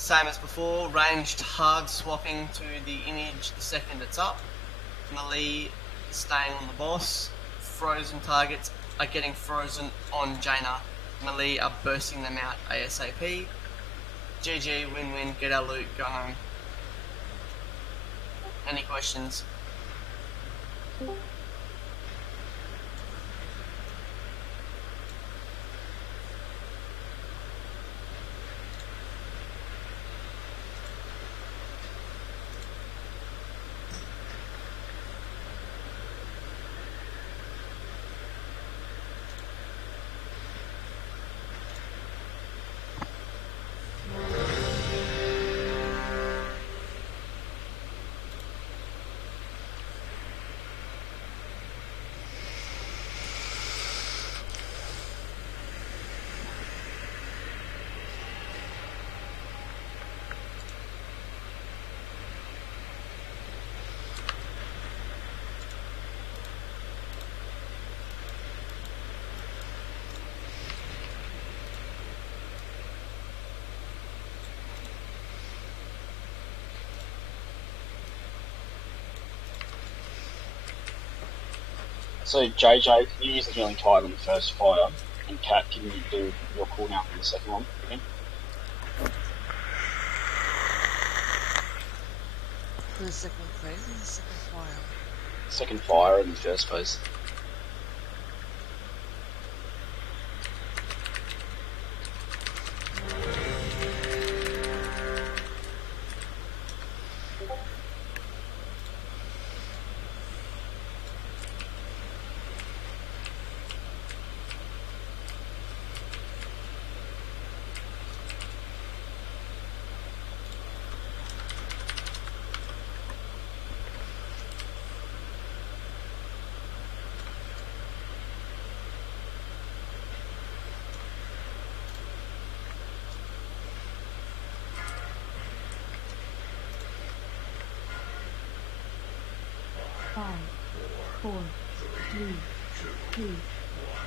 Same as before, ranged hard swapping to the image the second it's up. Melee staying on the boss. Frozen targets are getting frozen on Jaina. Melee are bursting them out ASAP. GG, win-win, get our loot, go home. Any questions? So JJ, you use the healing tide on the first fire, and Kat, can you do your cooldown for the second one again? For the second phase and the second fire? Second fire in the first phase. Five, 4, 3, 2,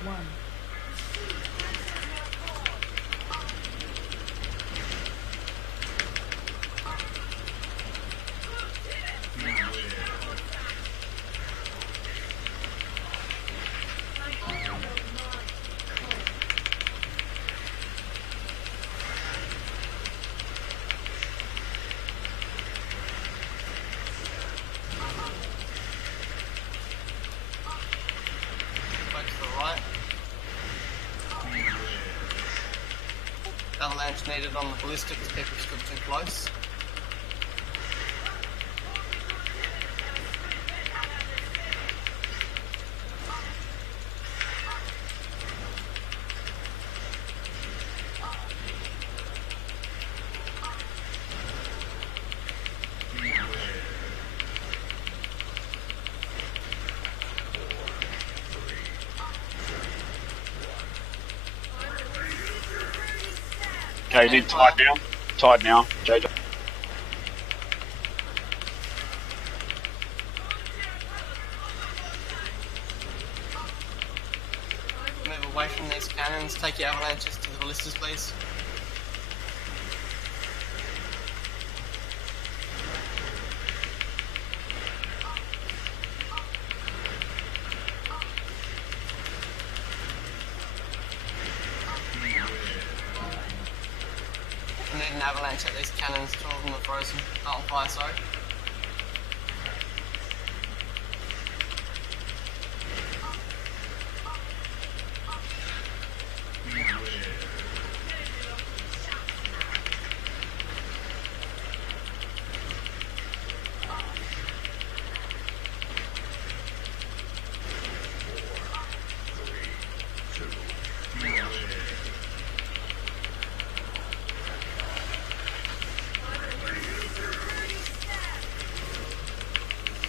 1. Avalanche needed on the ballistic as people stood too close. Okay, do tide now. Tide now, JJ. Move away from these cannons, take your avalanches to the ballistas, please. We need an avalanche at these cannons, 2 of them are frozen. Oh, on fire, sorry.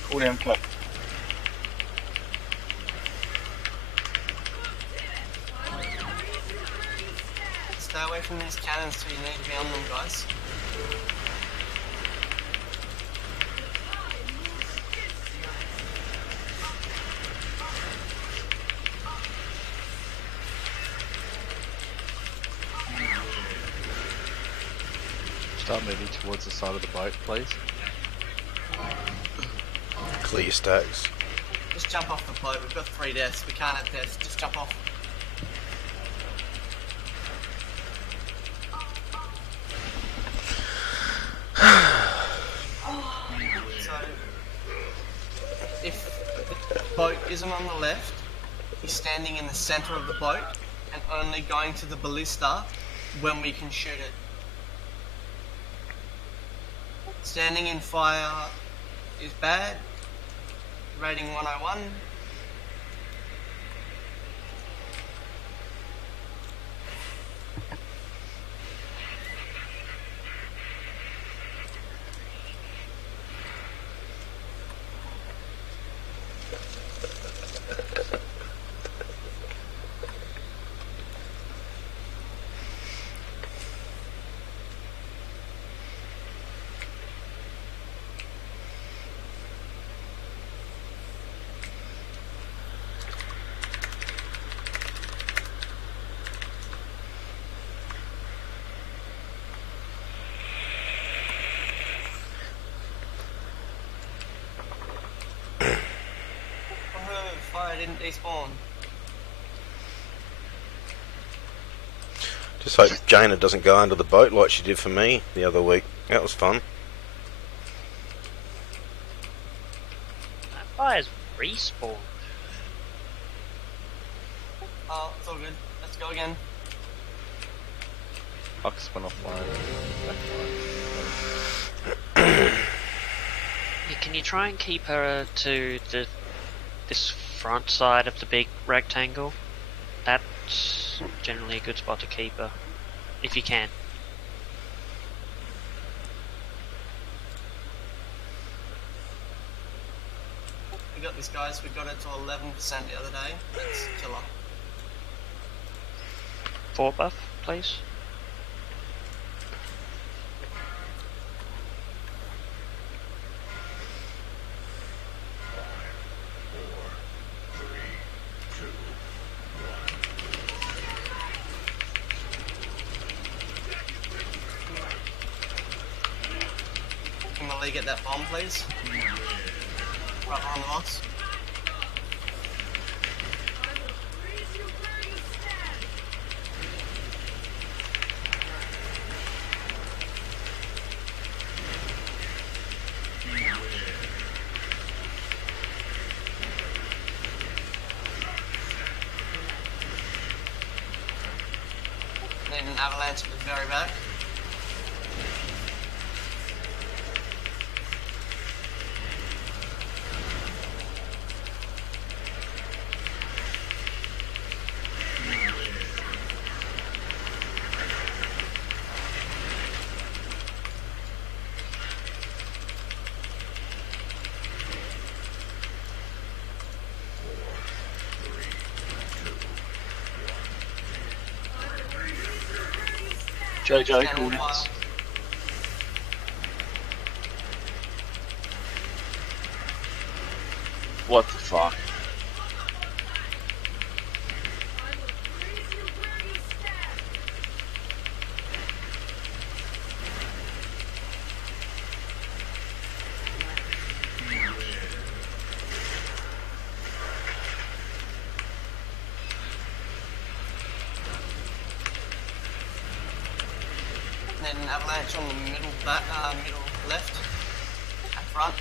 Cooldown cut. Stay away from these cannons till you need to be on them, guys. Start moving towards the side of the boat, please. Clear your stacks. Just jump off the boat. We've got 3 deaths. We can't have deaths. Just jump off. So, if the boat isn't on the left, he's standing in the center of the boat and only going to the ballista when we can shoot it. Standing in fire is bad. Rating 101. Fire didn't despawn. Just hope Jaina doesn't go under the boat like she did for me the other week. That was fun. That fire's respawn. Oh, it's all good. Let's go again. Hux went offline. Yeah, can you try and keep her to this front side of the big rectangle? That's generally a good spot to keep her, if you can. We got this, guys. We got it to 11% the other day. That's killer. 4 buff, please. Can Malay get that bomb, please? Right behind the moss. Need an avalanche at the very back. JJ, Stand cool on now. fire. What the fuck? Then an avalanche on the middle back, middle left, at front.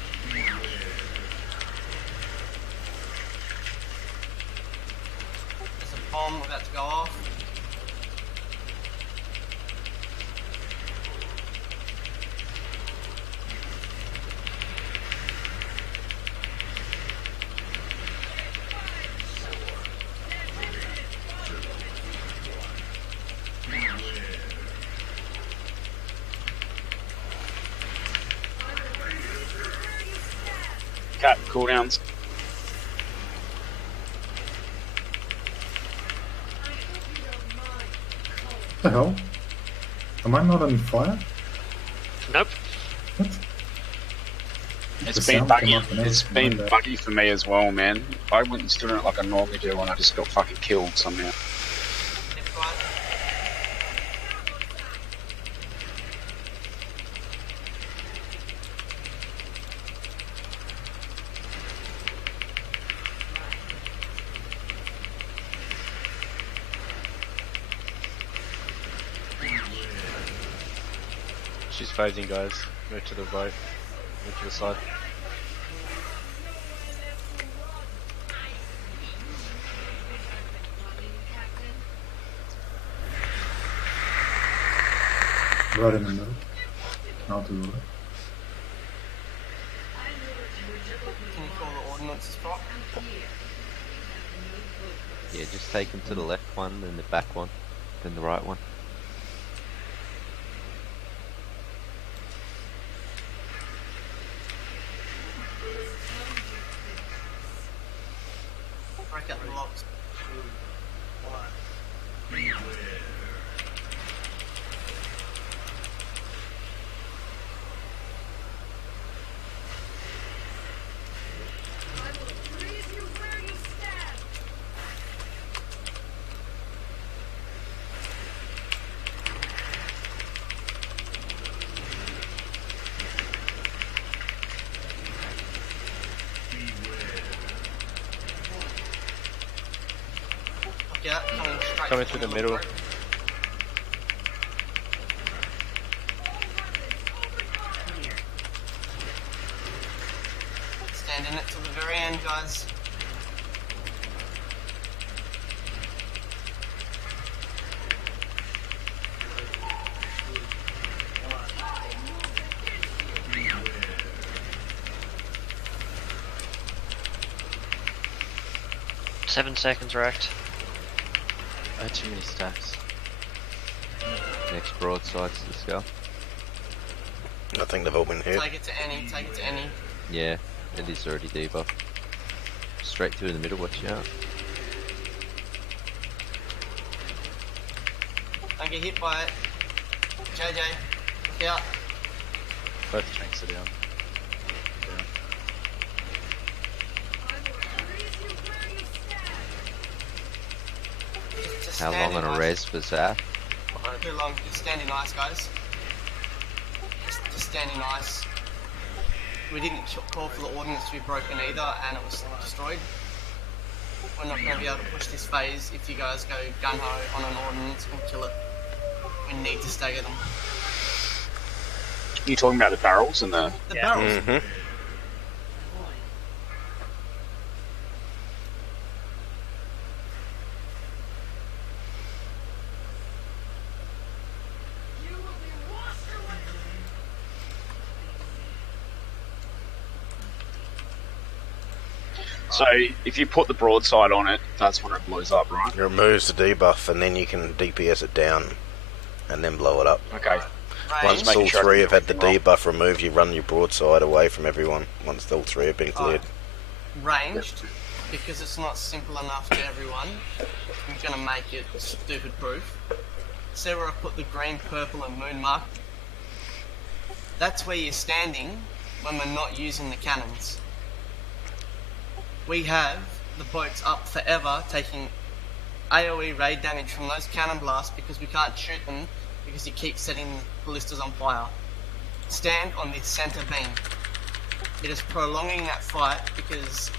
There's a bomb about to go off. Cat cooldowns. What the hell? Am I not on fire? Nope. What? It's The been sound buggy. came up and It's everything been like that. buggy for me as well, man. I went and stood on it like I normally do, and I just got fucking killed somehow. Left right. She's phasing, guys. Move to the right. Move to the side. Right in the middle. Now to the left. Can you call the ordnance spot? Yeah, just take him to the left one, then the back one, then the right one. Break up the locks. Yeah, Coming through the middle. Stand in it till the very end, guys. Seven seconds wrecked. Oh, too many stacks. Next broadside to the skull. I think they've all been hit. Take it to any, take it to any. Yeah, it is already debuffed. Straight through the middle, watch out. Don't get hit by it. JJ, look out. Both tanks are down. Just How stand long in on a ice. res was that? Not too long, just stand in ice, guys. Just stand in ice. We didn't call for the ordnance to be broken either, and it was destroyed. We're not going to be able to push this phase if you guys go gung-ho on an ordnance and kill it. We need to stagger them. You're talking about the barrels and the... The barrels. Mm-hmm. So, if you put the broadside on it, that's when it blows up, right? It removes the debuff, and then you can DPS it down, and then blow it up. Okay. Once making all sure I three didn't have had the do anything debuff removed, you run your broadside away from everyone. Once all three have been cleared. Ranged, because it's not simple enough to everyone, I'm going to make it stupid proof. See where I put the green, purple and moon mark? That's where you're standing when we're not using the cannons. We have the boats up forever taking AoE raid damage from those cannon blasts because we can't shoot them because you keep setting ballistas on fire. Stand on the center beam. It is prolonging that fight because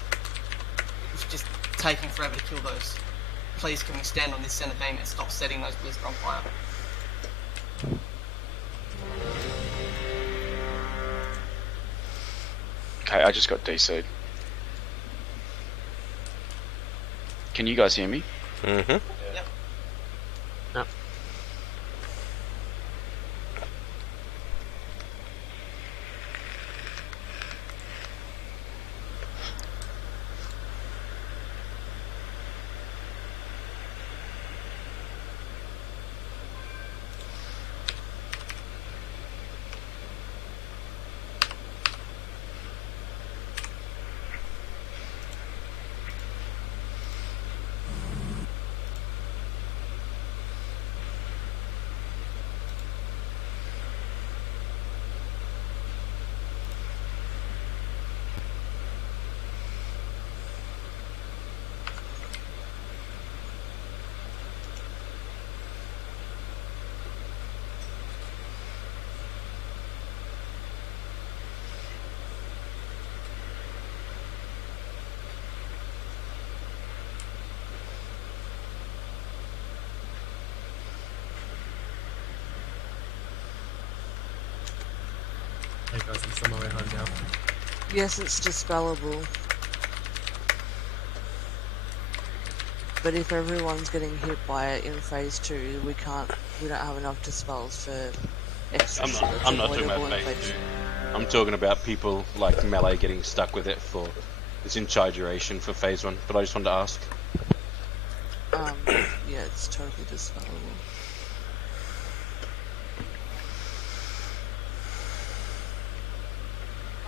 it's just taking forever to kill those. Please can we stand on this center beam and stop setting those ballistas on fire? Okay, I just got DC'd. Can you guys hear me? Mm-hmm. Yep. No. Hey guys, I'm just on my way home now. Yes, it's dispellable. But if everyone's getting hit by it in phase 2, we don't have enough dispels for extra. I'm not talking about phase 2. I'm talking about people like melee getting stuck with it for its entire duration for phase 1. But I just wanted to ask. Yeah, it's totally dispellable.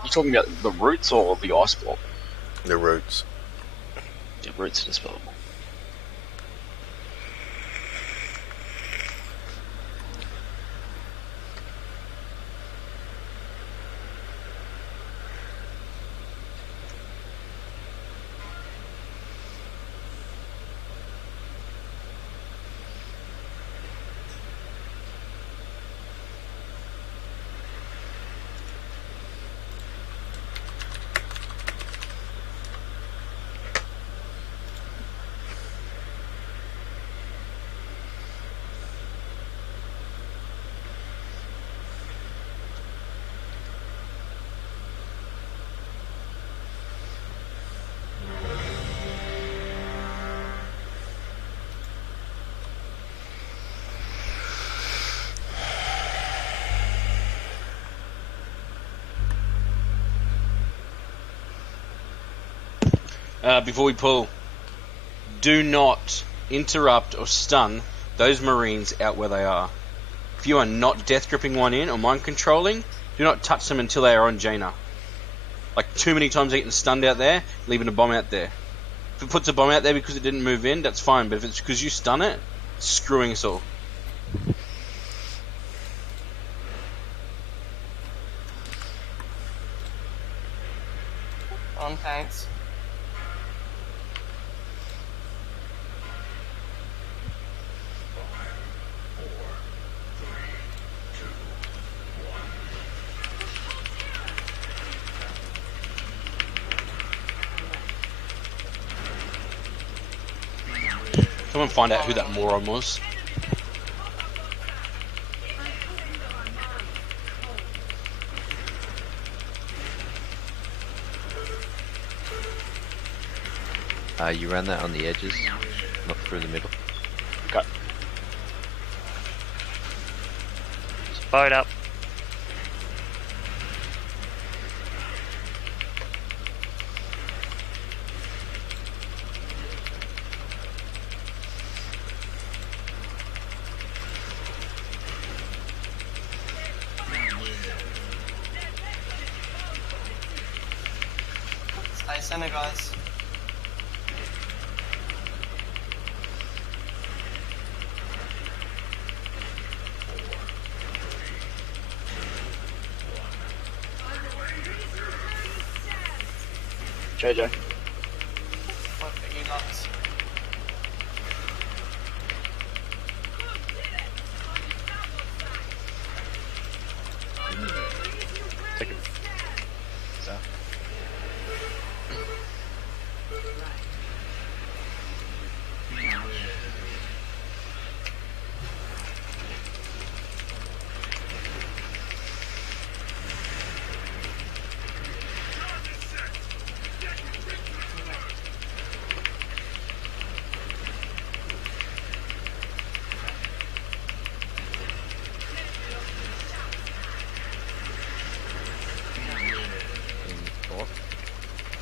You talking about the roots or the ice block? The roots. The roots are dispellable. Before we pull, do not interrupt or stun those marines out where they are. If you are not death gripping one in or mind controlling, do not touch them until they are on Jaina. Like too many times they're getting stunned out there, leaving a bomb out there. If it puts a bomb out there because it didn't move in, that's fine, but if it's because you stun it, it's screwing us all. On tanks. Come and find out who that moron was. You ran that on the edges, not through the middle. Okay. Just boat up. Stay center, guys. JJ. What for you guys? Take it. So.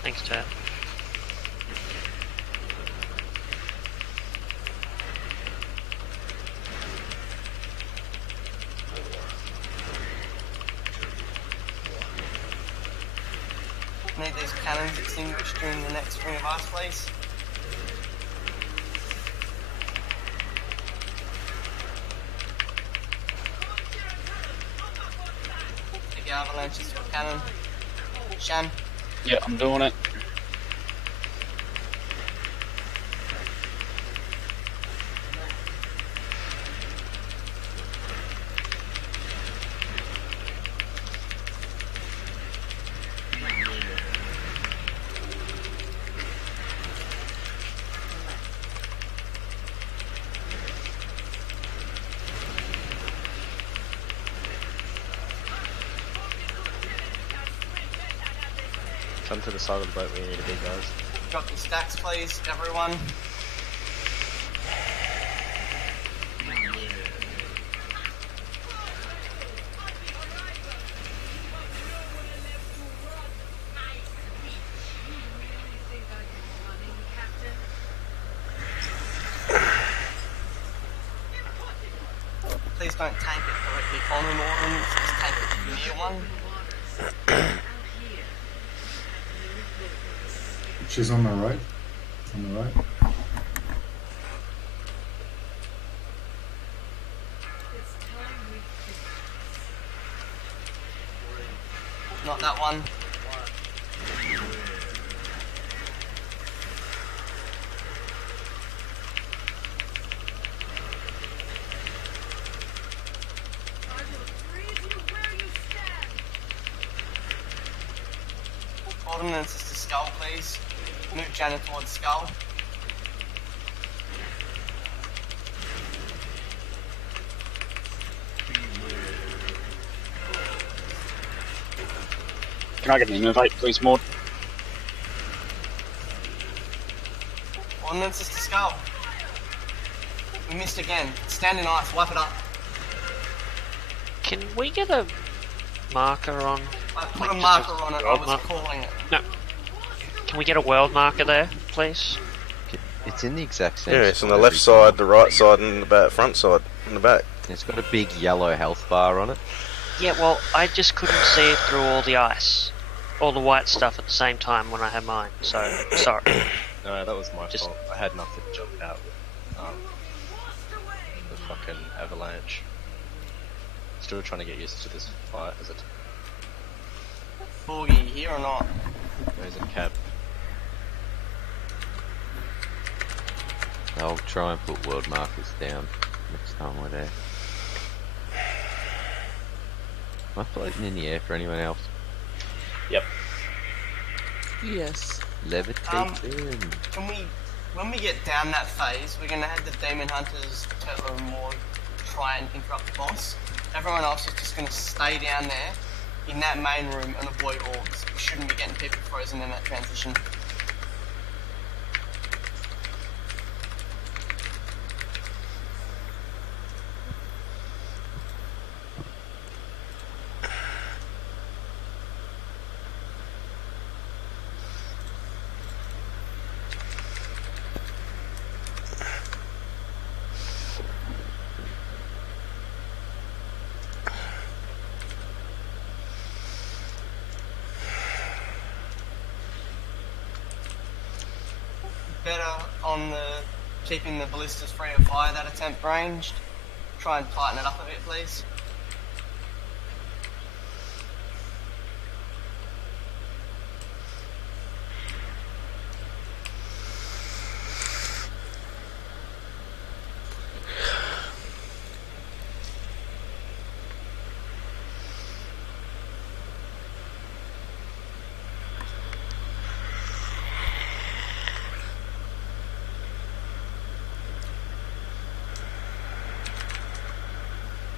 Thanks, chat. Need these cannons extinguished during the next ring of ice, please. Take your avalanches to a cannon. Shan. Yeah, I'm doing it. Come to the side of the boat where you need to be, guys. Drop your stacks, please, everyone. Please don't tank it directly on an ordnance, just tank it near one. She's on the right. On the right. Not that one. Ordnance is to skull, please. Move Jaina towards skull. Can I get an innovate, please, Maud? Ordnance is to skull. We missed again. Stand in ice, wipe it up. Can we get a marker on? I put a marker on it, I was calling it. No. Can we get a world marker there, please? It's in the exact same. Yeah, it's on the left side, the right side, and the back, front side, and the back. It's got a big yellow health bar on it. Yeah, well, I just couldn't see it through all the ice. All the white stuff at the same time when I had mine, so, sorry. No, that was my fault. I had nothing to jump out with the fucking avalanche. Still trying to get used to this fight as it. Boogie, here or not? Where's a cab? I'll try and put world markers down next time we're there. Am I floating in the air for anyone else? Yep. Yes. Levitating. Can we, when we get down that phase, we're gonna have the Demon Hunters, Turtle and Maud try and interrupt the boss. Everyone else is just gonna stay down there in that main room and avoid orbs. We shouldn't be getting people frozen in that transition. Better on the keeping the ballistas free of fire that attempt ranged. Try and tighten it up a bit, please.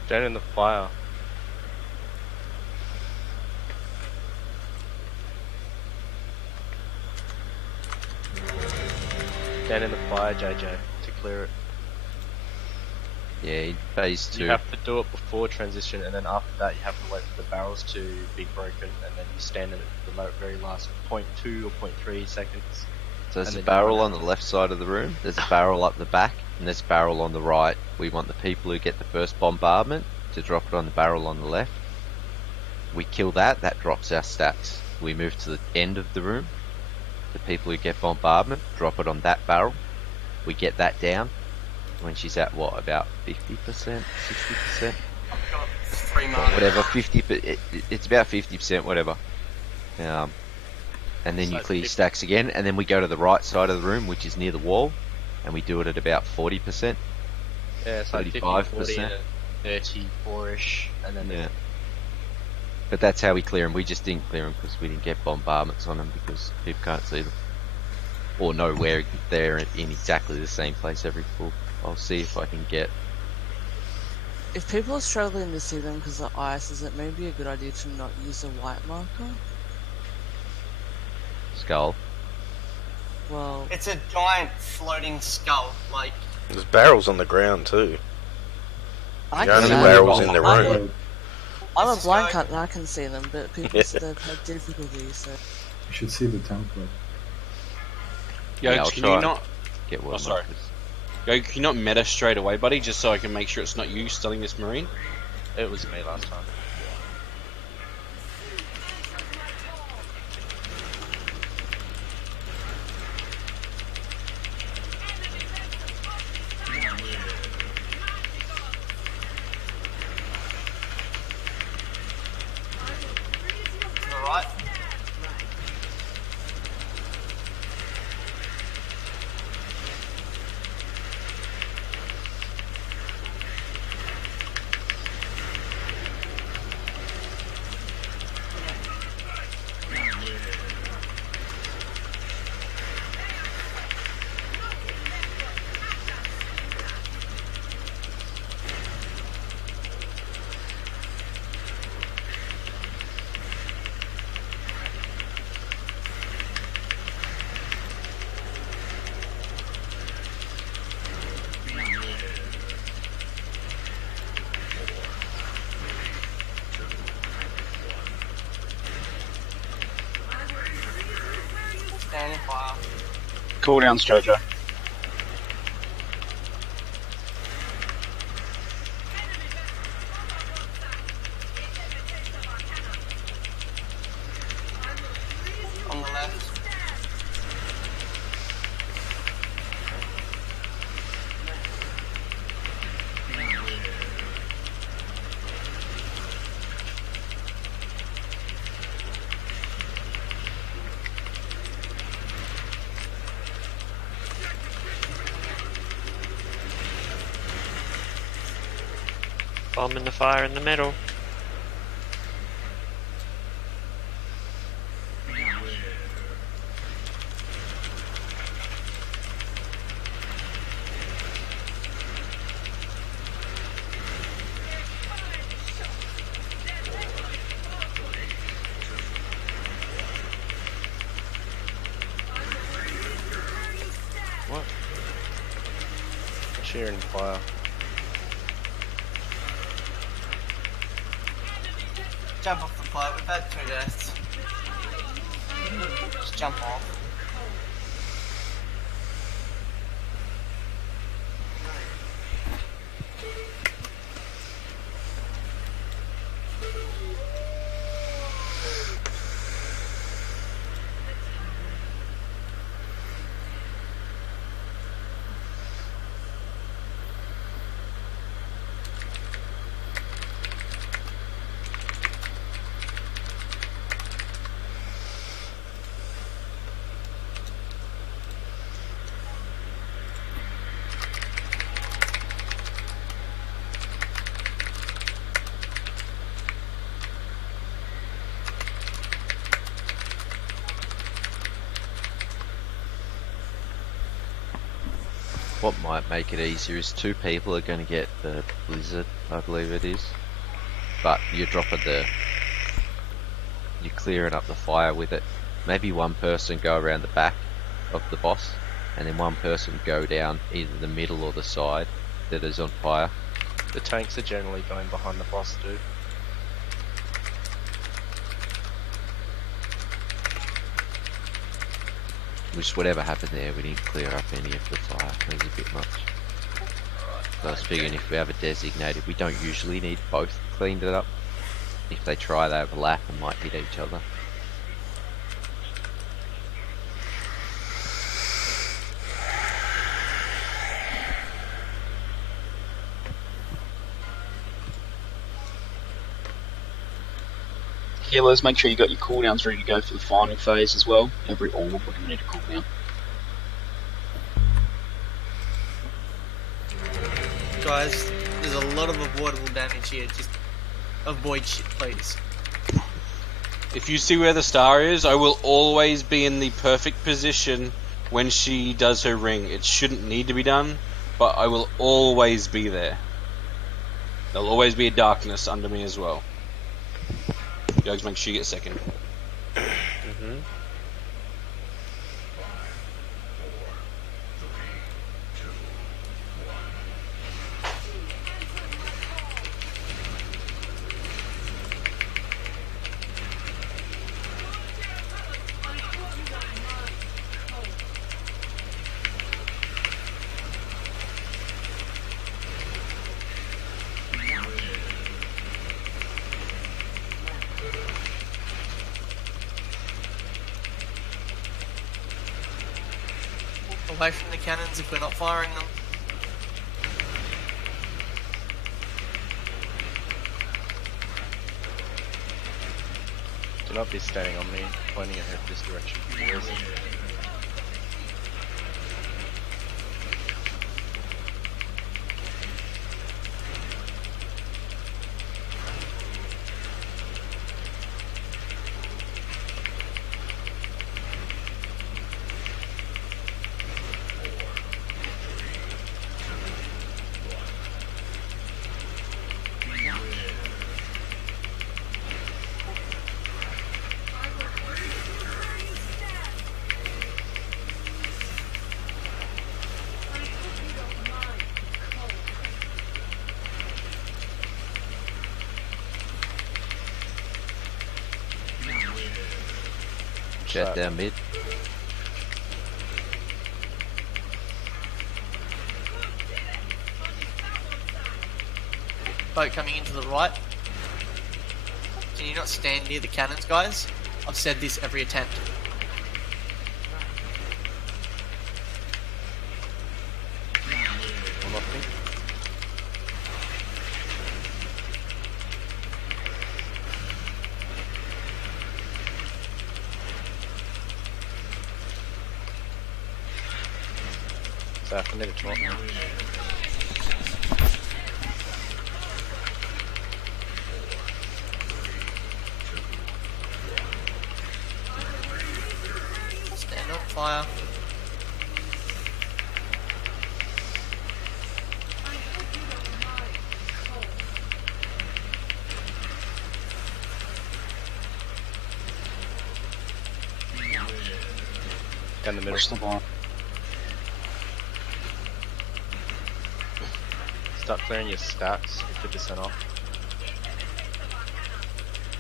Down in the fire. Down in the fire, JJ, to clear it. Yeah, phase 2. You have to do it before transition, and then after that you have to wait for the barrels to be broken, and then you stand in the very last 0.2 or 0.3 seconds. So there's a barrel on the left side of the room, there's a barrel up the back, and there's a barrel on the right. We want the people who get the first bombardment to drop it on the barrel on the left. We kill that, that drops our stats. We move to the end of the room. The people who get bombardment drop it on that barrel. We get that down. When she's at what, about 50%, 60%? I've got 3 markers. Whatever, 50. It's about 50%, whatever. And then you clear your stacks again, and then we go to the right side of the room, which is near the wall, and we do it at about 40%. Yeah, so 35%. 34-ish, and then yeah. But that's how we clear them. We just didn't clear them because we didn't get bombardments on them because people can't see them. Or know where they're in exactly the same place every full. I'll see if I can get... If people are struggling to see them because of ice, is it maybe a good idea to not use a white marker? skull. Well, It's a giant floating skull. Like, There's barrels on the ground too. I The can only see barrels them. in the room. I'm a Let's blind go. cut and I can see them, but people said they've had difficulty, so... You should see the template. Yo, Yeah, I'll can try. you not? Get one. Oh, sorry. Yo, can you not meta straight away, buddy? Just so I can make sure it's not you stealing this marine. It was me last time. alright. Standing fire. Cooldowns, Jojo. On the left. Bomb in the fire in the middle. What? Sharing fire. Jump off the plate. We've had 2 deaths. Just jump off. What might make it easier is 2 people are going to get the blizzard, I believe it is. But you're dropping you're clearing up the fire with it. Maybe one person go around the back of the boss, and then one person go down either the middle or the side that is on fire. The tanks are generally going behind the boss too. Which whatever happened there, we didn't clear up any of the fire. It was a bit much. So I was figuring if we have a designated, we don't usually need both cleaned it up. If they try, they overlap and might hit each other. Healers, make sure you got your cooldowns ready to go for the final phase as well. Every orb we're going to need a cooldown. Guys, there's a lot of avoidable damage here. Just avoid shit, please. If you see where the star is, I will always be in the perfect position when she does her ring. It shouldn't need to be done, but I will always be there. There'll always be a darkness under me as well. Yogs, make sure you get second. Away from the cannons if we're not firing them. Do not be standing on me, pointing your head this direction. Jet down mid. Boat coming into the right. Can you not stand near the cannons, guys? I've said this every attempt. One off me. So I need a trot now. Stand on fire. Down the middle. Push the bar. Start clearing your stacks, 50% off.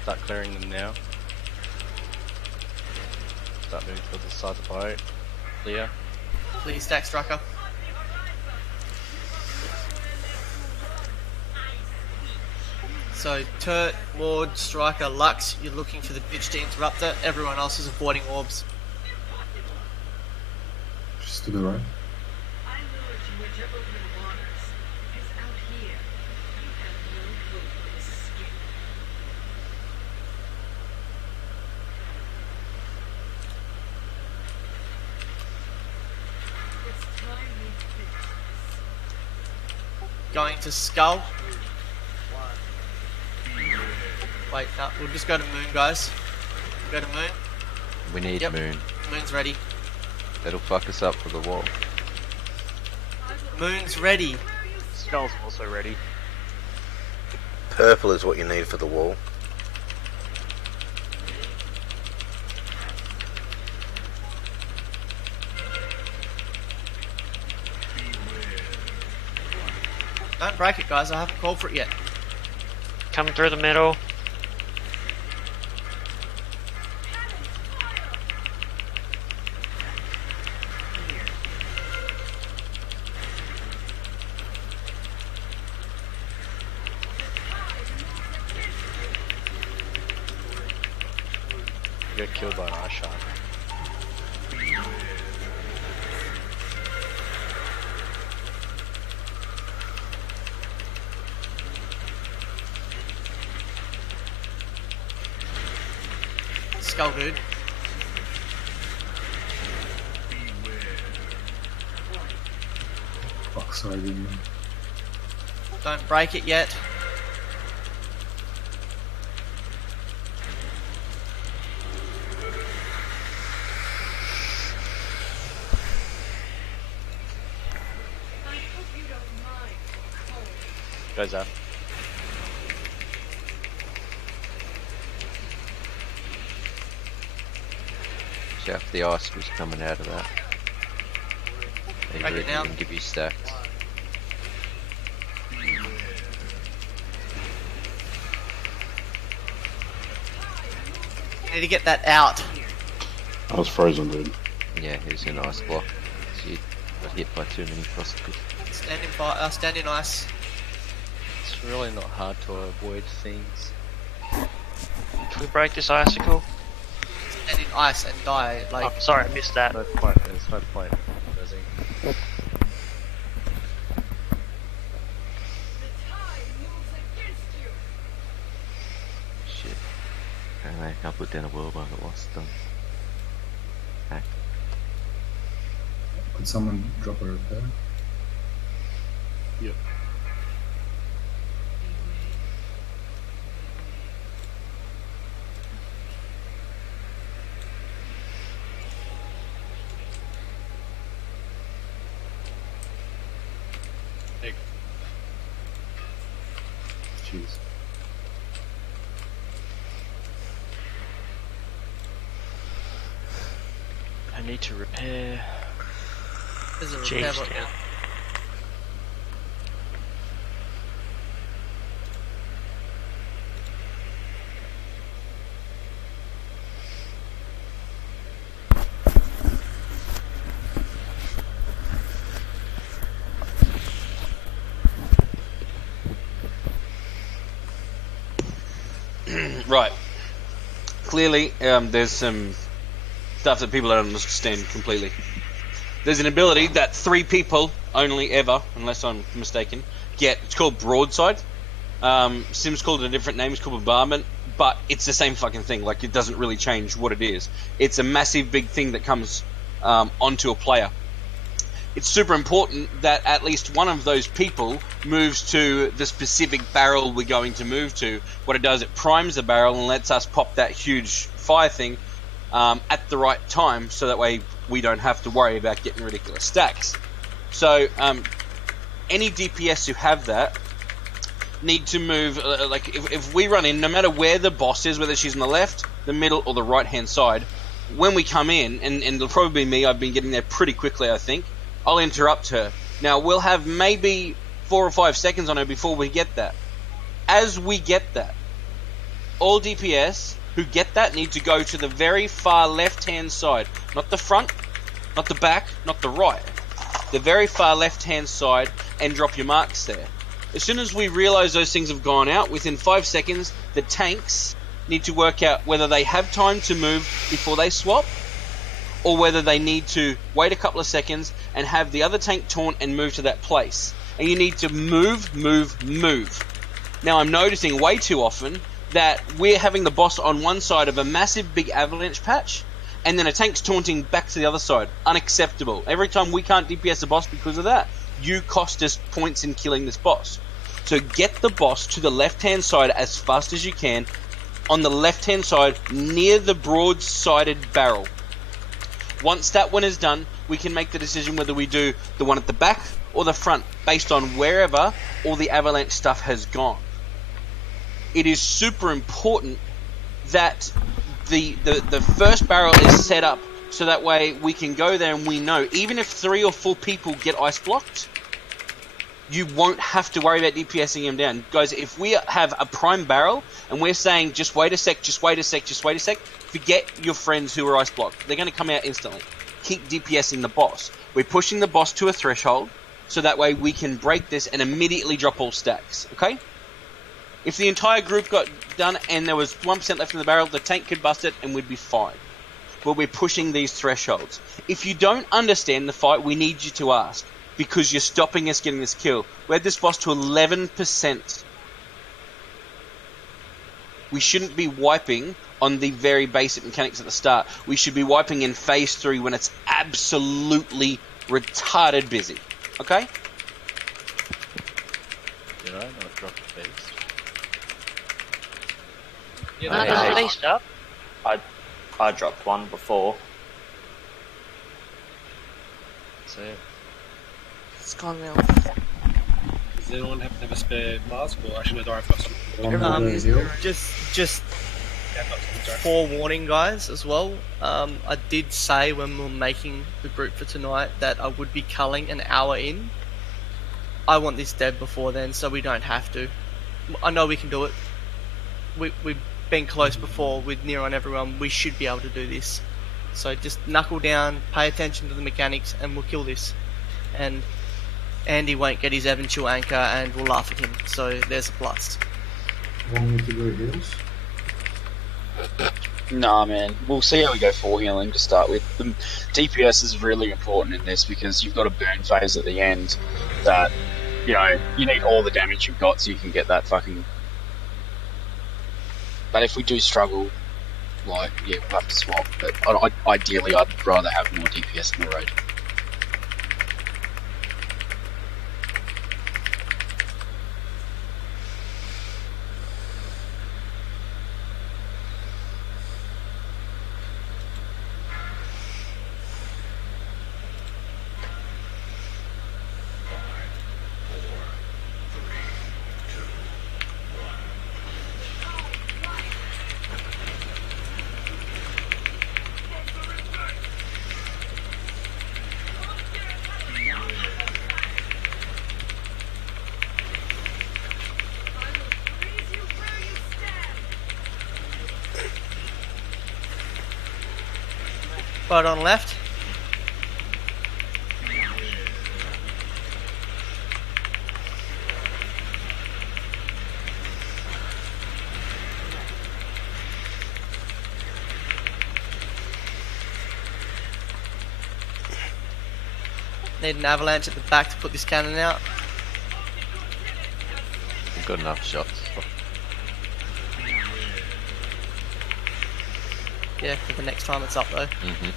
Start clearing them now. Start moving towards the side of the boat. Clear. Please stack striker. So Turt, Ward, Striker, Lux, you're looking for the bitch to interrupt it. Everyone else is avoiding orbs. Just to the right. Going to Skull. Wait, no, we'll just go to Moon, guys. Go to Moon. We need Yep. Moon. Moon's ready. That'll fuck us up for the wall. Moon's ready. Skull's also ready. Purple is what you need for the wall. Don't break it, guys. I haven't called for it yet. Coming through the middle. You got killed by an eye shot. Skull, dude. Fuck, sorry, I didn't. Don't break it yet. Goes up. See if the ice was coming out of that. They Break it really now. can give you stacks. You need to get that out. I was frozen, dude. Yeah, he was in ice block. So you got hit by too many frosticles. Stand in fire. Stand in ice. It's really not hard to avoid things. We break this icicle. And in ice and die. Like, Oh, sorry, I missed that. No point. There's no point. Rosie. Shit. Anyway, I put down a world while it was done. Hack. Could someone drop a repair? Yep. Jeez. I need to repair. there's a Jeez, repair bot yeah. now. Right. Clearly, there's some stuff that people don't understand completely. There's an ability that 3 people only ever, unless I'm mistaken, get. It's called Broadside. Sims called it a different name. It's called Bombardment, but it's the same fucking thing. Like, it doesn't really change what it is. It's a massive big thing that comes onto a player. It's super important that at least one of those people moves to the specific barrel we're going to move to. What it does, it primes the barrel and lets us pop that huge fire thing at the right time, so that way we don't have to worry about getting ridiculous stacks. So any DPS who have that need to move, like if we run in, no matter where the boss is, whether she's on the left, the middle or the right hand side, when we come in, and it'll probably be me, I've been getting there pretty quickly I think, I'll interrupt her. Now, we'll have maybe 4 or 5 seconds on her before we get that. As we get that, all DPS who get that need to go to the very far left-hand side. Not the front, not the back, not the right. The very far left-hand side, and drop your marks there. As soon as we realise those things have gone out, within 5 seconds, the tanks need to work out whether they have time to move before they swap, or whether they need to wait a couple of seconds and have the other tank taunt and move to that place. And you need to move. Now, I'm noticing way too often that we're having the boss on one side of a massive big avalanche patch, and then a tank's taunting back to the other side. Unacceptable. Every time we can't DPS a boss because of that, you cost us points in killing this boss. So get the boss to the left-hand side as fast as you can, on the left-hand side near the broad-sided barrel. Once that one is done, we can make the decision whether we do the one at the back or the front, based on wherever all the avalanche stuff has gone. It is super important that the first barrel is set up so that way we can go there and we know, even if 3 or 4 people get ice blocked, you won't have to worry about DPSing them down. Guys, if we have a prime barrel and we're saying just wait a sec, forget your friends who are ice blocked. They're going to come out instantly. Keep DPSing the boss. We're pushing the boss to a threshold so that way we can break this and immediately drop all stacks, okay? If the entire group got done and there was 1% left in the barrel, the tank could bust it and we'd be fine. But we're pushing these thresholds. If you don't understand the fight, we need you to ask, because you're stopping us getting this kill. We had this boss to 11%. We shouldn't be wiping on the very basic mechanics at the start. We should be wiping in phase 3 when it's absolutely retarded busy. Okay? Did I not drop the beast? No, there's a beast up. I dropped one before. So yeah. It's gone now. Does anyone happen to have a spare mask? Or actually, no, I've got some. Just Yeah, I've got some, sorry. forewarning, guys, as well. I did say when we were making the group for tonight that I would be culling an hour in. I want this dead before then, so we don't have to. I know we can do it. We've been close before with near on everyone. We should be able to do this. So just knuckle down, pay attention to the mechanics, and we'll kill this. And Andy won't get his eventual anchor, and we'll laugh at him. So there's a plus. Want me to go heals? Nah, man. We'll see how we go for healing to start with. The DPS is really important in this because you've got a burn phase at the end that, you know, you need all the damage you've got so you can get that fucking... But if we do struggle, like, yeah, we'll have to swap. But ideally, I'd rather have more DPS in the road. Boat on left. Need an avalanche at the back to put this cannon out. We've got enough shots. Yeah, for the next time it's up though. Mm-hmm.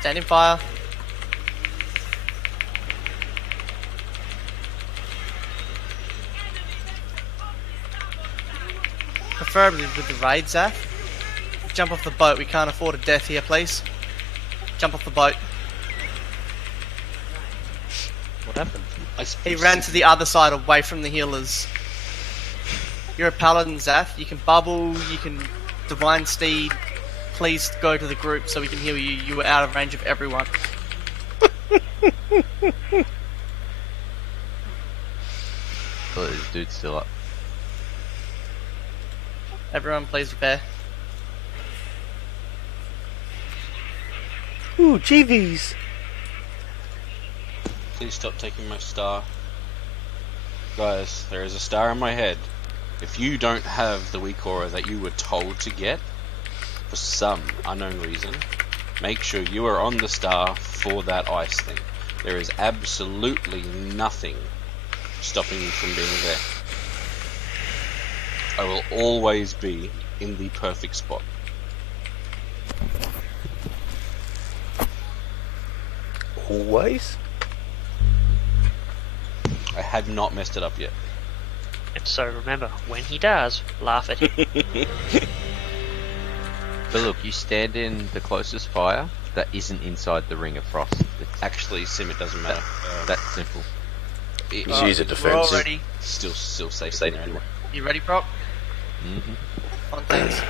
Standing fire. Preferably with the raid, Zaf. Jump off the boat, we can't afford a death here, please. Jump off the boat. What happened? He ran to the other side away from the healers. You're a paladin, Zaf. You can bubble, you can divine steed. Please go to the group so we can heal you. You were out of range of everyone. Oh, this dude's still up. Everyone, please repair. Ooh, GVs. Please stop taking my star. Guys, there is a star in my head. If you don't have the weak aura that you were told to get, for some unknown reason, make sure you are on the star for that ice thing. There is absolutely nothing stopping you from being there. I will always be in the perfect spot. Always? I have not messed it up yet. And so remember, when he does, laugh at him. But look, you stand in the closest fire that isn't inside the ring of frost. It's Actually, Sim, it doesn't matter. that simple. Just use it We're all defensive. ready. Still safe there anyway. You ready, Proc? Mm-hmm. On things.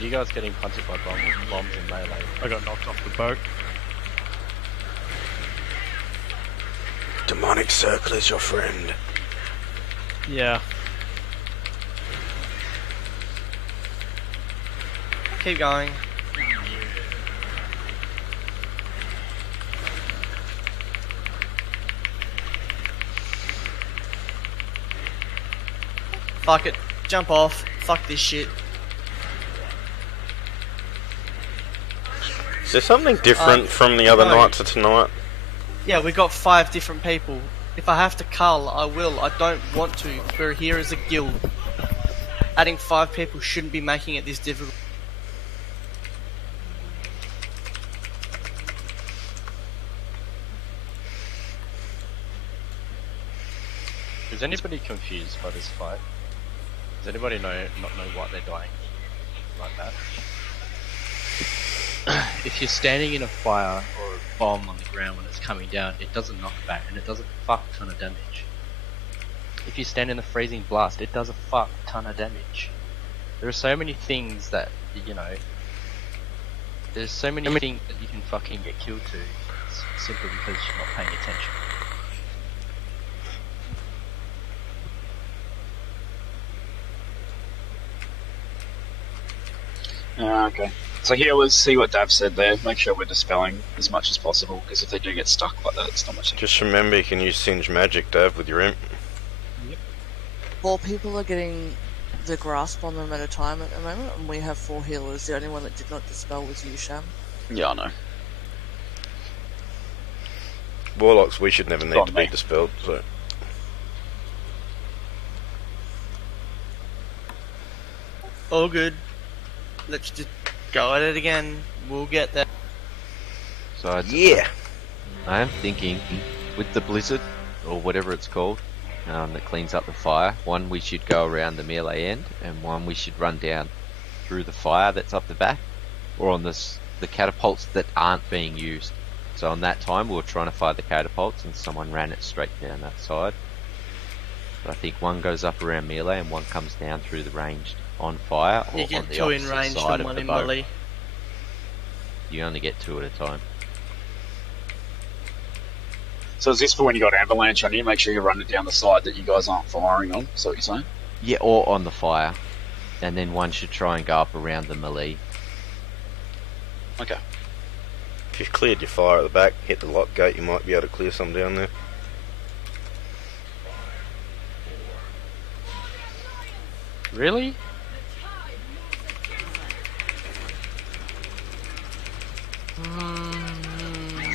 You guys getting punted by bombs in melee. I got knocked off the boat. Demonic circle is your friend. Yeah. Keep going. Fuck it. Jump off. Fuck this shit. Is there something different from the other no. night to tonight? Yeah, we got 5 different people. If I have to cull, I will. I don't want to. We're here as a guild. Adding 5 people shouldn't be making it this difficult. Is anybody confused by this fight? Does anybody not know what they're doing like that? If you're standing in a fire or a bomb on the ground when it's coming down, it doesn't knock back and it does a fuck ton of damage. If you stand in a freezing blast, it does a fuck ton of damage. There are so many things that, you know, there's so many things that you can fucking get killed to simply because you're not paying attention. Okay. So here was see what Dav said there. Make sure we're dispelling as much as possible, because if they do get stuck like that, it's not much. Just remember, you can use Singe Magic, Dav, with your imp. Yep. 4 people are getting the grasp on them at a time at the moment, and we have 4 healers. The only one that did not dispel was you, Sham. Yeah, I know. Warlocks, we should never need to be dispelled, so... All good. Let's just go at it again. We'll get there. So yeah! I am thinking, with the blizzard, or whatever it's called, that cleans up the fire, one we should go around the melee end, and one we should run down through the fire that's up the back, or on the catapults that aren't being used. So on that time we were trying to fire the catapults and someone ran it straight down that side. But I think one goes up around melee and one comes down through the ranged on fire, or You on get the 2 in opposite ranged side and of 1 the in boat. melee. You only get 2 at a time. So is this for when you got avalanche on you? Make sure you run it down the side that you guys aren't firing on. Is that what you're saying? Yeah, or on the fire. And then one should try and go up around the melee. Okay. If you've cleared your fire at the back, hit the lock gate, you might be able to clear some down there. Really?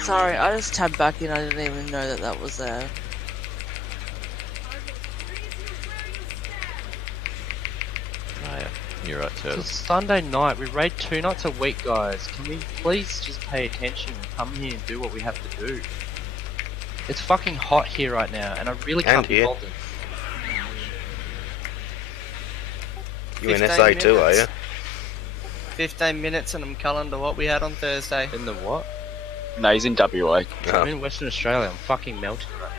Sorry, I just tabbed back in. I didn't even know that that was there. Oh yeah, you're right, Turtle. It's Sunday night. We raid 2 nights a week, guys. Can we please just pay attention and come here and do what we have to do? It's fucking hot here right now, and I really can't be bothered. You in SA too, are you? 15 minutes and I'm culling to what we had on Thursday. In the what? No, he's in WA. I'm in Western Australia. I'm fucking melting right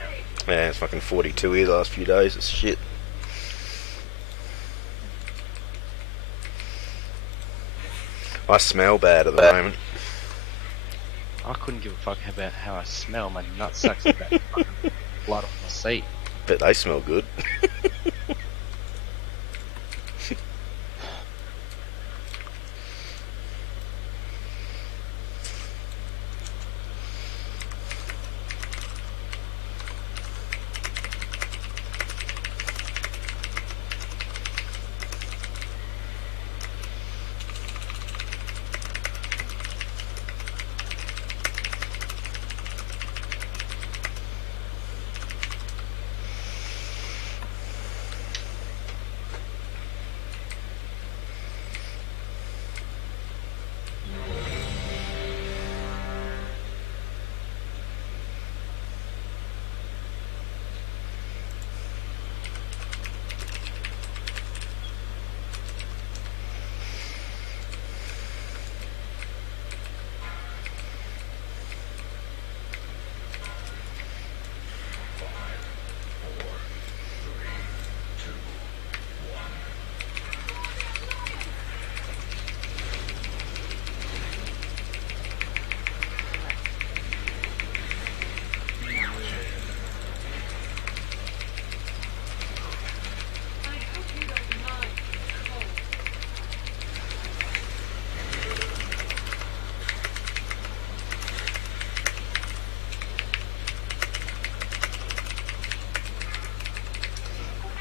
now. Yeah, it's fucking 42 here the last few days. It's shit. I smell bad at the moment. I couldn't give a fuck about how I smell. My nutsack's about fucking blood off my seat. But they smell good.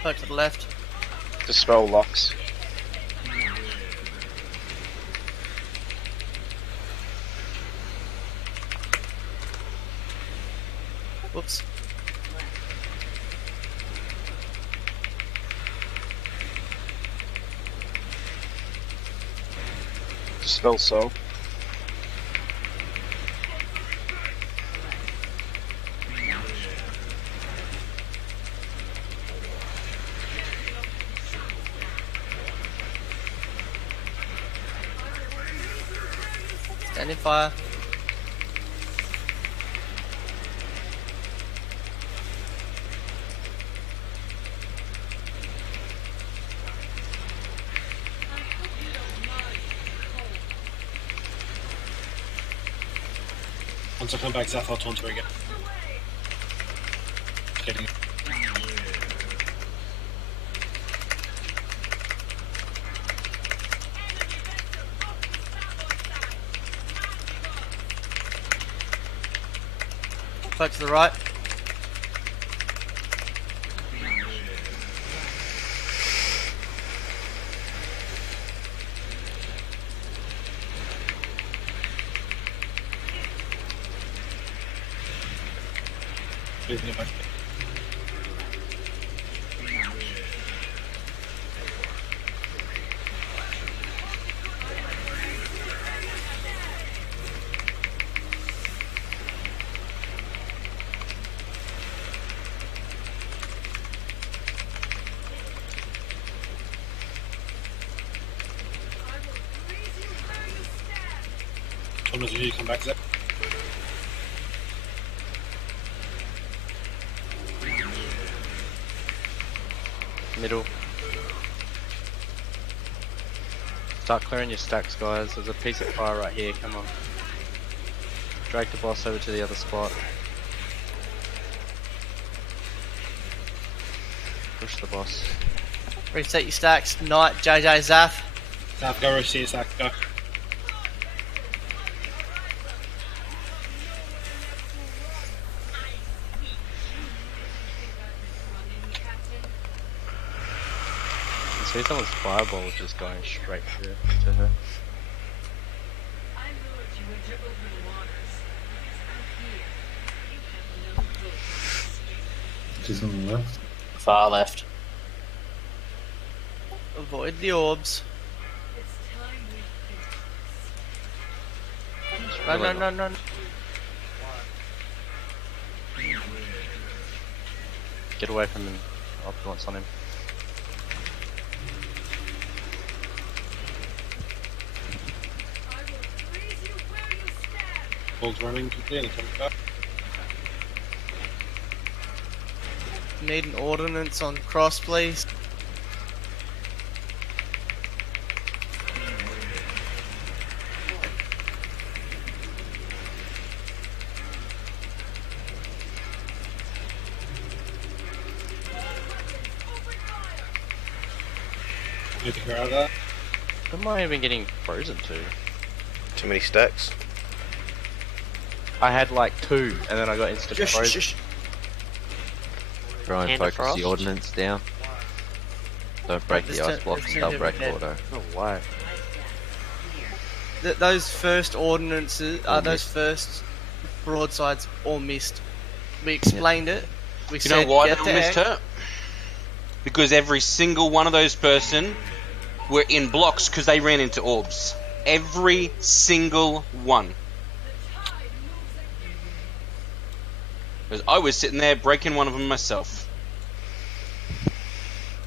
Look to the left. Dispel locks. Whoops. Dispel soul. Standing fire. Once I come back south, I'll taunter again. Getting it. Float to the right. Please get back. Thomas, will you come back, Zach? Middle. Start clearing your stacks, guys. There's a piece of fire right here. Come on. Drag the boss over to the other spot. Push the boss. Reset your stacks. Knight, JJ, Zath. Zath, go reset, Zach, go. See someone's fireball just going straight through to her. She's on the left. Far left. Avoid the orbs. No. Get away from him. Opulence on him. Ball's running quickly and coming back. Need an ordnance on cross, please. Need to clear out of that. What am I even getting frozen to? Too many stacks. I had like 2 and then I got instant frozen. Try and Hand of focus frost. the ordnance down. Don't break This the ice turn- blocks, this they'll turn break dead. auto. Oh, why? Those first ordnances, All those missed. first broadsides all missed. We explained it. We You said know why get they to missed X. her? Because every single one of those person were in blocks because they ran into orbs. Every single one. Because I was sitting there breaking one of them myself.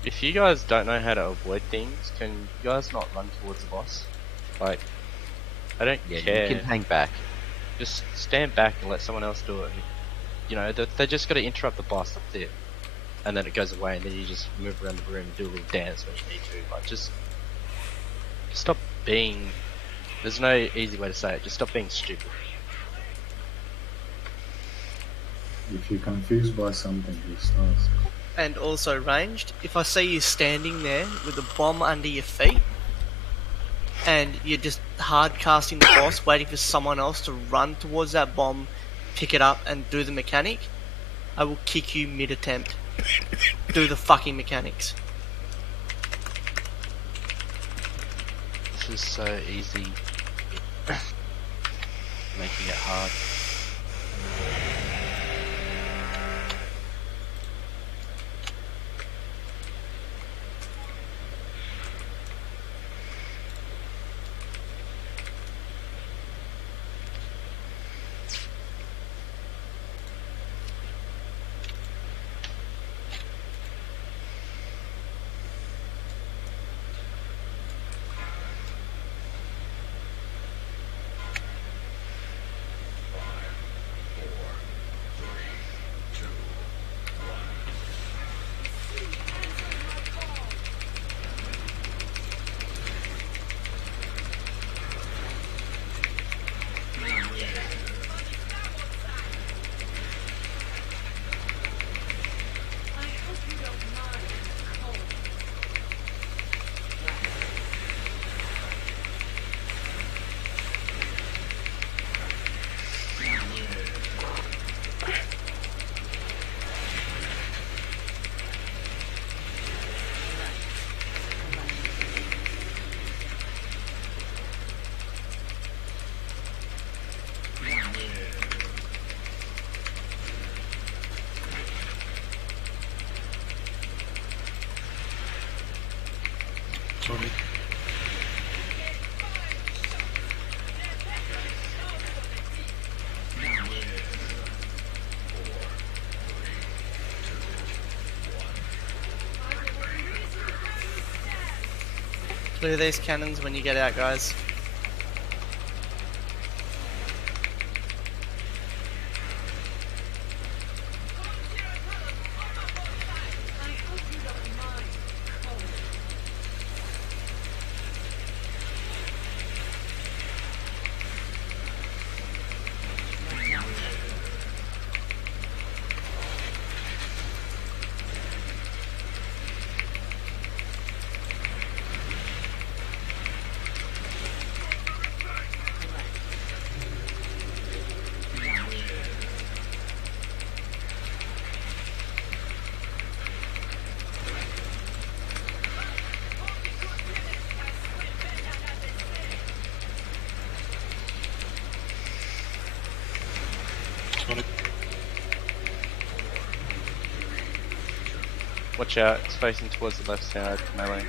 If you guys don't know how to avoid things, can you guys not run towards the boss? Like, I don't Yeah, care. you can hang back. Just stand back and let someone else do it. You know, they just got to interrupt the boss, that's it. And then it goes away, and then you just move around the room and do a little dance when you need to. Like, just stop being. There's no easy way to say it. Just stop being stupid. If you're confused by something, just ask. And also ranged. If I see you standing there with a bomb under your feet, and you're just hard casting the boss, waiting for someone else to run towards that bomb, pick it up, and do the mechanic, I will kick you mid-attempt. Do the fucking mechanics. This is so easy. Making it hard. Sorry. Clear these cannons when you get out, guys. Watch out, it's facing towards the left side, melee.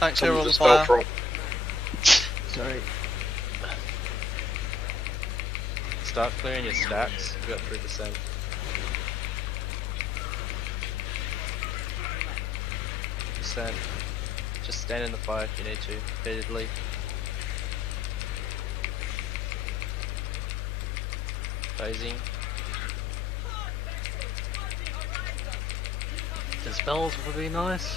Don't clear all the fire. Sorry. Start clearing your stacks. You got 3%. Just stand in the fire if you need to, repeatedly. Phasing. The spells would be nice.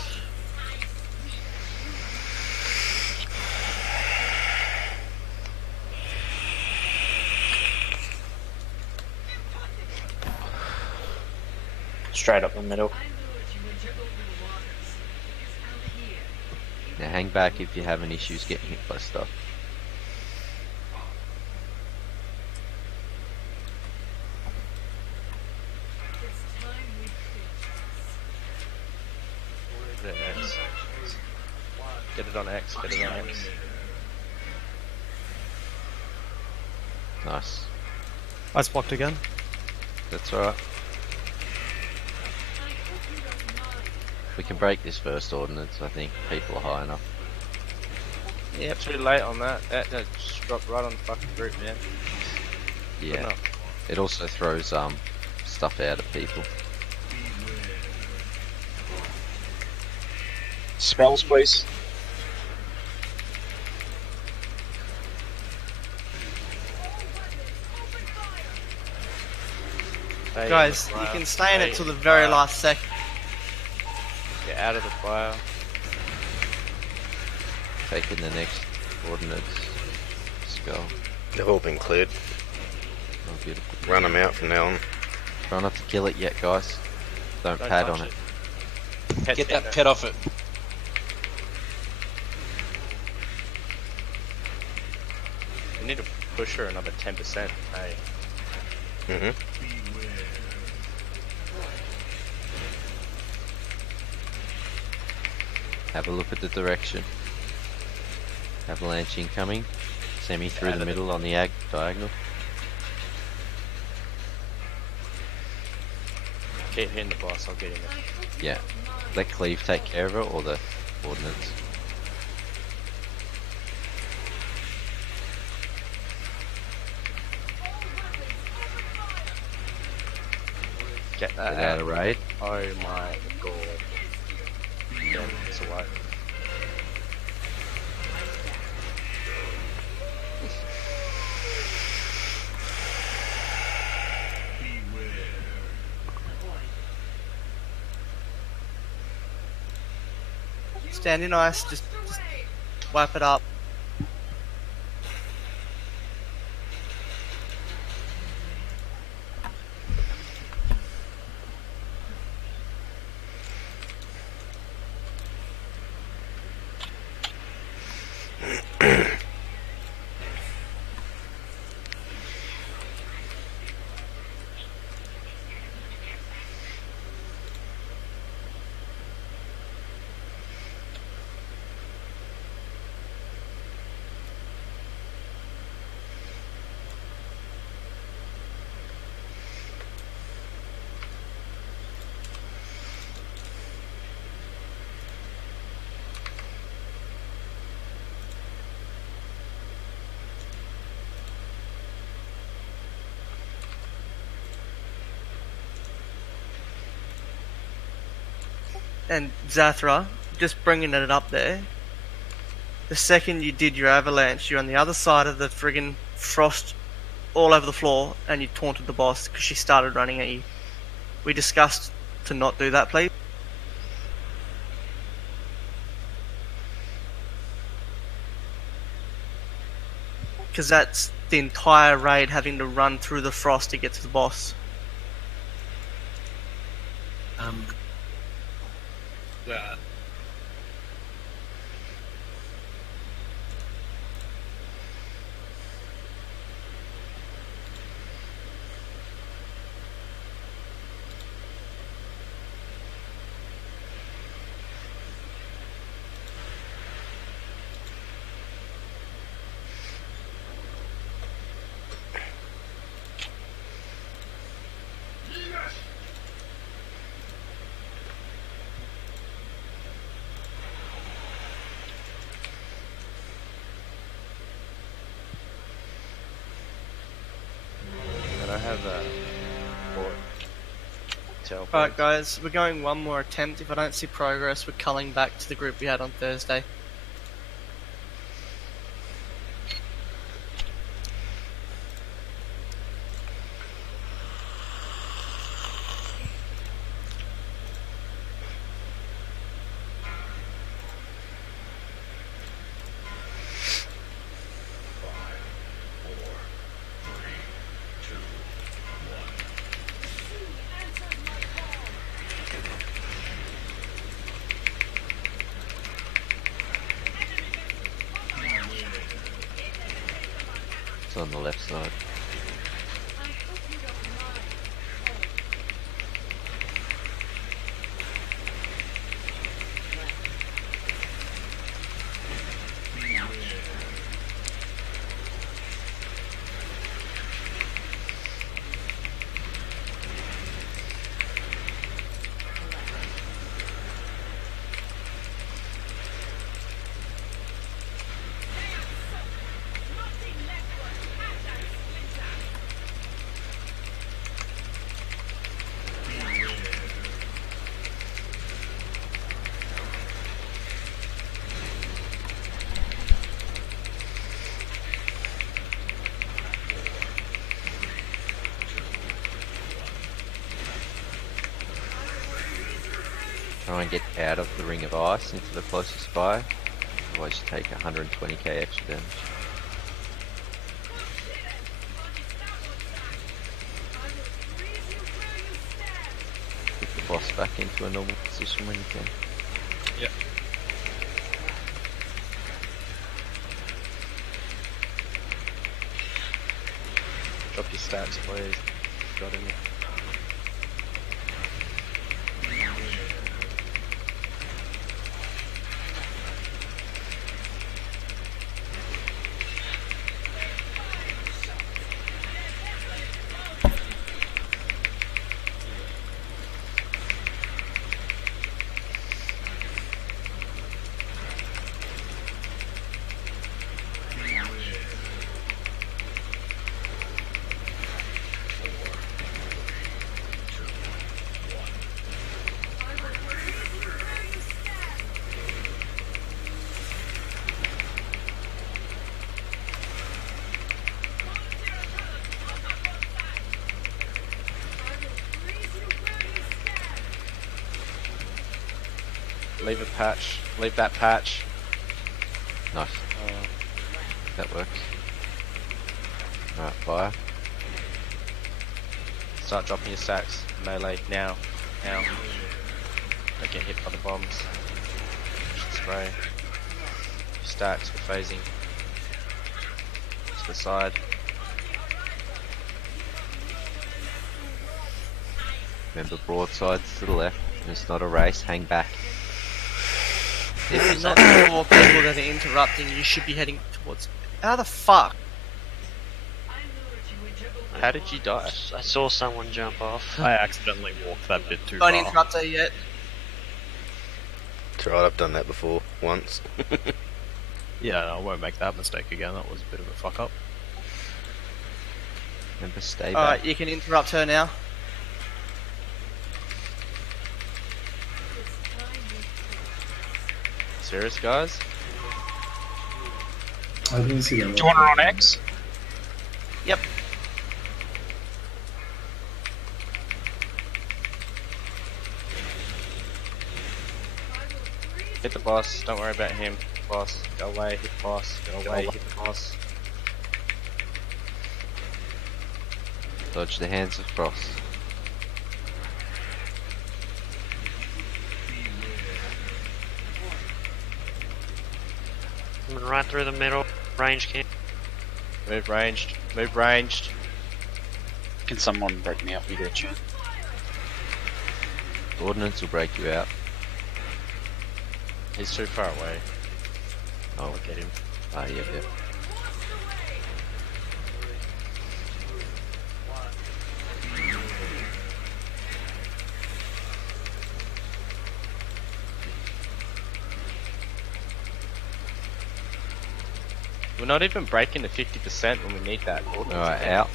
Straight up the middle. Now hang back if you're having issues getting hit by stuff. Get it on X, get it on X. Nice. I blocked again. That's alright. We can break this first ordnance, I think. People are high enough. Yep, too late on that. That just dropped right on the fucking group, man. Yeah. It also throws stuff out at people. Spells, please. Guys, you can stay in it till the very last second. Get out of the fire. Taking the next ordnance. Skull. They've all been cleared. Oh, beautiful. Run them out from now on. Try not to kill it yet, guys. Don't pad on it. Get that pet off it. We need to push her another 10%. Hey. Have a look at the direction. Avalanche incoming. Semi through the middle on the diagonal. Keep hitting the boss, I'll get him there. Yeah. Let Cleve take care of it, or the ordnance. Get that Get out of raid. Oh my god. Yeah, it's away. Standing nice, just wipe it up. and Zathra, just bringing it up there. The second you did your avalanche, you're on the other side of the friggin' frost all over the floor, and you taunted the boss because she started running at you. We discussed to not do that, please. Because that's the entire raid having to run through the frost to get to the boss. Yeah. And I have a Alright guys, we're going one more attempt. If I don't see progress, we're culling back to the group we had on Thursday. It's on the left side. Try and get out of the ring of ice into the closest fire, otherwise you take 120k extra damage. Get the boss back into a normal position when you can. Yep. Drop your stats, please. Got any? Leave a patch. Leave that patch. Nice. That works. Alright, fire. Start dropping your stacks. Melee now. Now. Don't get hit by the bombs. Spray. Stacks for phasing. To the side. Remember, broadsides to the left. It's not a race. Hang back. If you're not the four people that are interrupting, you should be heading towards... How the fuck? How did you die? I saw someone jump off. I accidentally walked that bit too Don't far. interrupt her yet. It's alright, I've done that before, once. Yeah, I won't make that mistake again. That was a bit of a fuck up. Remember, stay back. Alright, you can interrupt her now. serious, guys? I didn't see that. Do you want her on X? Yep. Hit the boss. Don't worry about him. Boss, go away. Hit the boss. Go away. Hit the boss. Dodge the hands of Frost. Coming right through the middle. Range camp. Move ranged. Move ranged. Can someone break me up with their chin? Ordnance will break you out. He's too far away. Oh, look at him. Ah, yep. We're not even breaking the 50% when we need that. Alright, out.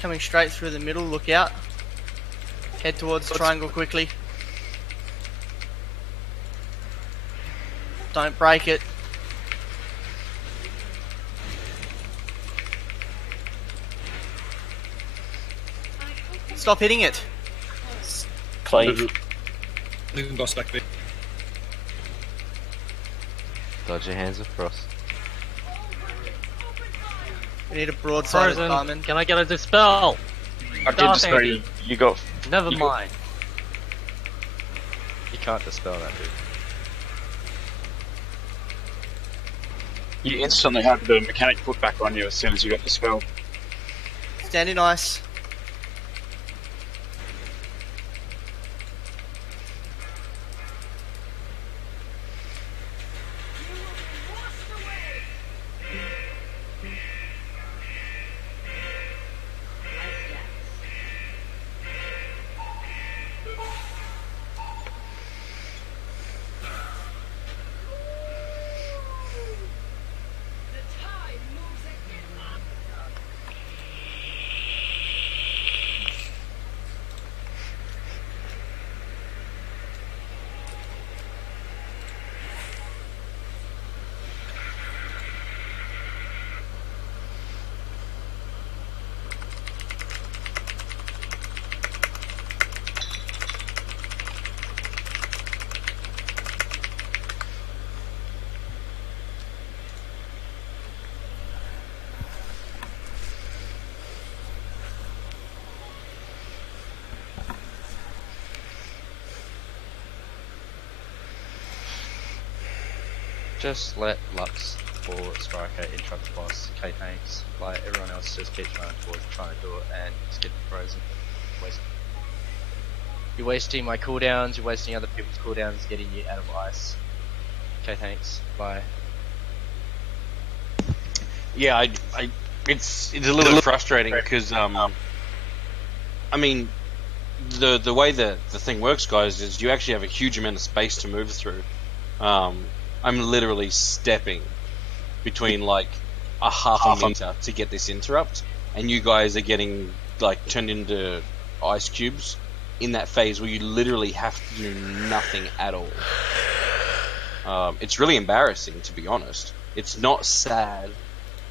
Coming straight through the middle, look out. Head towards the triangle quickly. Don't break it. Stop hitting it. Cleave. Moving boss back there. Dodge your hands of Frost. We need a broadside Frozen. diamond. Can I get a dispel? I did dispel you. You got. Never You mind. You can't dispel that, dude. You instantly had the mechanic put back on you as soon as you got the spell. Standing ice. Just let Lux or Striker interrupt the boss, K-Tanks, like everyone else just keeps running towards trying to do it and just get frozen. You're wasting my cooldowns, you're wasting other people's cooldowns, getting you out of ice. K-Tanks, bye. Yeah, it's a little bit frustrating because I mean, the way the thing works, guys, is you actually have a huge amount of space to move through. I'm literally stepping between like a half a meter to get this interrupt, and you guys are getting like turned into ice cubes in that phase where you literally have to do nothing at all. It's really embarrassing, to be honest. It's not sad,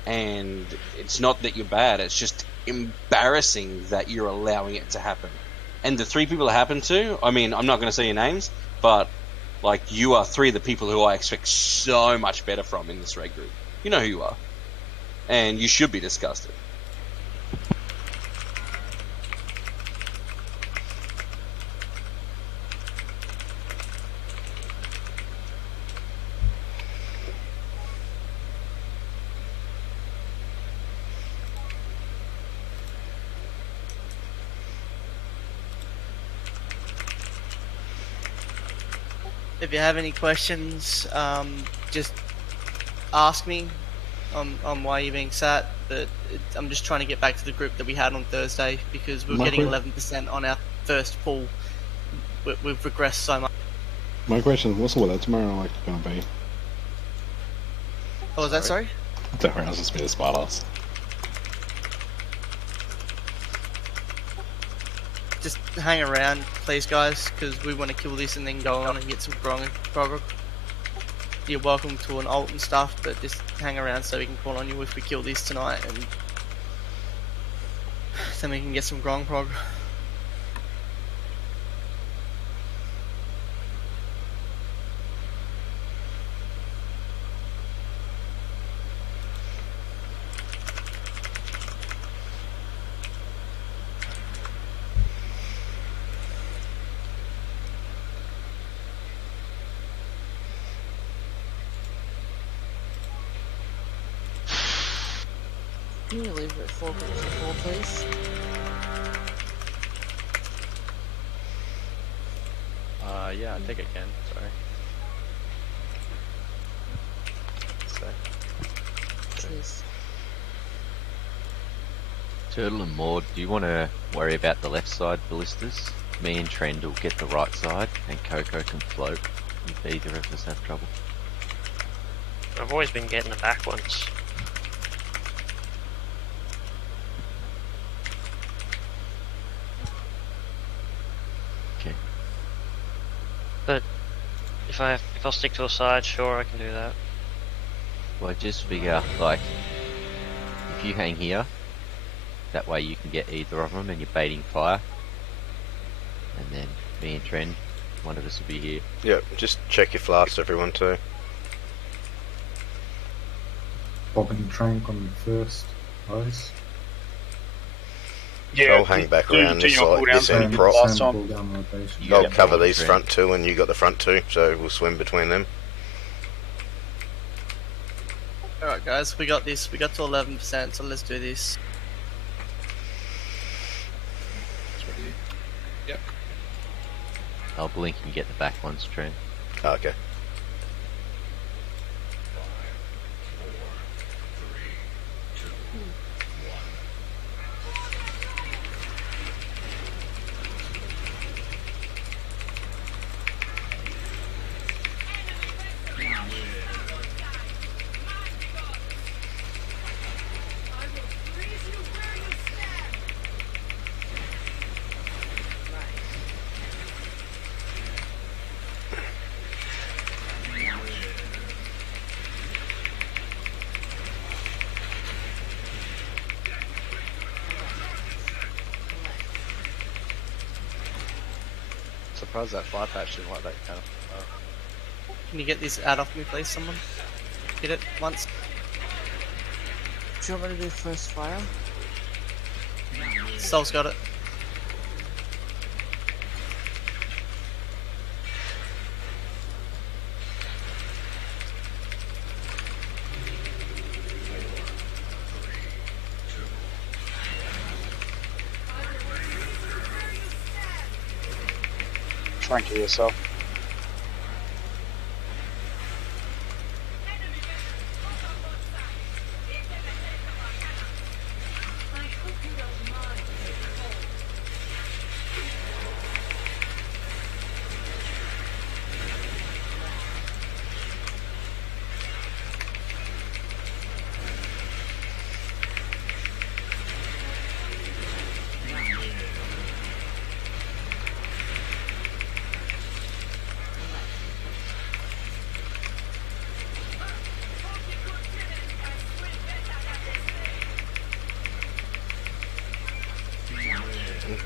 and it's not that you're bad. It's just embarrassing that you're allowing it to happen. And the three people it happened to, I mean, I'm not going to say your names, but like, you are three of the people who I expect so much better from in this raid group. You know who you are. And you should be disgusted. If you have any questions, just ask me on why you're being sat. But I'm just trying to get back to the group that we had on Thursday because we were getting 11% on our first pull. We've regressed so much. My question: what's the weather tomorrow like going to be? Oh, was that sorry? Don't worry, I was just being a smart ass. just hang around, please, guys, because we want to kill this and then go on and get some grog. You're welcome to an ult and stuff, but just hang around so we can call on you if we kill this tonight, and then we can get some grog prog. Can you leave it 4 minutes before, please? Yeah, I think I can. Sorry. Cheers. Turtle and Maud, do you want to worry about the left side ballistas? Me and Trend will get the right side, and Coco can float if either of us have trouble. I've always been getting the back ones. Okay. But if I'll stick to a side, sure, I can do that. Well, just figure, like, if you hang here, that way you can get either of them and you're baiting fire. And then me and Trent, one of us will be here. Yep, just check your flasks, everyone, too. Popping trank on the first ice. Yeah, I'll hang back around this end prop. I'll cover these front two, and you got the front two, so we'll swim between them. Alright guys, we got this. We got to 11%, so let's do this. Yep. I'll blink and get the back ones, Trent. Okay. Surprised that fly patch didn't like that kind of. Can you get this out of me, please, someone? Hit it once. Do you want me to do first fire? Sol's got it. Try and kill yourself.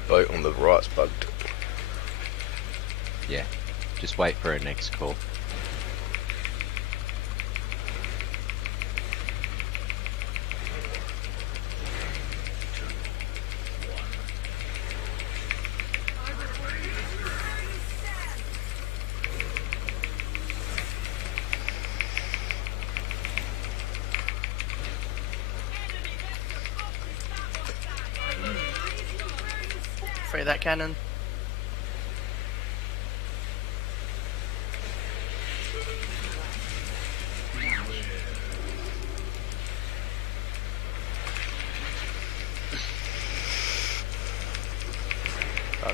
Boat on the right's bugged. Yeah, just wait for her next call. Free that cannon.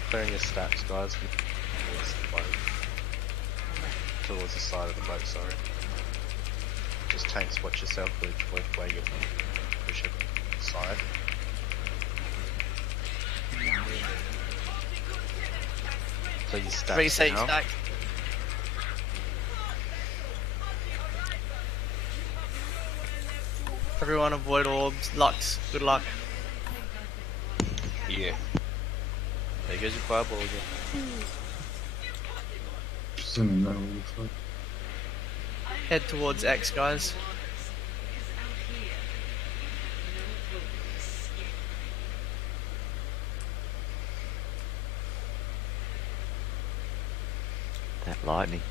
Clearing your stats, guys. Towards the boat. Towards the side of the boat, sorry. Just tanks, watch yourself with where you push it side. Please stack. 3 seat now. stack. Everyone avoid orbs. Lux. Good luck. Yeah. There goes your fireball again. Just in the middle, looks like. Head towards X, guys. That lightning.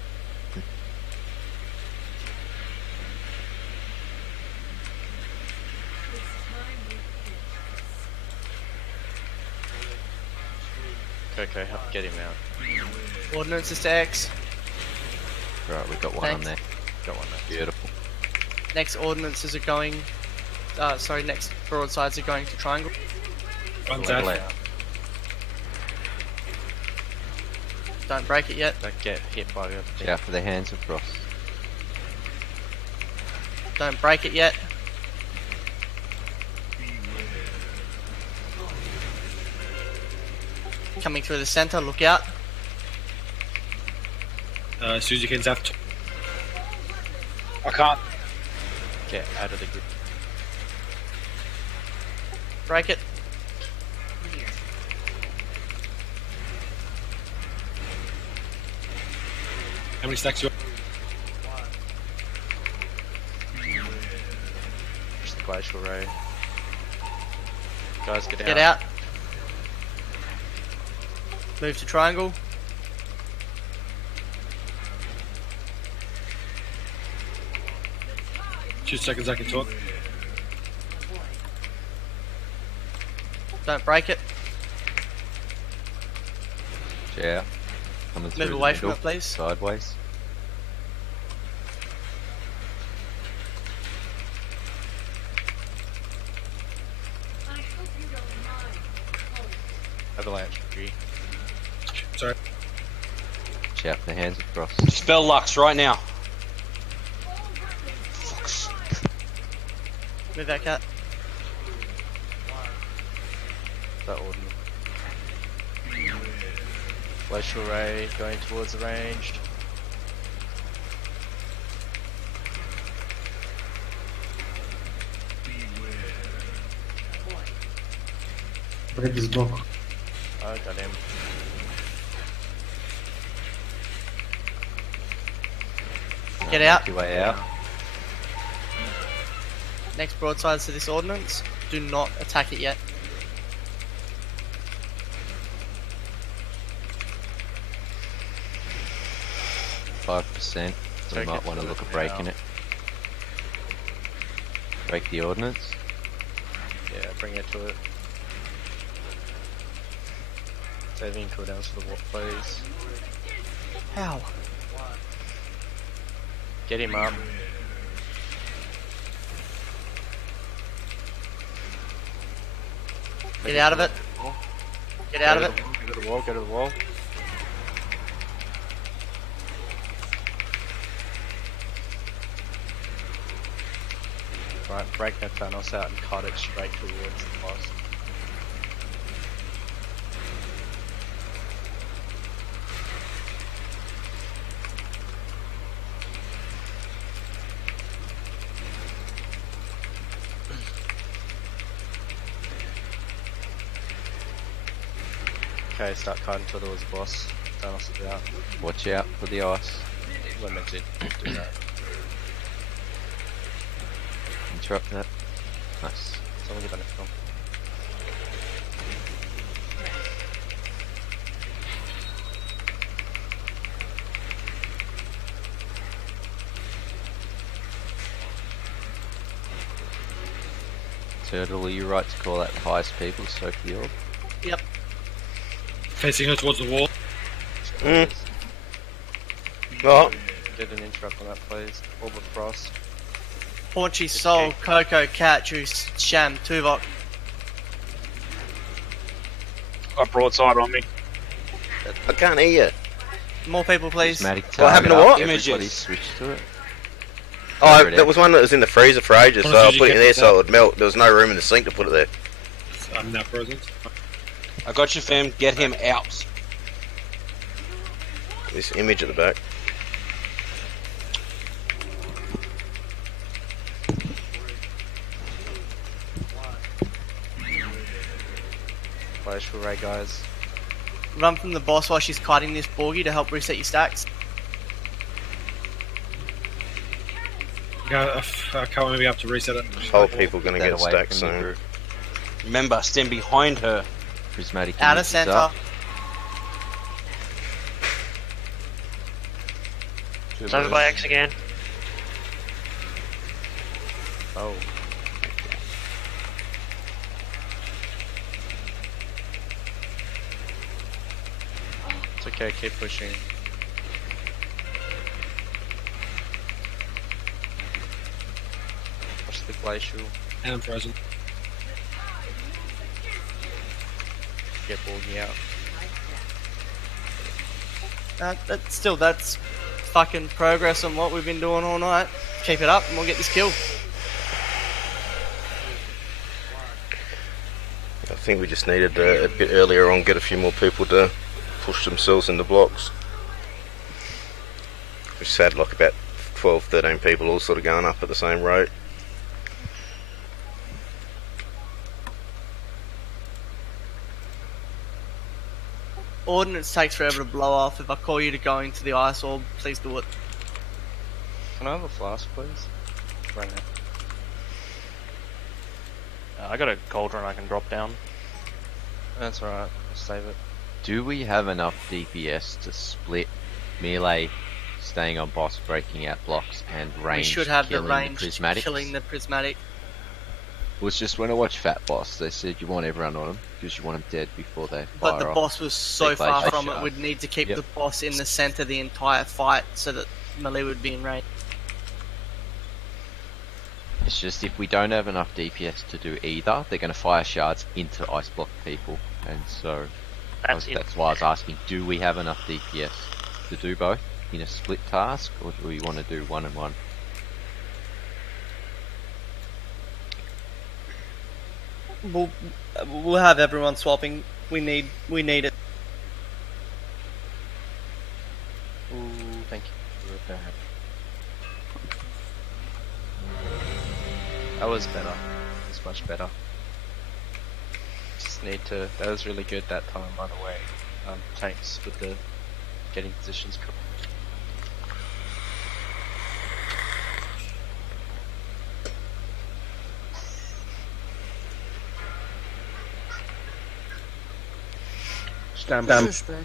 Coco, help get him out. Ordnance is to X. Right, we've got one on Thanks. there. Got one there. Beautiful. Next ordnances are going. Sorry, next broadsides are going to triangle. One's Level out. out. Don't break it yet. Don't get hit by the other thing. Shout for the hands of frost. Don't break it yet. Coming through the center, look out. Suzuki's out. I can't. Get out of the group. Break it. How many stacks you Push the glacial ray. Guys, get out. Get out. Move to triangle. have? 2 seconds I can talk. Don't break it. Yeah. Coming through Move the away from middle, it, please. Sideways. Avalanche tree. Sorry. Shout for the hands of frost. Spell Lux right now. Move that cat. That ordinance. Glacial ray going towards the range. Break his block. Oh, got him. Get out. Make your way out. Next broadsides to this ordnance. Do not attack it yet. %. So we Take might it want to to look it at breaking now. it. Break the ordnance. Yeah, bring it to it. Saving cooldowns for the wall, please. How? Get him up. Get out of it. Get out of it. Go to the wall, go to the wall. Right, break that Thanos out and cut it straight towards the boss. Okay, start cutting towards the boss. Thanos is out. Watch out for the ice. Limited. Do that. Interrupt that. Nice. Someone get on next one. Turtle, are you right to call that the highest people to soak the orb? Yep. Facing her towards the wall. What? Get an interrupt on that, please. Orb of Frost. Paunchy, Soul, Coco, Cat, Juice, Sham, Tuvok. Got broadside on me. I can't hear you. More people, please. What happened to what? Everybody switched to it. Oh, Over that there. was one that was in the freezer for ages, Oh, so I so put you it in there kept it so it out. would melt. There was no room in the sink to put it there. I'm now present. I got you, fam. Get him out. This image at the back. Glacial Ray, guys. Run from the boss while she's kiting this Borgie to help reset your stacks. I can't maybe have to reset it. Whole people going to get stacked soon. Remember, stand behind her. Prismatic Out of image is center. up. It's over by X again. Oh. It's okay, keep pushing. Watch the glacial. And I'm frozen. Get Borgie out. That's fucking progress on what we've been doing all night. Keep it up and we'll get this kill. I think we just needed a bit earlier on, get a few more people to push themselves in the blocks. We just had like about 12, 13 people all sort of going up at the same rate. Ordnance takes forever to blow off. If I call you to go into the ice orb, please do it. Can I have a flask, please? Right now. I got a cauldron I can drop down. That's alright, I'll save it. Do we have enough DPS to split melee, staying on boss, breaking out blocks, and range? We should have the killing range prismatics? killing the prismatic. It was just when I watched Fat Boss, they said you want everyone on them because you want them dead before they fire But the off. boss was so They far glacial from it, shard. we'd need to keep Yep. the boss in the center the entire fight so that melee would be in range. It's just if we don't have enough DPS to do either, they're going to fire shards into ice block people, and so That's that's why I was asking: do we have enough DPS to do both in a split task, or do we want to do one and one? We'll have everyone swapping. We need it. Ooh, thank you for that. That was better. That was much better. Just need to. That was really good that time, by the way. Thanks with the getting positions correct. Stand down. Pushback.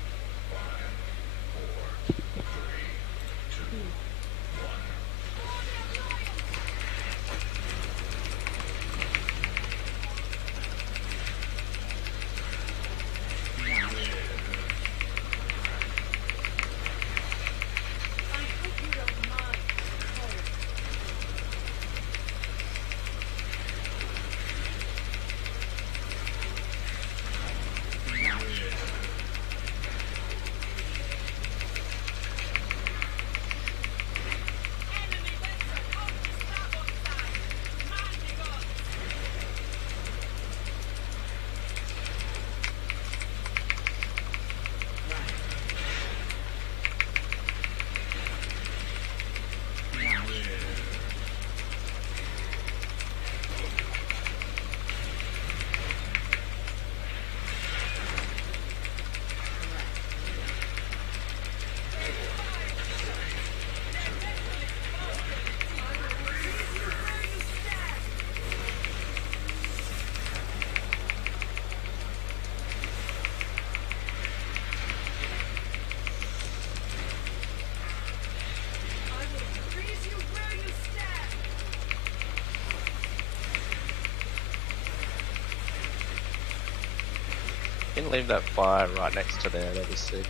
You can leave that fire right next to there, that'd be sick.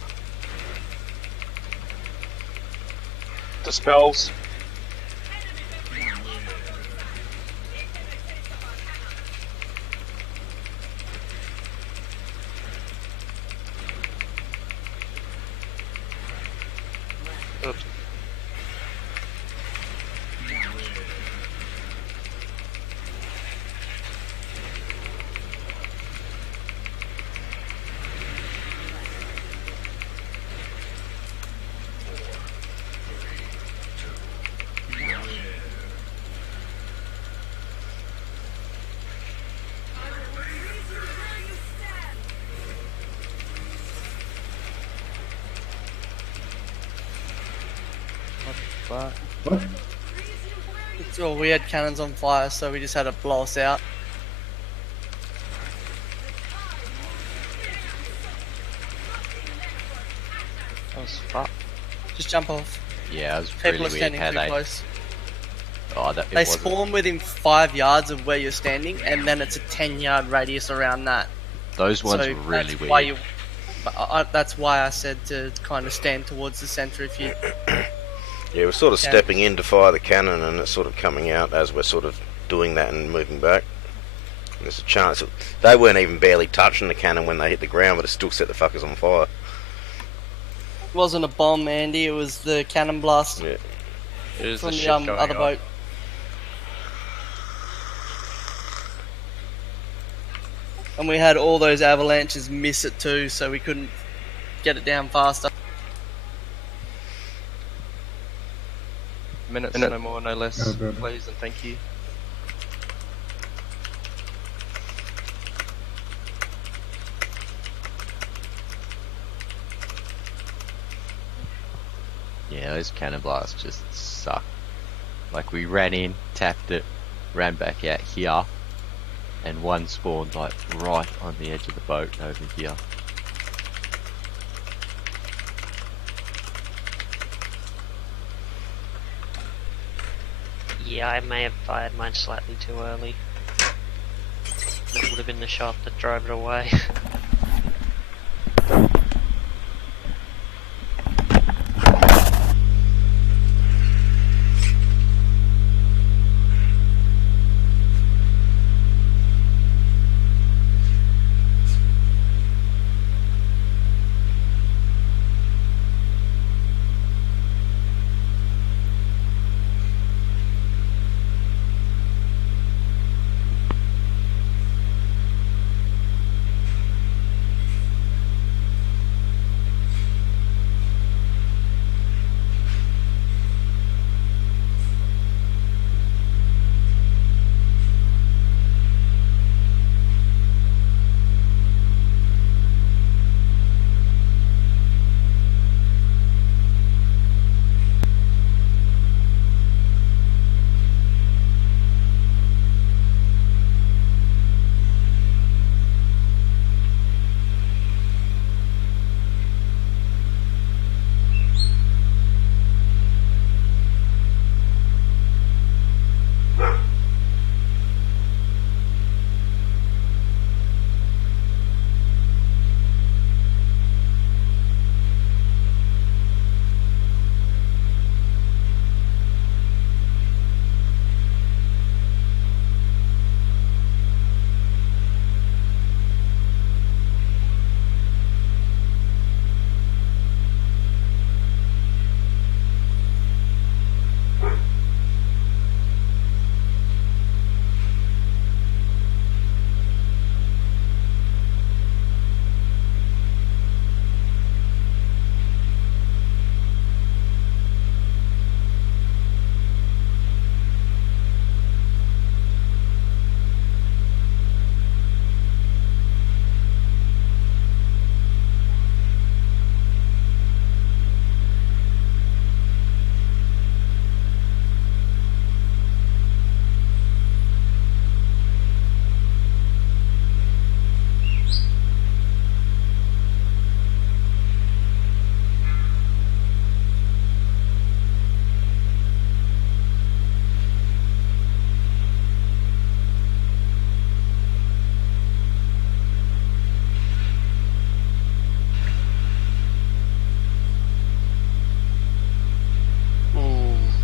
Dispels. Oops. fuck? What? Well, we had cannons on fire, so we just had to blow us out. That was fucked. Just jump off. Yeah, it was People really are standing weird how too they. close. Oh, that, They spawn within 5 yards of where you're standing, and then it's a 10-yard radius around that. Those ones So were really that's weird. why that's why I said to kind of stand towards the centre if you... Yeah, we're sort of stepping in to fire the cannon, and it's sort of coming out as we're sort of doing that and moving back. There's a chance that they weren't even barely touching the cannon when they hit the ground, but it still set the fuckers on fire. It wasn't a bomb, Andy. It was the cannon blast Yeah. It was from the the ship going other off. boat. And we had all those avalanches miss it too, so we couldn't get it down faster. Minutes, no more, no less, Oh, good. please, and thank you. Yeah, those cannon blasts just suck. Like, we ran in, tapped it, ran back out here, and one spawned like right on the edge of the boat over here. Yeah, I may have fired mine slightly too early. That would have been the shot that drove it away.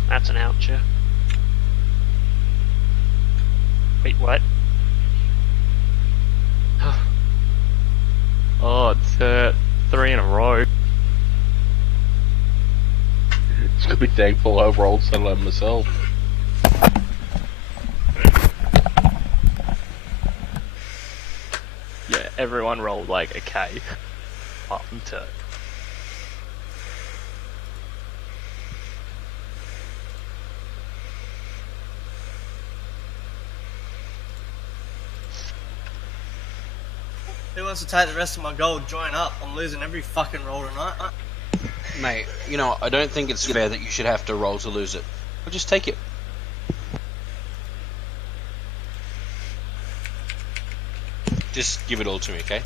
That's an oucher. Wait, what? Oh, it's 3 in a row. It's gonna be thankful I rolled so low myself. Yeah, everyone rolled like a K. Apart from Turk. Who wants to take the rest of my gold? Join up. I'm losing every fucking roll tonight. Mate, you know, I don't think it's fair that you should have to roll to lose it. Well, just take it. Just give it all to me, okay?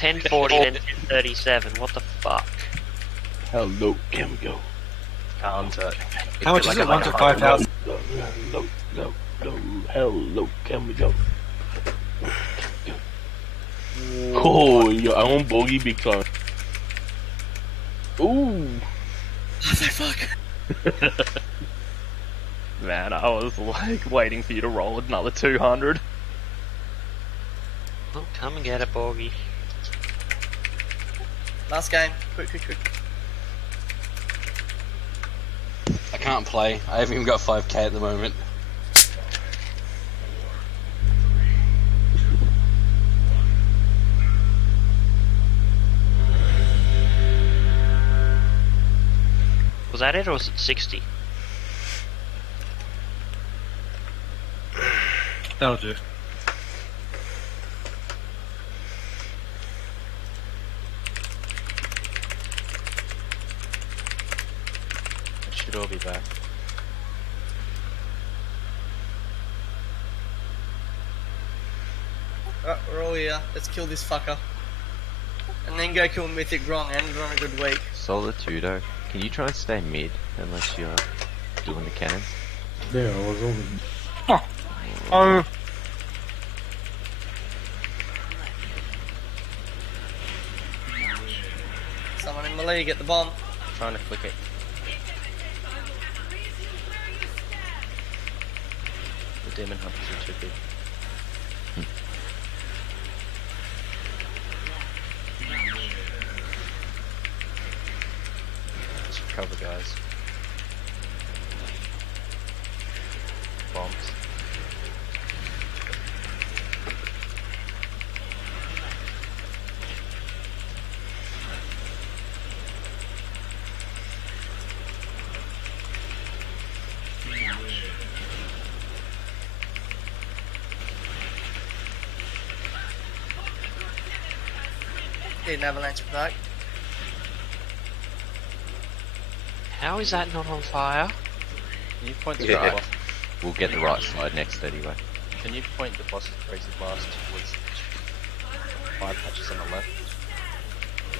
1040 then 1037. What the fuck? How low can we go? How much is it? 1 to 5,000. How low can we go? Oh, yo, I want bogey big time. Ooh. Fuck. Man, I was like waiting for you to roll another 200. Oh, come and get it, Borgie. Last game. Quick. I can't play. I haven't even got 5k at the moment. Was that it or was it 60? That'll do. It should all be back. Alright, we're all here. Let's kill this fucker. And then go kill Mythic Gronk and we're on a good week. Solitudo, can you try and stay mid unless you're doing the cannons? Yeah, I was over. Someone in melee, get the bomb. Trying to flick it. The demon hunters are too big. Just recover, guys. Bombs. Need an avalanche back. How is that not on fire? Can you point the Yeah. boss? We'll get the right side next anyway. Can you point the boss crazy blast towards 5 patches on the left?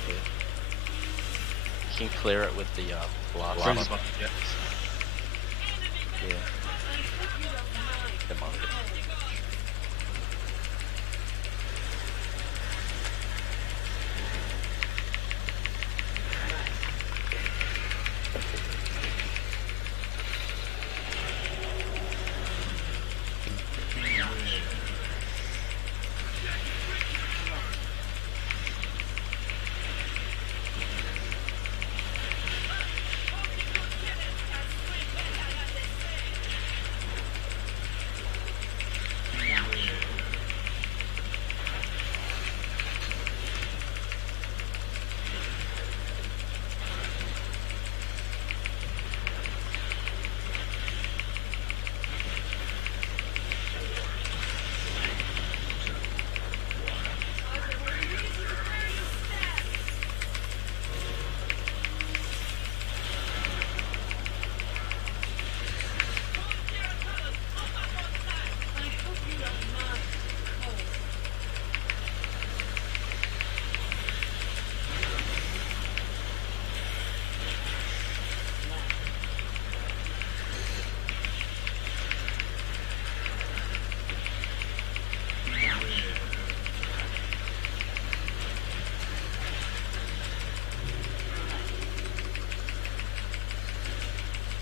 Yeah. You can clear it with the blast. Crazy blast, yeah. Yeah. Come on.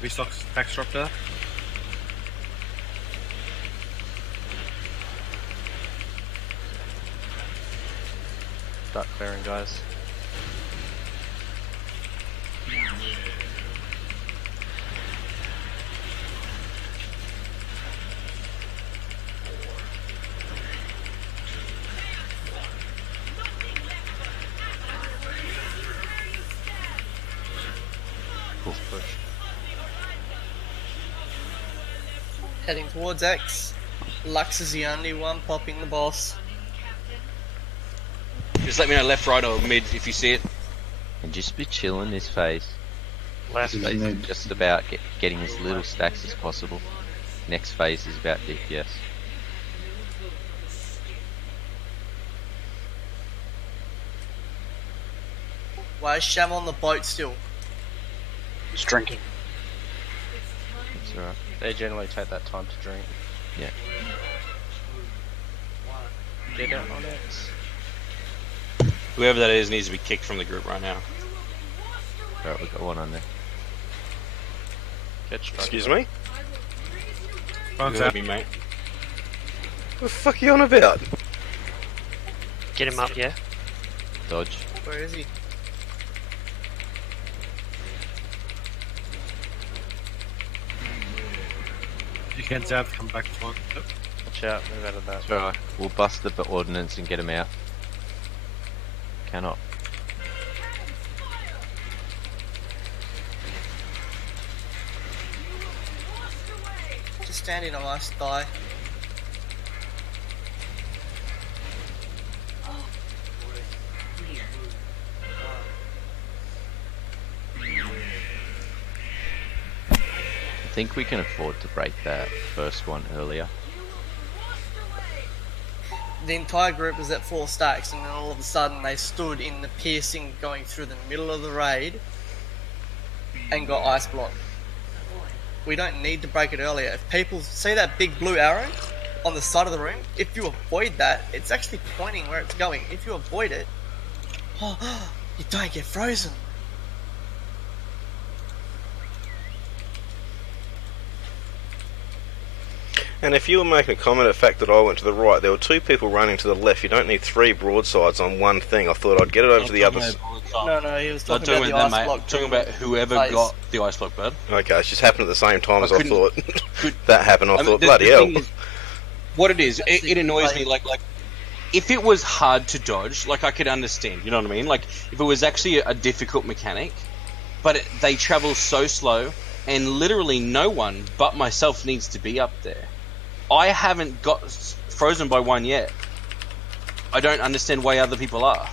Restock tax drop there. Start clearing, guys. Push. Heading towards X. Lux is the only one popping the boss. Just let me know left, right, or mid if you see it. And just be chilling this phase. Left. This phase is just about getting as little stacks as possible. Next phase is about DPS. Why is Shav on the boat still? Just drinking. That's alright. They generally take that time to drink. Yeah. Get out on it. Whoever that is needs to be kicked from the group right now. Alright, we got one on there. Catch Excuse me? Good at me, mate. What the fuck are you on about? Get him up, yeah? Dodge. Where is he? You can south, come back to one. Yep. Watch out, move out of that. It's alright. We'll bust the ordnance and get him out. Cannot. Just stand in a nice die. I think we can afford to break that first one earlier. The entire group was at 4 stacks, and then all of a sudden they stood in the piercing going through the middle of the raid and got ice blocked. We don't need to break it earlier. If people see that big blue arrow on the side of the room, if you avoid that, it's actually pointing where it's going. If you avoid it, you don't get frozen. And if you were making a comment of the fact that I went to the right, there were 2 people running to the left. You don't need 3 broadsides on one thing. I thought I'd get it over to the other side. No, he was talking about the ice block. I'm talking about whoever got the ice block, bud. Okay, it's just happened at the same time as I thought. That happened, I thought, bloody hell. Is, what it is, it annoys me, like, if it was hard to dodge, like, I could understand, you know what I mean? Like, if it was actually a difficult mechanic, but they travel so slow, and literally no one but myself needs to be up there. I haven't got frozen by 1 yet. I don't understand why other people are.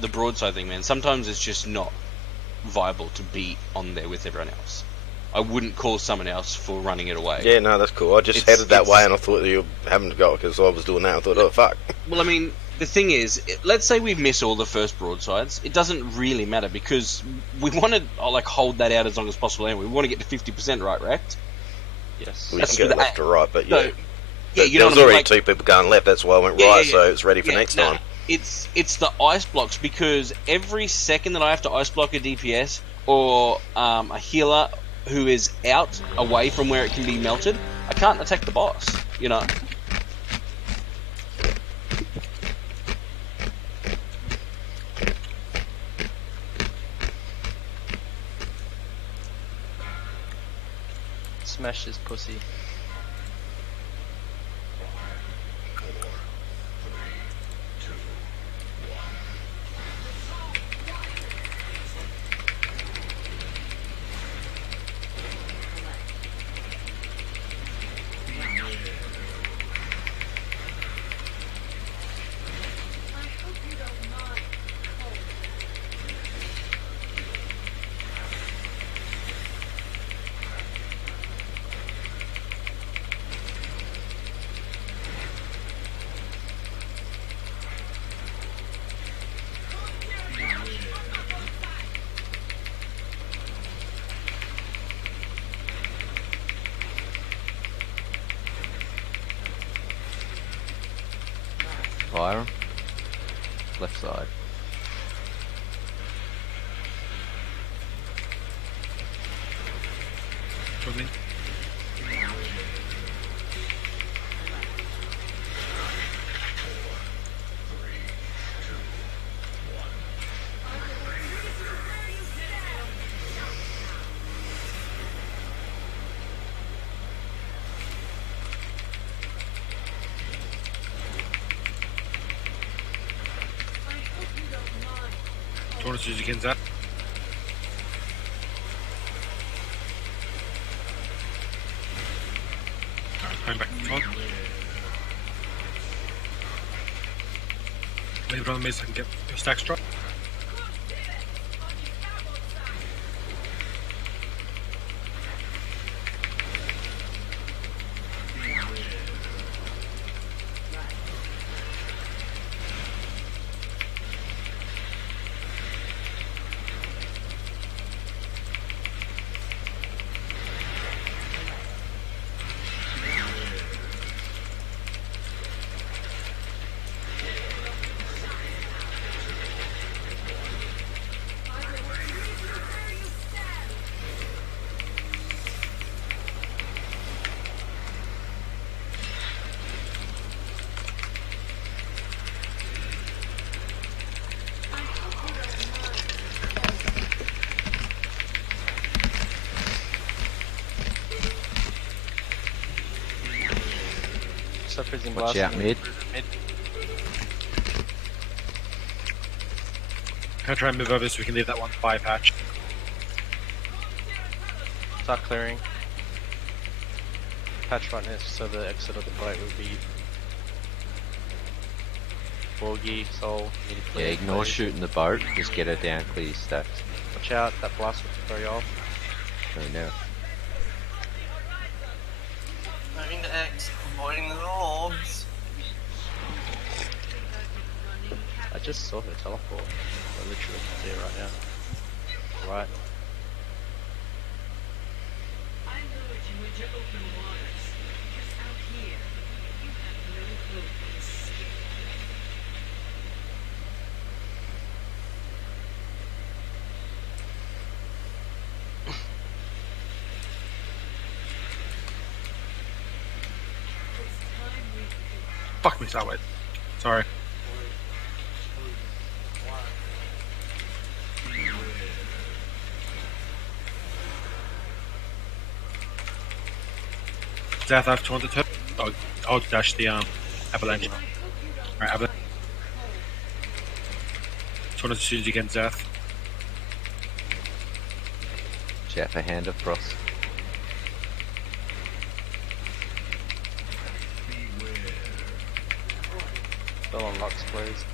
The broadside thing, man, sometimes it's just not viable to be on there with everyone else. I wouldn't call someone else for running it away. Yeah, no, that's cool. I just headed that way and I thought you were having to go because I was doing that. I thought, oh, fuck. Well, I mean, the thing is, let's say we miss all the first broadsides. It doesn't really matter because we want to hold that out as long as possible anyway. We want to get to 50% right, correct? Yes. We can go left or right, but yeah. So, yeah, you there know was already like, 2 people going left, that's why I went right, so it's ready for next time. It's the ice blocks, because every second that I have to ice block a DPS or a healer who is out away from where it can be melted, I can't attack the boss, you know. Smash his pussy. Fire him. Left side. Coming. Towards you again, Zach. Going back to the front. Leave it on me so I can get your stacks drop. Watch out mid. Can I try and move over so we can leave that one fire patch? Start clearing. Patch right next, so the exit of the boat would be Borgie, Soul, need to clear. Yeah, ignore shooting the boat, just get her down, clear your stacks. Watch out, that blast will throw you off. Go now. Moving to X, avoiding the little orbs. I just saw her teleport. I literally can see her right now. Right. Fuck me sideways. Sorry. Death, I've taunted her. I'll dash the avalanche. Alright, avalanche. Taunted shoots against Death. Watch out for hand of frost. Still on Lux, please.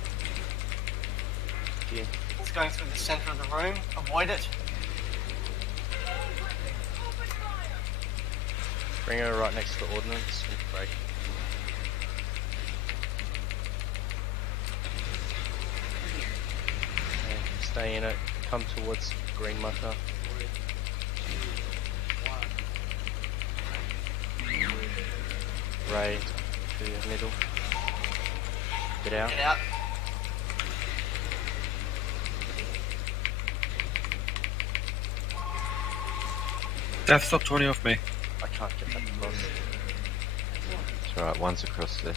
Yeah. It's going through the center of the room. Avoid it. Bring her right next to the ordnance and break. Okay, stay in it. Come towards green marker. Ray to the middle. Get out. Get out. Death, stop taunting off me. I can't get that across. It's alright, one's across there.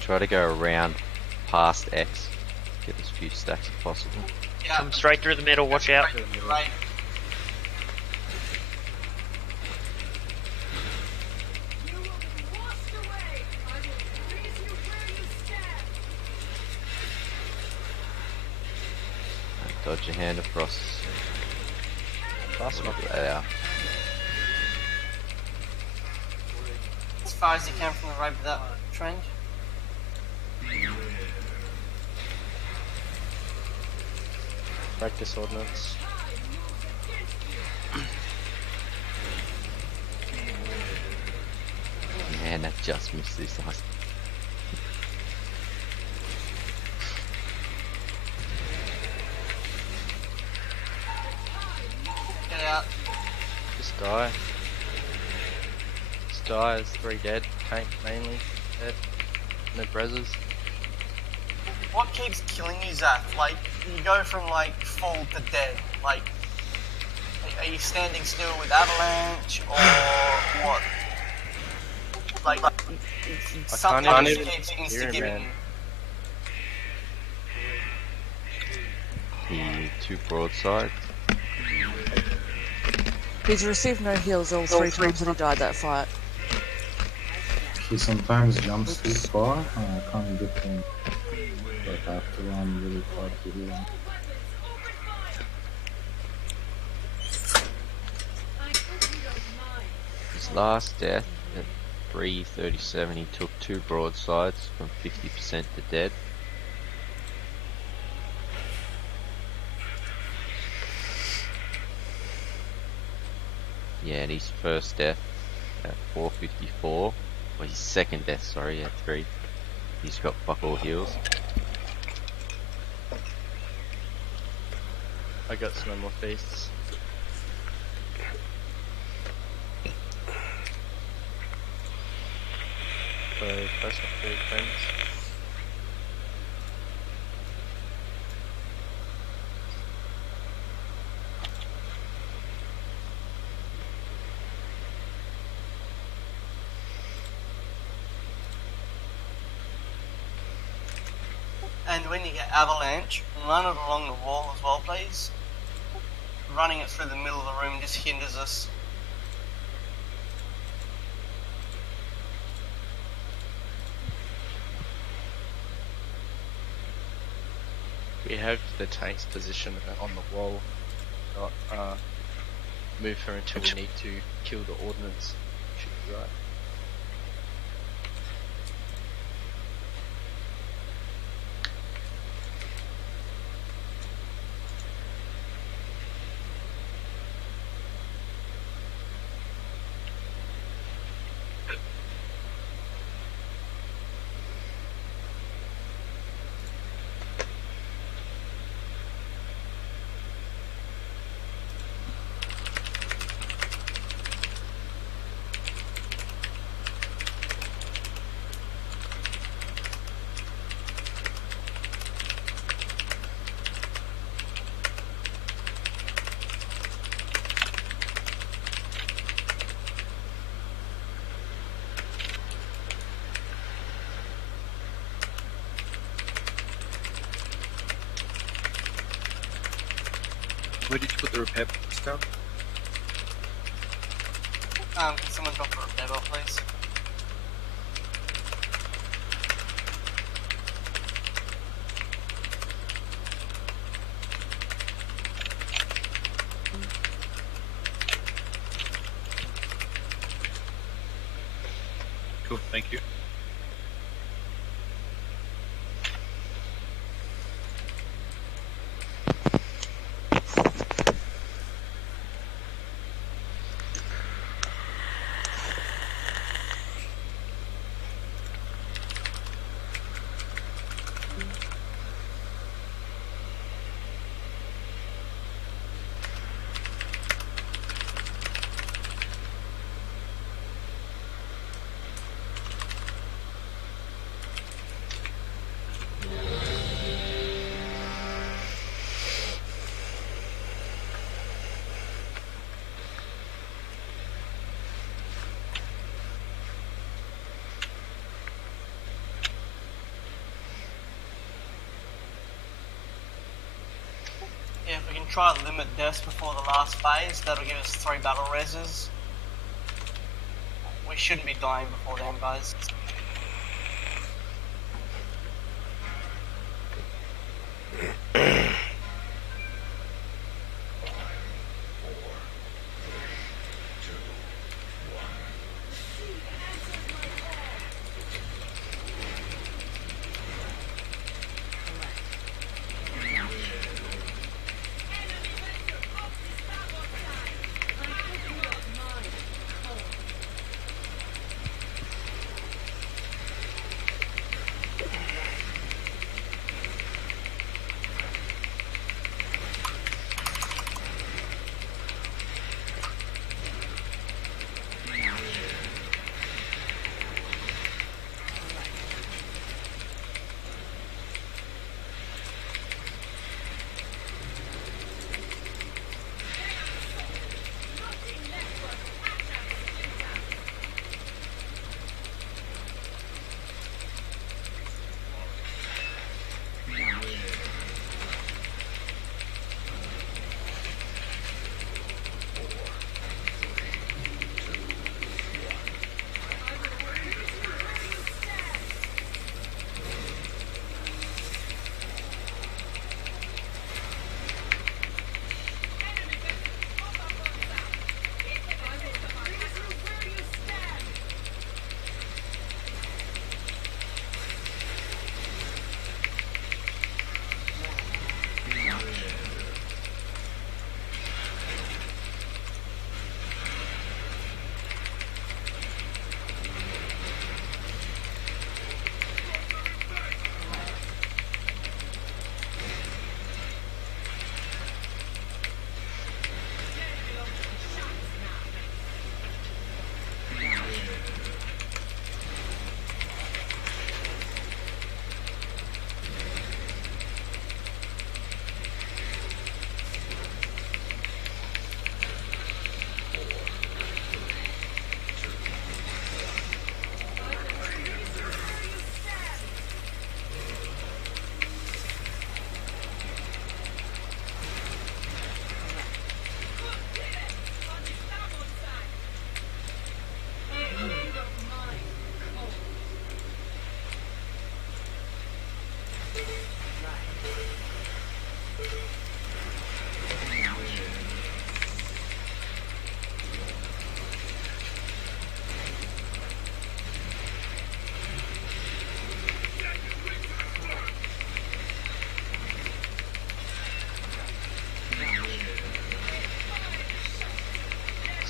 Try to go around past X. Get as few stacks as possible. Yeah. Come straight through the middle, watch out. Right. Dodge your hand across. Fast enough. Yeah. As far as you can from the right of that trend. Break this ordnance. Man, that just missed this last. Get out. Just die. Just die, there's 3 dead. Tank mainly dead. No brezzers. What keeps killing you, Zach? Like, you go from like full to dead. Like, are you standing still with avalanche or what? Like, something can't else even keeps hear him, instigating man. you. The 2 broadsides. He's received no heals all 3 times that he died that fight. He sometimes jumps too far and I can't get him. have to run really far to do that. His last death at 3:37, he took 2 broadsides from 50% to dead. Yeah, and his first death at 4:54, or his second death, sorry, at 3. He's got fuck all heals. I got some more feasts. So, first of all, friends. And when you get avalanche, run it along the wall as well, please. Running it through the middle of the room just hinders us. We have the tank's position on the wall. Not move her until we need to kill the ordnance. Should be right. Where did you put the repair box down? Can someone drop a repair bell, please? Cool, thank you. Yeah, if we can try to limit deaths before the last phase, that'll give us 3 battle reses. We shouldn't be dying before then, guys.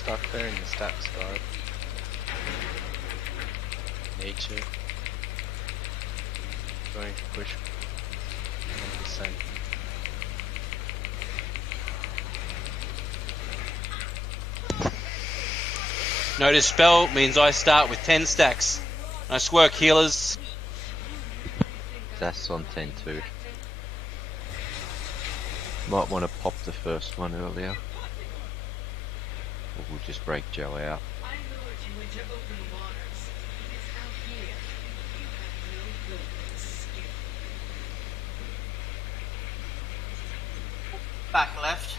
Start clearing the stats, guys. Need to. Going to push 1%. No dispel means I start with 10 stacks. Nice work, healers. That's on 10 too. Might want to pop the first one earlier. Or we'll just break Joe out. Back left.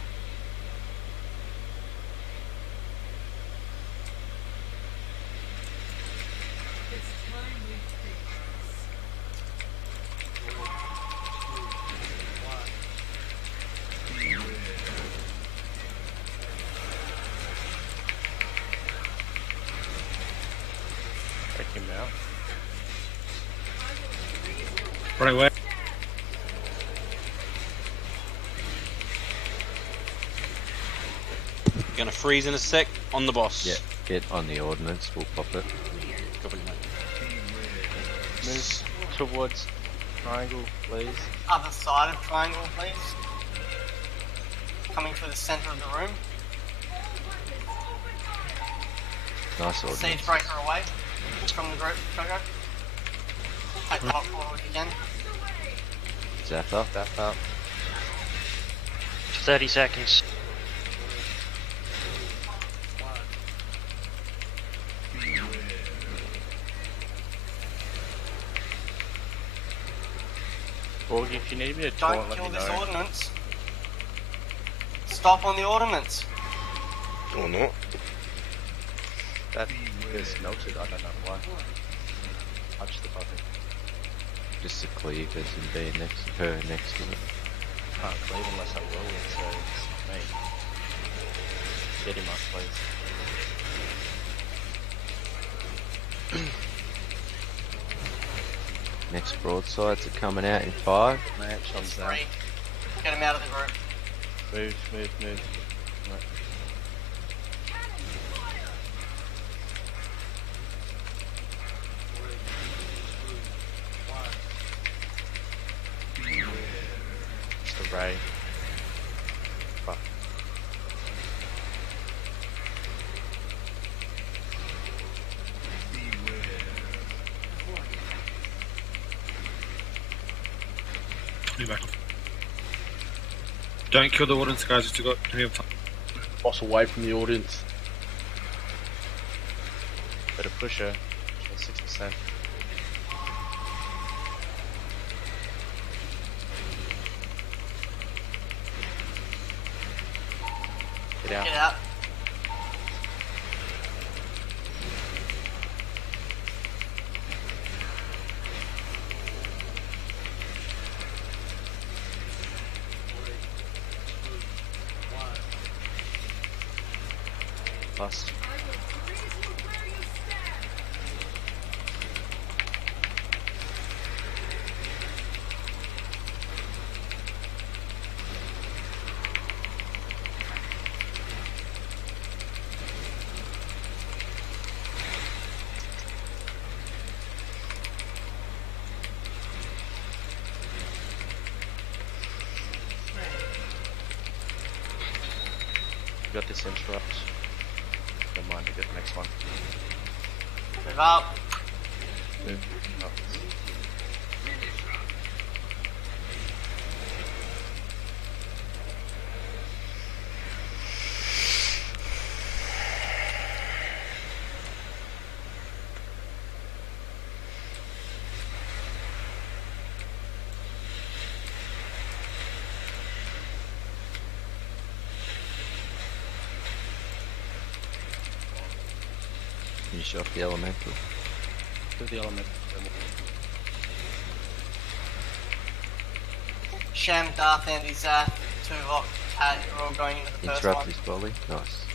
Take him out. Right away. Gonna freeze in a sec on the boss. Yeah, get on the ordnance, we'll pop it. Copy, mate. Move towards triangle, please. Other side of triangle, please. Coming through the centre of the room. Nice ordnance. Siege breaker away from the group. Go. Take the hot portal if you can. Zap up. Zap up. 30 seconds. Borg, if you need me to Don't taunt, let kill me this know. ordnance. Stop on the ordnance. Or not. That is melted, I don't know why. Touch the button. Just to cleave us and be next to her, next to it. Can't cleave unless I roll it, so it's me. Get him up, please. Next broadsides are coming out in 5. Match on It's Zap. free. Get him out of the group. Move. Right. It's the ray. Fuck. Move back. Don't kill the ordnance, guys. You've still got plenty of time. Boss away from the audience. Better push her. 6%. Get out. Get out. Bust. Got this interrupt. Don't mind to get the next one. Move up. Move. Up. Finish off the elemental. Do the element. Sham, Darth, Andy, Zaf, Tuvok, Cat, you're all going into the first Interrupt one. his volley. Nice.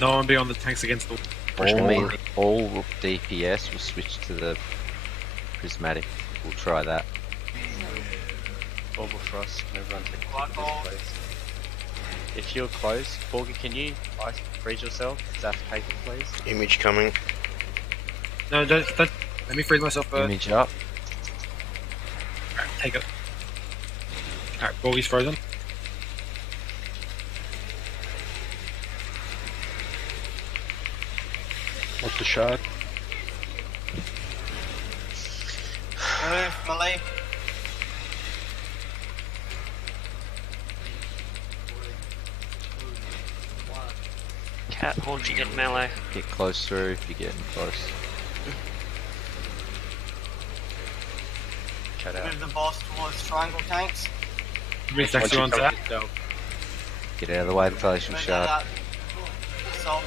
No one be on the tanks against the. All DPS will switch to the prismatic. We'll try that. Orbital Frost, and everyone take please. If you're close, Borgie, can you freeze yourself? Zap paper, please. Image coming. No, don't. Let me freeze myself first. Image up. Alright, take it. Alright, Borgie's frozen. What's the shard? Move, melee. Cat haunching at melee. Get close through if you're getting close. Cut out. Move the boss towards triangle tanks. Move next to on that. Get out of the way of the glacial Move shard. that. Salt.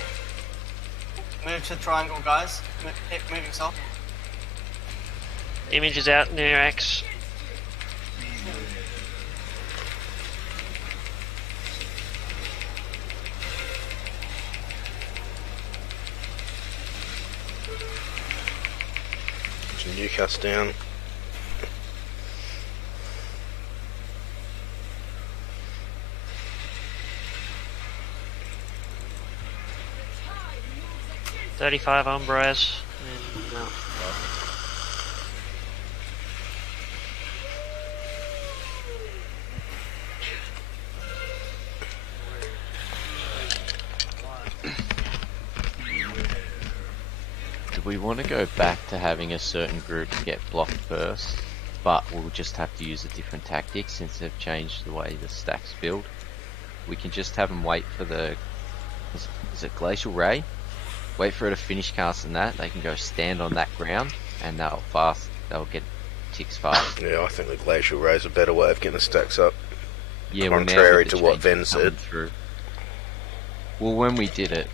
Move to triangle, guys. Keep moving, Salt. Image is out near X. Some Newcastle down. $35 Umbras. And no. Do we want to go back to having a certain group get blocked first, but we'll just have to use a different tactic since they've changed the way the stacks build? We can just have them wait for the... Is it Glacial Ray? Wait for her to finish casting that, they can go stand on that ground, and they'll get ticks fast. Yeah, I think the Glacial Ray is a better way of getting the stacks up. Yeah, contrary well, to what Ven said. Well, when we did it,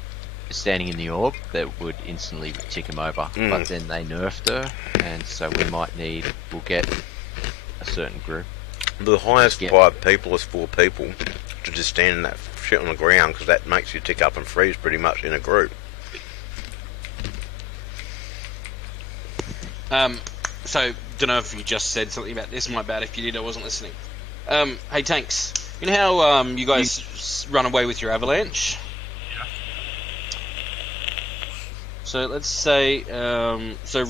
standing in the orb, that would instantly tick them over. But then they nerfed her, and so we'll get a certain group. The highest 5 people is 4 people to just stand in that shit on the ground, because that makes you tick up and freeze pretty much in a group. So, don't know if you just said something about this. My bad if you did, I wasn't listening. Hey, Tanks. You know how you guys run away with your avalanche? Yeah. So let's say, as soon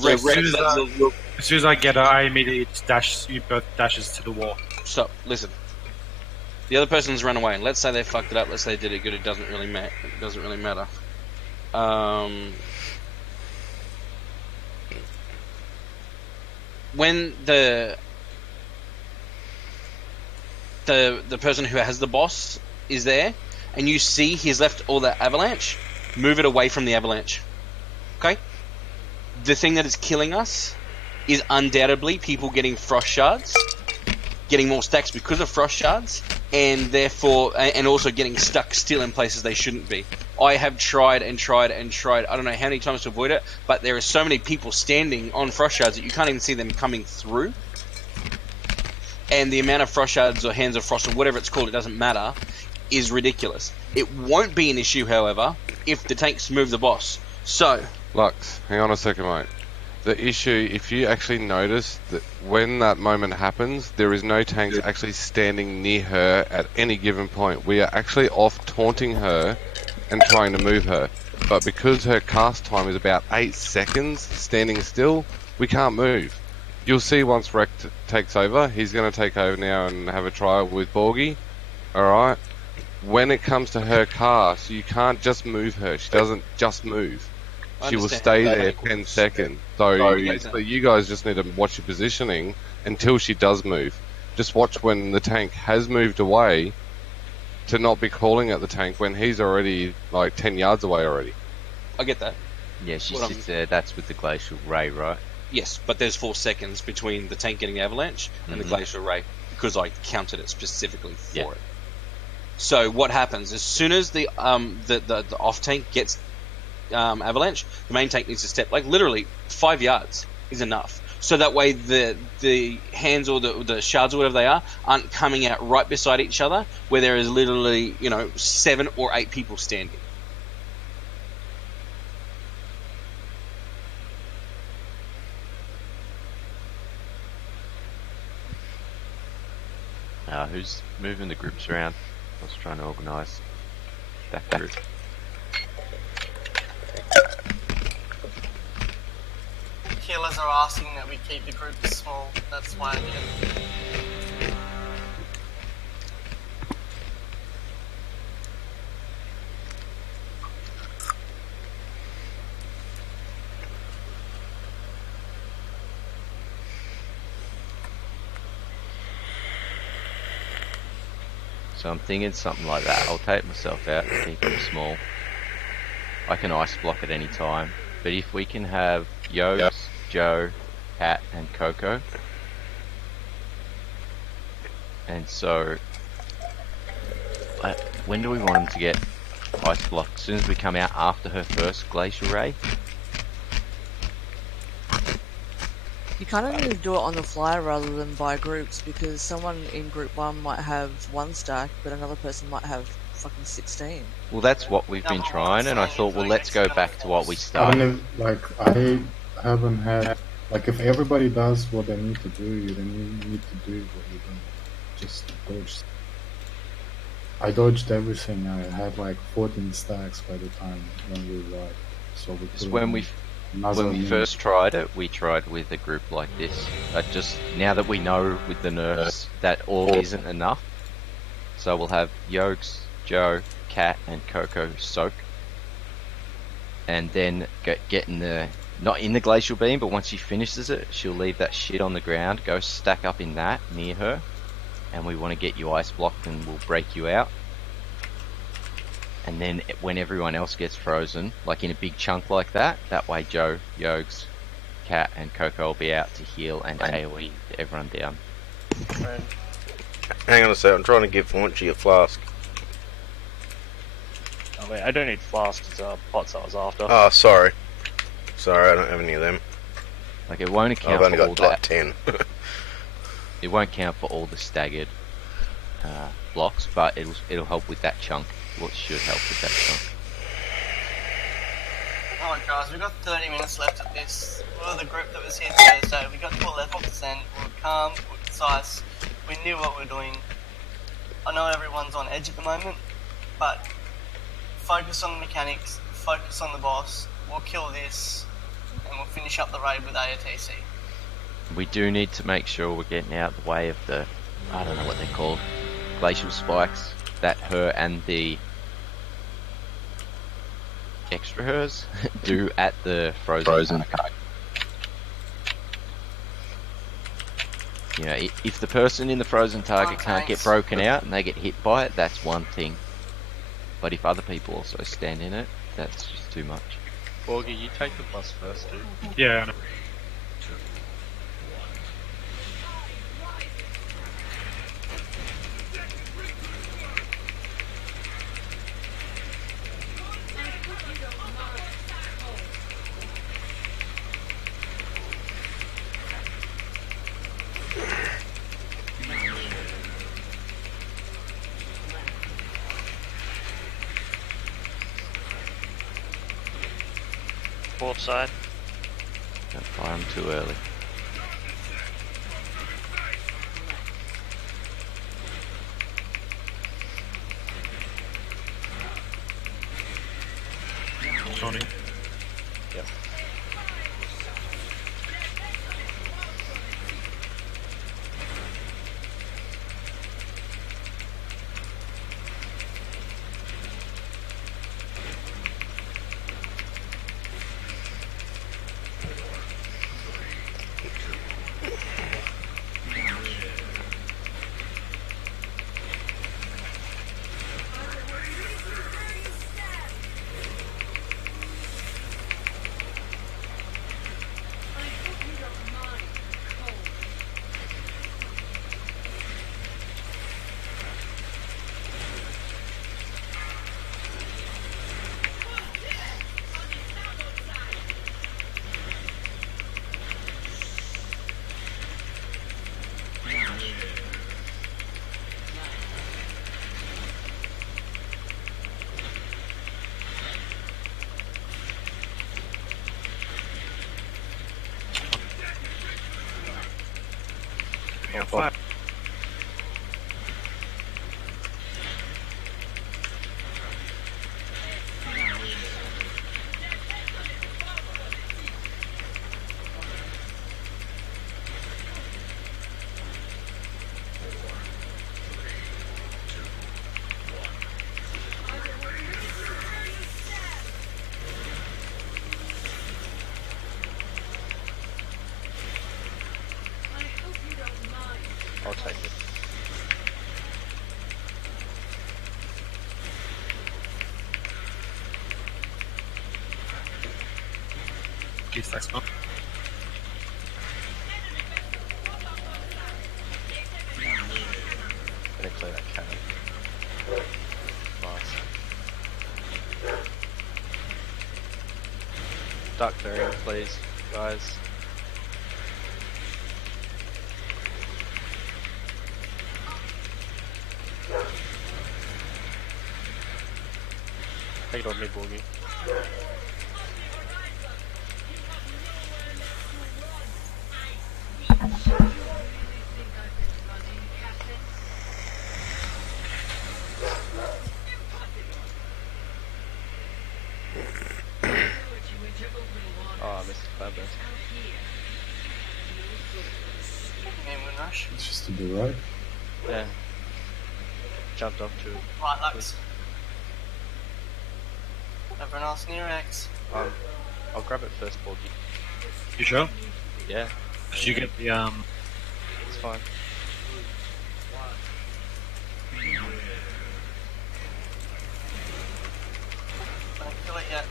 as I get her, I immediately dash. You both dashes to the wall. Stop. Listen. The other person's run away, and let's say they fucked it up. Let's say they did it good. It doesn't really matter. When the person who has the boss is there, and you see he's left all the avalanche, move it away from the avalanche. Okay? The thing that is killing us is undoubtedly people getting frost shards, getting more stacks because of frost shards, and therefore, and also getting stuck still in places they shouldn't be. I have tried and tried and tried, I don't know how many times to avoid it, but there are so many people standing on frost shards that you can't even see them coming through. And the amount of frost shards or hands of frost or whatever it's called, it doesn't matter, is ridiculous. It won't be an issue, however, if the tanks move the boss. So, Lux, hang on a second, mate. The issue, if you actually notice that when that moment happens, there is no tanks actually standing near her at any given point. We are actually off taunting her and trying to move her. But because her cast time is about 8 seconds standing still, we can't move. You'll see once Rek takes over, he's going to take over now and have a try with Borgie. Alright? When it comes to her cast, you can't just move her. She doesn't just move. She will stay there 10 seconds. So you guys just need to watch your positioning until she does move. Just watch when the tank has moved away to not be calling at the tank when he's already like 10 yards away already. I get that. Yeah, she sits there. That's with the Glacial Ray, right? Yes, but there's 4 seconds between the tank getting the avalanche and the Glacial Ray, because I counted it specifically for it. So what happens as soon as the off tank gets avalanche, the main tank needs to step like literally 5 yards is enough. So that way the hands or the shards or whatever they aren't coming out right beside each other where there is literally 7 or 8 people standing. Who's moving the groups around? I was trying to organise that group. Killers are asking that we keep the groups small. That's why I did it. So I'm thinking something like that. I'll take myself out and keep them small. I can ice block at any time. But if we can have Yogs, Joe, Cat and Coco. And so... when do we want them to get ice blocked? As soon as we come out after her first glacial ray? You kind of need to do it on the fly rather than by groups, because someone in group 1 might have 1 stack, but another person might have fucking 16. Well, that's what we've been trying, and I thought, well, let's go back to what we started. I haven't had... Like, if everybody does what they need to do, then you need to do what you're doing. Just dodge. I dodged everything. I had like 14 stacks by the time when we arrived. So we Because when we first tried it, we tried with a group like this. Just now that we know with the nerfs that all isn't enough, so we'll have Yogs, Joe, Cat, and Coco soak, and then get in the not in the glacial beam, but once she finishes it, she'll leave that shit on the ground, go stack up in that near her, and we want to get you ice blocked, and we'll break you out. And then when everyone else gets frozen, like in a big chunk like that, that way Joe, Yogs, Cat and Coco will be out to heal and AoE everyone down. Hang on a sec, I'm trying to give Faunchy a flask. Oh wait, I don't need flasks, it's pots I was after. Oh, sorry. Sorry, I don't have any of them. Like it won't account I've only for got all like that. 10. It won't count for all the staggered blocks, but it'll help with that chunk. Well, it should help with that chunk. Alright guys, we've got 30 minutes left at this. We're the group that was here Thursday. We got to 11%, we were calm, we were concise, we knew what we were doing. I know everyone's on edge at the moment, but focus on the mechanics, focus on the boss, we'll kill this, and we'll finish up the raid with AOTC. We do need to make sure we're getting out of the way of the, I don't know what they're called, glacial spikes that her and the extra hers do at the frozen target. You know, if the person in the frozen target can't get broken out and they get hit by it, that's one thing. But if other people also stand in it, that's just too much. Borgie, you take the bus first, dude. Yeah, I know. Port side. Don't fire them too early. Tony. Yep. Yes, that's not. Gonna clear that cannon. Nice. Duck clearing, please, guys. Take it on me, Boogie. Oh, I missed the cloud burst. And Moon Rush. It's just to the right. Yeah. Jumped off to Right, Lux. Everyone else near X. I'll grab it first, Boogie. You sure? Yeah. Did you get the It's fine. Don't kill it yet.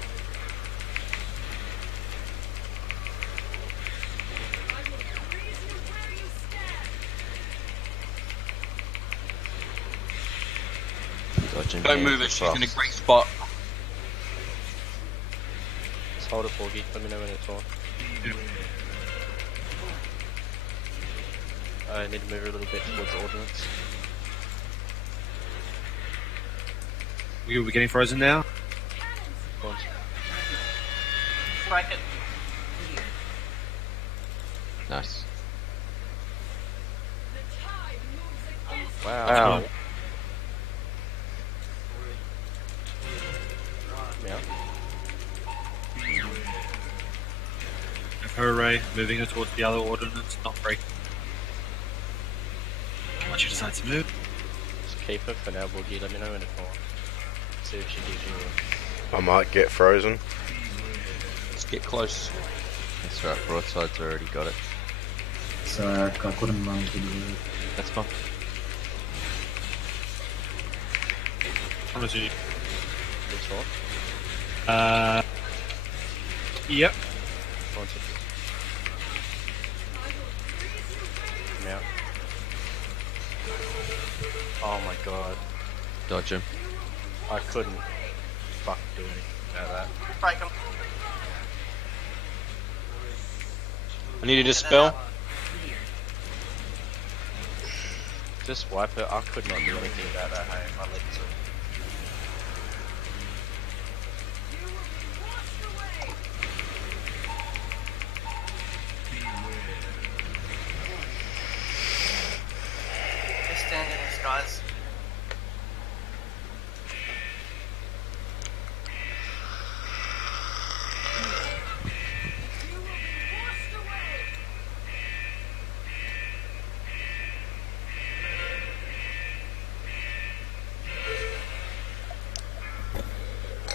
Dodging Don't hands move it, of she's in a frost. great spot. Just hold it, Boogie. Let me know when it's on. I need to move a little bit towards the ordnance. we're getting frozen now? Go on. Break it. Nice. Wow. Yeah. Her array, moving her towards the other ordnance, not breaking. Once you decide to move. Just keep her for now, Boogie. Let me know when it's on. See if she gives you a... I might get frozen. Let's get close. That's right, broadside's already got it. So I couldn't run to the right. That's fine. Honestly. Which one? Yep. One second. Come out. Oh my god. Dodge him. I couldn't fucking do anything about that. Break them. I need a dispel. Just wipe her. I could not do anything about that. Hey, my legs are... Just stand in this, guys.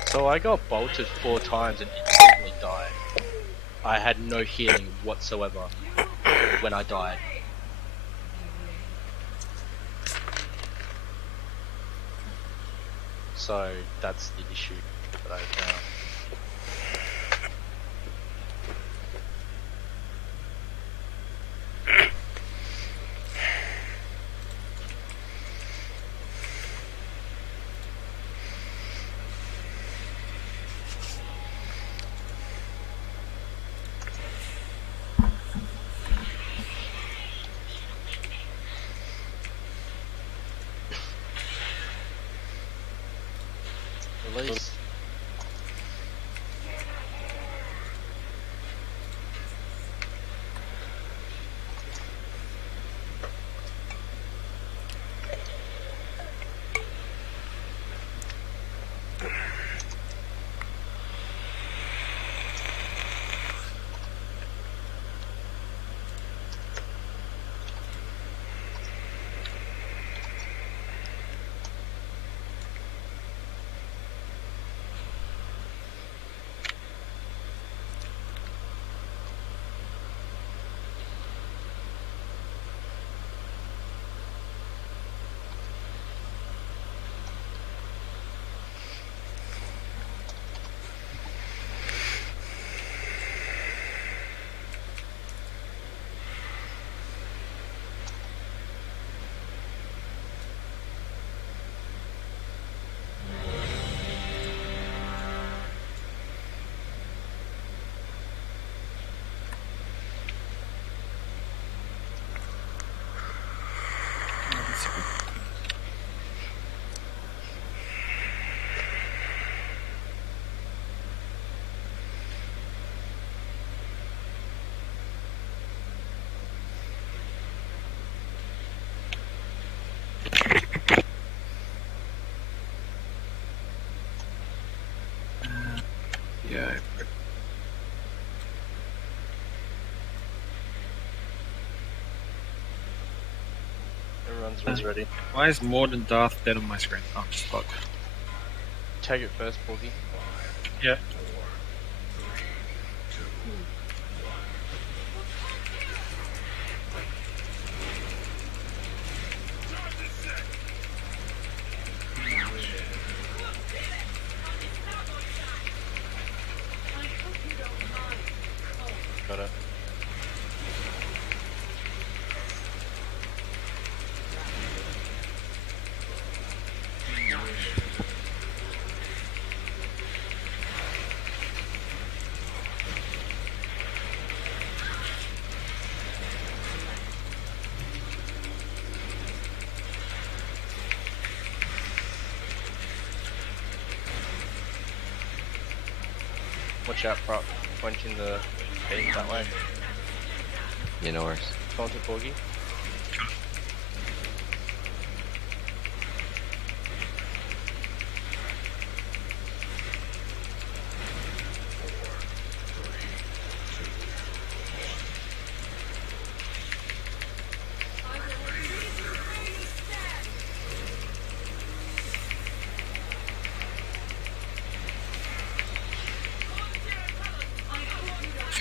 So I got bolted 4 times and instantly died. I had no healing whatsoever when I died. So that's the issue that I found. Release. Yeah. Everyone's ready. Why is more than Darth dead on my screen? Oh, just fuck. Take it first, Boogie. Yeah. Got it. Watch out, prop. Pointing the beam that way. Yeah, no worries. Taunt it, Boogie.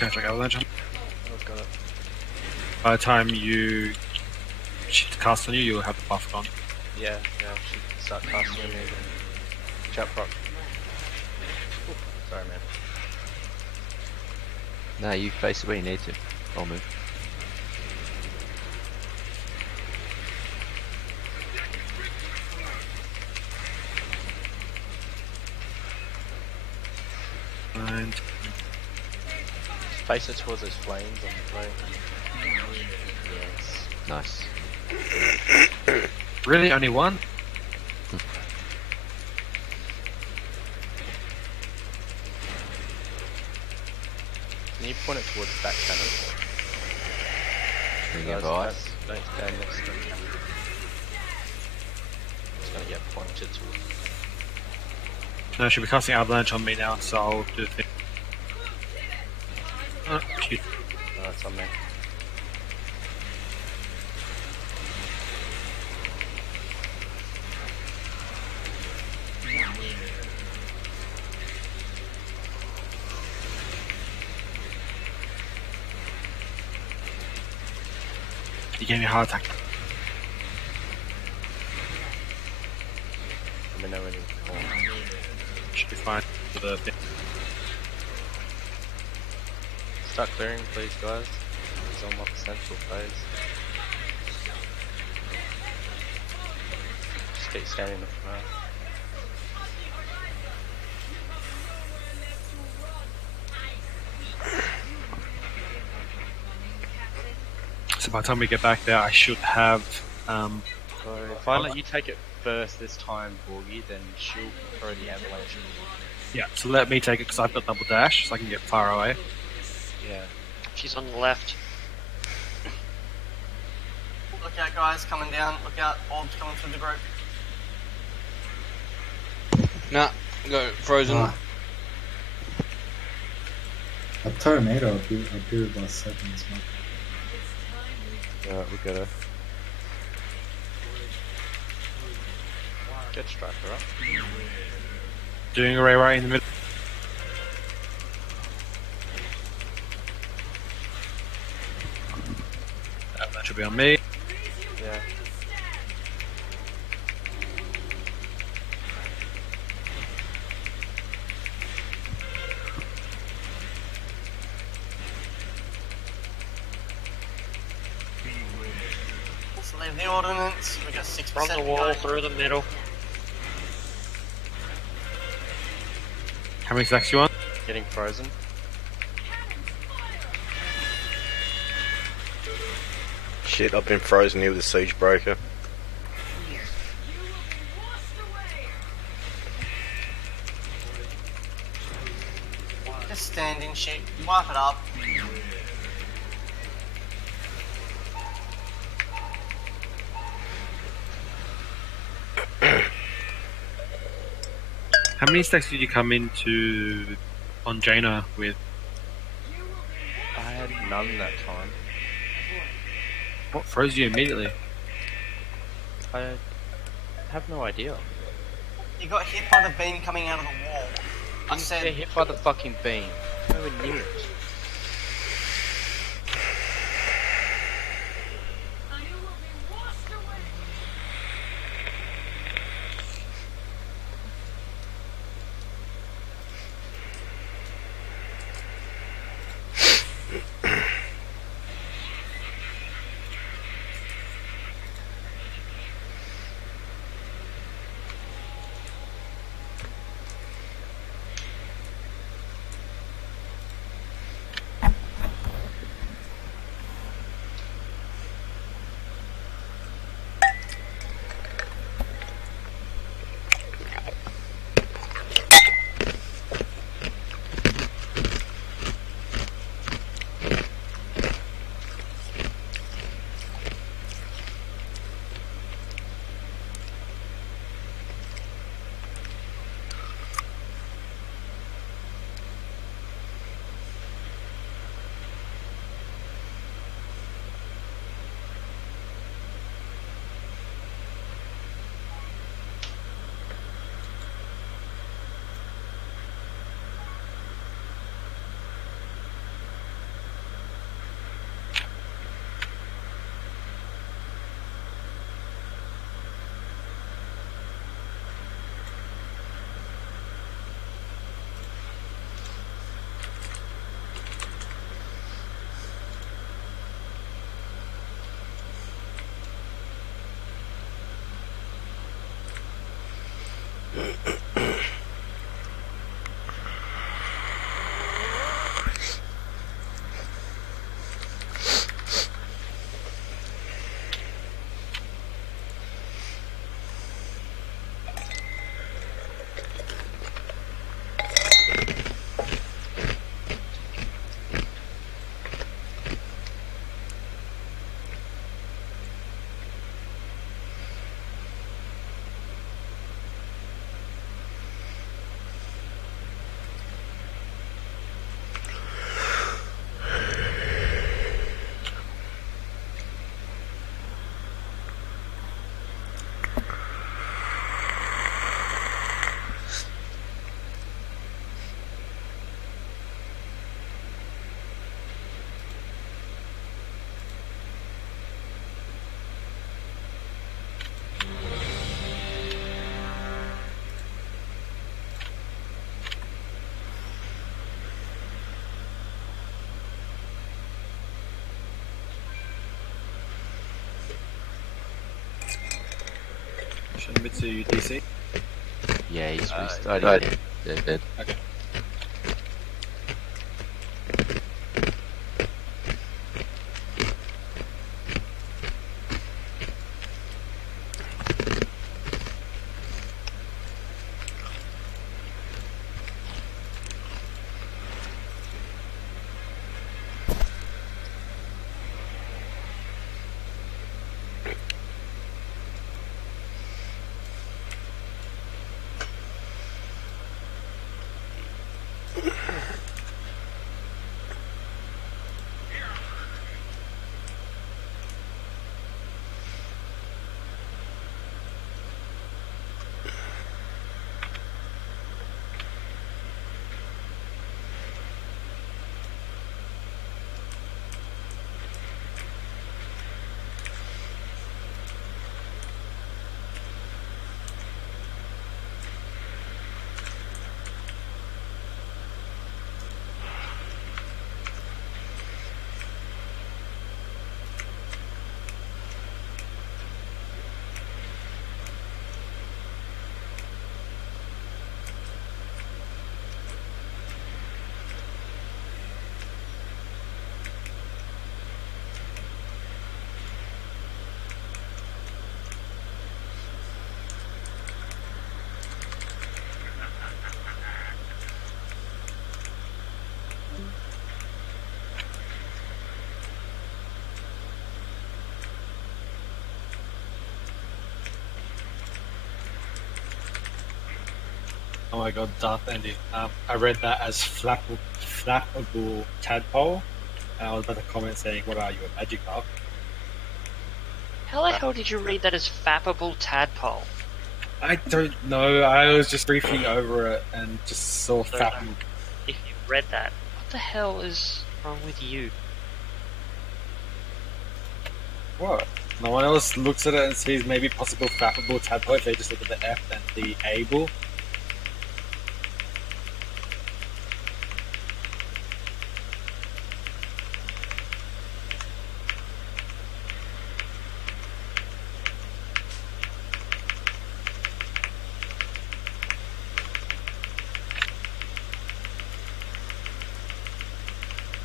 Sounds like avalanche. I've got it. By the time you cast on you, you'll have the buff gone. Yeah, should start casting on me. Chat prop. Ooh, sorry, man. No, you face it where you need to. I'll move. And Face it towards those flames on the plate. Yes. Nice. really, only one? Can you point it towards the back cannon? Ring Guys, advice. don't stand next to it. It's gonna get pointed towards. No, she'll be casting avalanche on me now, so I'll do the thing. Oh, shit. No, it's on me. You gave me a heart attack. Let me know when you Should be fine for the thing. start clearing, please, guys. It's on the central phase. Just keep standing in the front. So by the time we get back there, I should have. So if I let you take it first this time, Borgie, then she'll throw the avalanche. Yeah, so let me take it because I've got double dash, so I can get far away. Yeah. She's on the left. Look out, guys, coming down. Look out, orbs coming through the group. Nah, go frozen. A tornado appeared last seconds, man. Alright, we got her. Get Striker up. Doing a ray right in the middle. That should be on me. Yeah. Let's leave the ordnance. We got 6% From the wall through the middle. How many stacks you want? Getting frozen. Shit, I've been frozen here with a siege breaker. Just standing shit. Wipe it up. How many stacks did you come into on Jaina with? I had none that time. What froze you immediately? I have no idea. You got hit by the beam coming out of the wall. I Didn't said get hit by the fucking beam. Nowhere near it. Mitsu DC? Yeah, he's restarted. Yeah, dead. Okay. Oh my god, Darth Ending. I read that as flappable tadpole. And I was about to comment saying, what are you, a Magikarp? How the hell did you read that as fappable tadpole? I don't know. I was just briefing over it and just saw So, fappable. if you read that, what the hell is wrong with you? What? No one else looks at it and sees maybe possible fappable tadpole if they just look at the F and the able.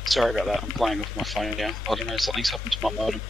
Sorry about that, I'm playing with my phone now. I don't know, something's happened to my modem.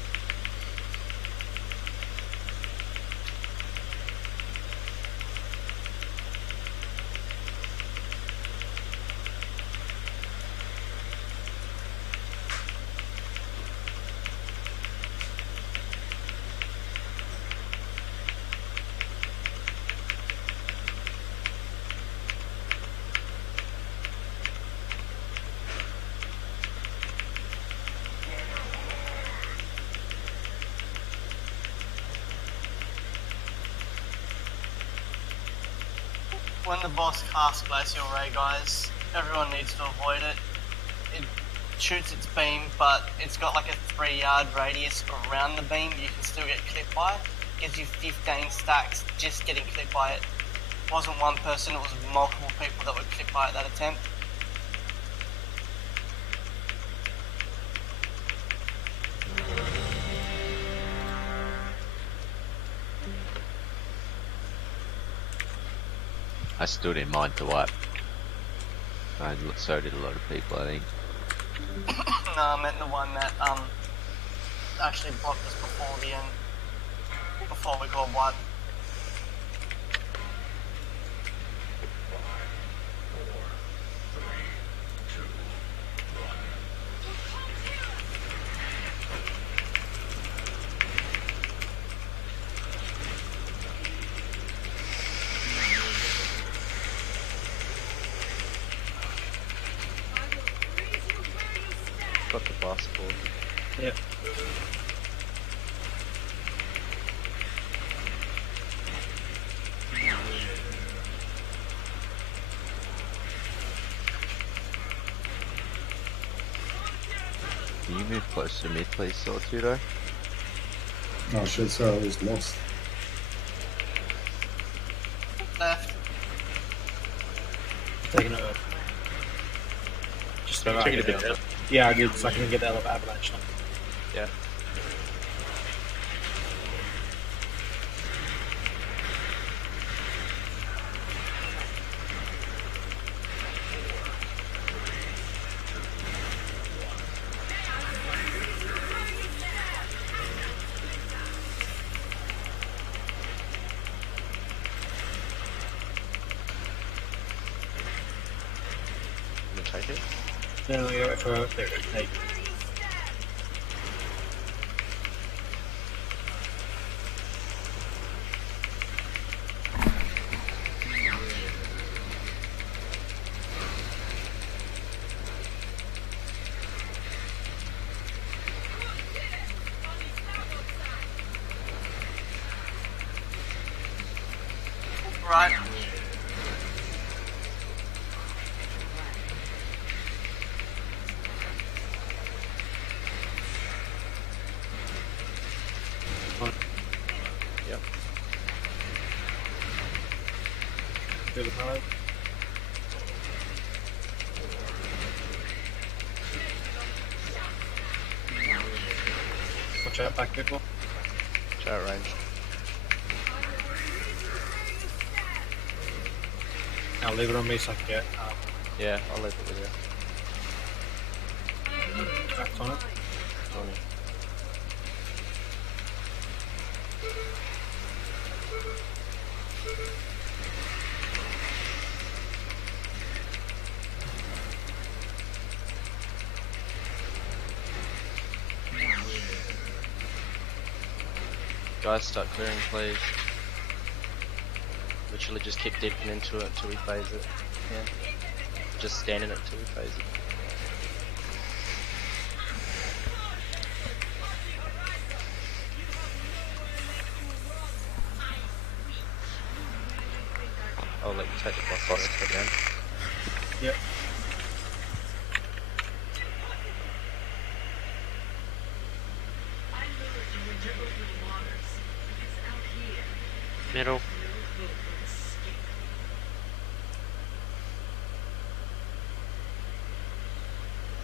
When the boss casts Glacial Ray, guys, everyone needs to avoid it. It shoots its beam, but it's got like a 3-yard radius around the beam. You can still get clipped by it. Gives you 15 stacks just getting clipped by it. It wasn't one person, it was multiple people that were clipped by it that attempt. I still didn't mind the wipe. So did a lot of people, I think. No, I meant the one that actually blocked us before the end. Before we got wiped. Got the blast board. Yep. Can you move closer to me, please, Solitudo? Oh shit, so I was lost. Left. Taking it up. Just so I Taking can it get down. it. Yeah, I did, so I can get the avalanche now. Yeah. I'm gonna take it. No, yeah, wait for there it is. Take. Right. Yep. Do the power. Watch out, back people. Chat range. I'll leave it on me so I can get Yeah, I'll leave it with you. back on it. On you. Guys, start clearing, please. Literally just keep dipping into it until we phase it. Yeah. Just stand in it until we phase it. I'll let you take the boss again. Yep. Middle.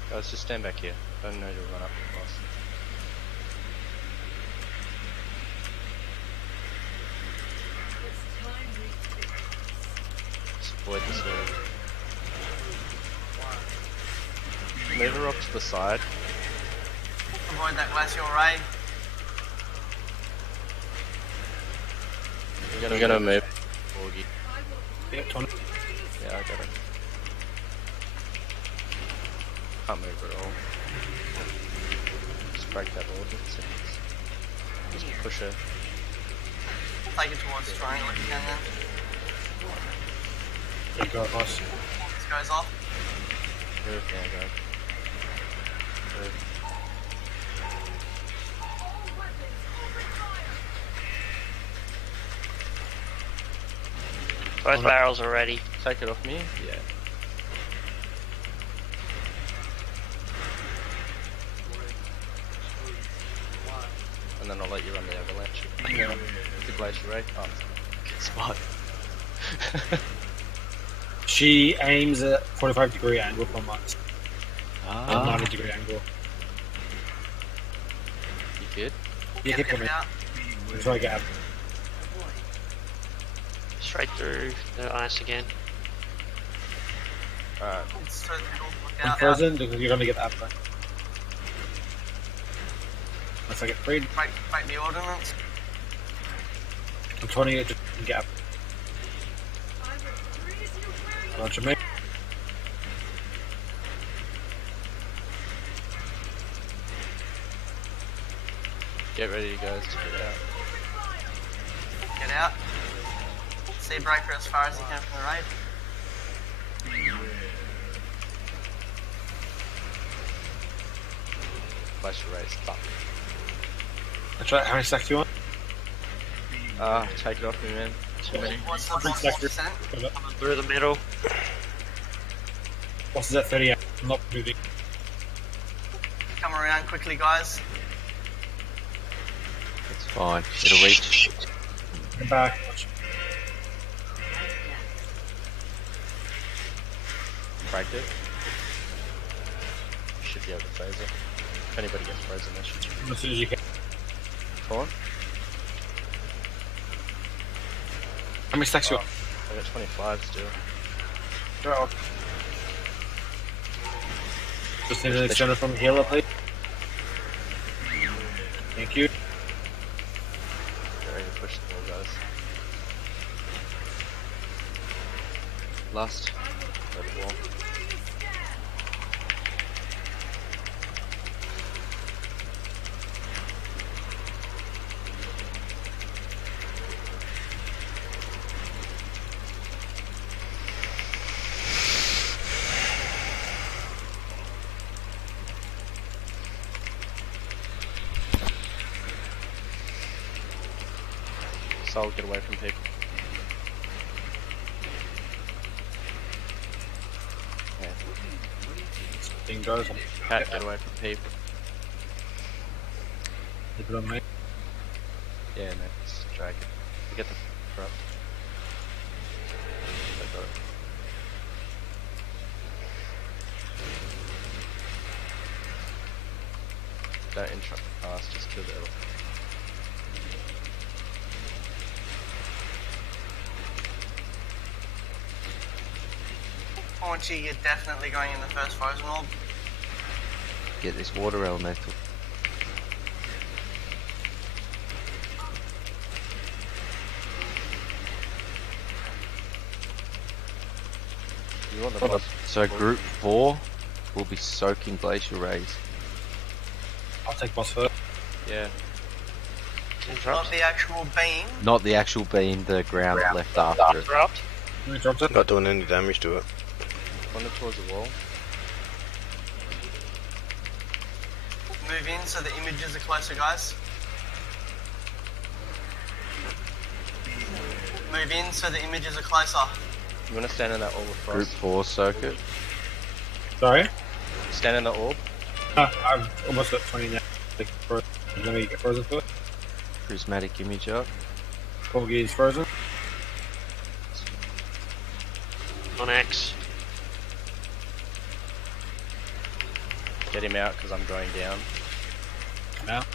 Guys, just stand back here. Don't need to run up the boss. Just avoid the sword. Move her off to the side. Avoid that glacial ray. We're gonna move. Borgie. Yep, Tony. Yeah, I got it. Can't move her at all. Just break that order in seconds. Just push her. Take it towards the triangle if you can then. Good go, boss. This goes off. Move, yeah, go. Move. Both barrels are ready. Take it off me? Yeah. And then I'll let you run the avalanche. Yeah. The glacier ray. Oh, good spot. She aims at 45-degree angle from us. Ah. 90-degree angle. You good? Yeah, hit me. Try to get out. Straight through the ice again. Alright. It's through the middle. Look I'm out. frozen because you're gonna get the upper. Once I get freed, Break the ordnance. I'm turning it to get up. Launch me. Get ready, guys, to get out. Get out. Sea breaker as far as you can from the raid. Glacier ray's fuck. That's right, how many stacks do you want? Take it off me, man. Too many. What's the boss percent? Through the middle. Boss is at 38. I'm not moving. Come around quickly, guys. It's fine. It'll reach. Come back. Break it. Should be able to phase it. If anybody gets frozen, they should. As soon as you can. Come on. How many stacks you got? I got 25 still. Right. Just need an extender from the healer, please. Thank you. Get ready to push the wall, guys. Last. Red wall. Soul, get away from people. Yeah. Thing goes. Pat, get away from people. Keep it on me. Yeah, no, just drag it. Get the front. I got it. Don't interrupt the pass, just kill the elephant. Paunchy, you're definitely going in the first frozen orb. Get this water elemental. You want the boss? So group 4 will be soaking glacial rays. I'll take boss first. Yeah. Not the actual beam. Not the actual beam, the ground left after it. Not doing any damage to it. Pointed towards the wall. Move in so the images are closer, guys. Move in so the images are closer. You want to stand in that orb for Group us? 4 circuit. Sorry? Stand in the orb. I've almost got 20 now. Let me get frozen for it. Prismatic image up. Corgi is frozen. On X. Get him out because I'm going down. I'm out.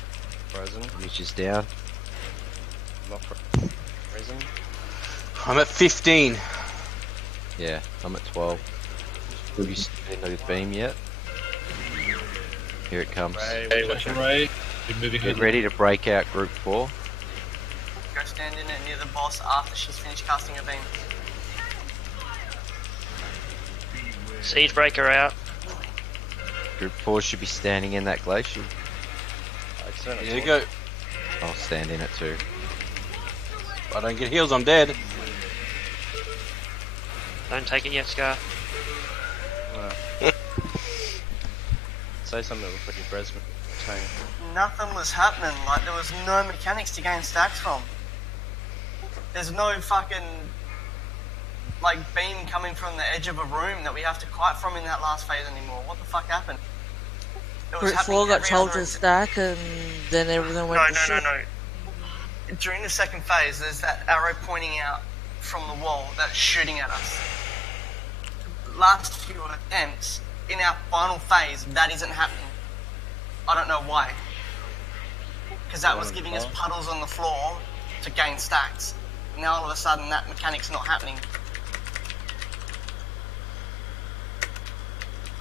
Frozen. Image is down. Not frozen. I'm at 15. Yeah, I'm at 12. Have you seen the beam yet? Here it comes. Ray. Get ready to break out group 4. Go stand in it near the boss after she's finished casting a beam. Siege breaker out. Group 4 should be standing in that glacier. Here you go. I'll stand in it too. If I don't get heals, I'm dead. Don't take it yet, Scar. Say something with your Bresman. Nothing was happening. Like, there was no mechanics to gain stacks from. There's no fucking like beam coming from the edge of a room that we have to kite from in that last phase anymore. What the fuck happened? It was Group 4 got every told other- to stack and then everything went to shit. No. During the second phase, there's that arrow pointing out from the wall that's shooting at us. Last few attempts, in our final phase, that isn't happening. I don't know why. Because that was giving us puddles on the floor to gain stacks. Now all of a sudden that mechanic's not happening.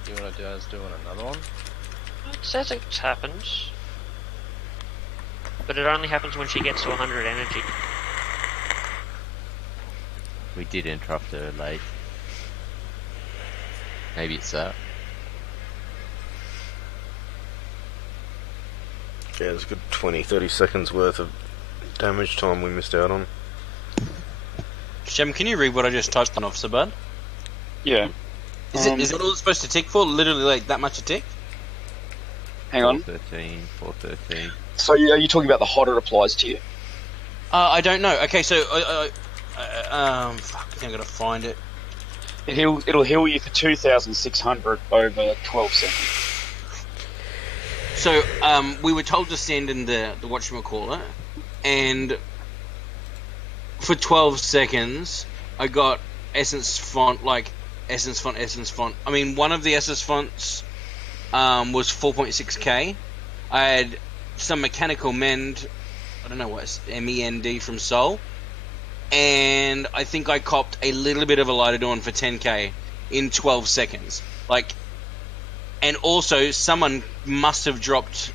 Do you want to do us doing another one? It says it happens. But it only happens when she gets to 100 energy. We did interrupt her late. Maybe it's that. Yeah, there's a good 20-30 seconds worth of damage time we missed out on. Shem, can you read what I just typed on Officer Bud? Yeah. Is it all it's supposed to tick for? Literally like that much a tick? Hang on. 413. So are you talking about the hot it applies to you? I don't know. Okay, so fuck, I think I gotta find it. It'll heal you for 2,600 over 12 seconds. So we were told to stand in the whatchamacallit, and for 12 seconds I got essence font. I mean, one of the essence fonts was 4.6k. I had some mechanical mend, I don't know what it's MEND from Soul, and I think I copped a little bit of a lighter dawn for 10k in 12 seconds. Like, and also someone must have dropped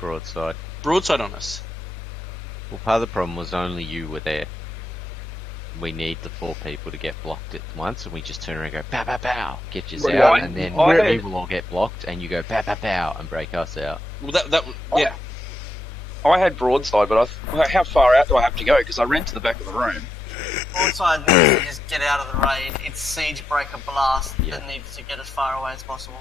Broadside on us. Well, part of the problem was only you were there. We need the 4 people to get blocked at once, and we just turn around and go pow pow pow, get you out, and then we will all get blocked, and you go pow pow pow and break us out. Well, yeah. I had broadside, but how far out do I have to go? Because I ran to the back of the room. Broadside needs to just get out of the raid. It's Siege Breaker Blast that needs to get as far away as possible.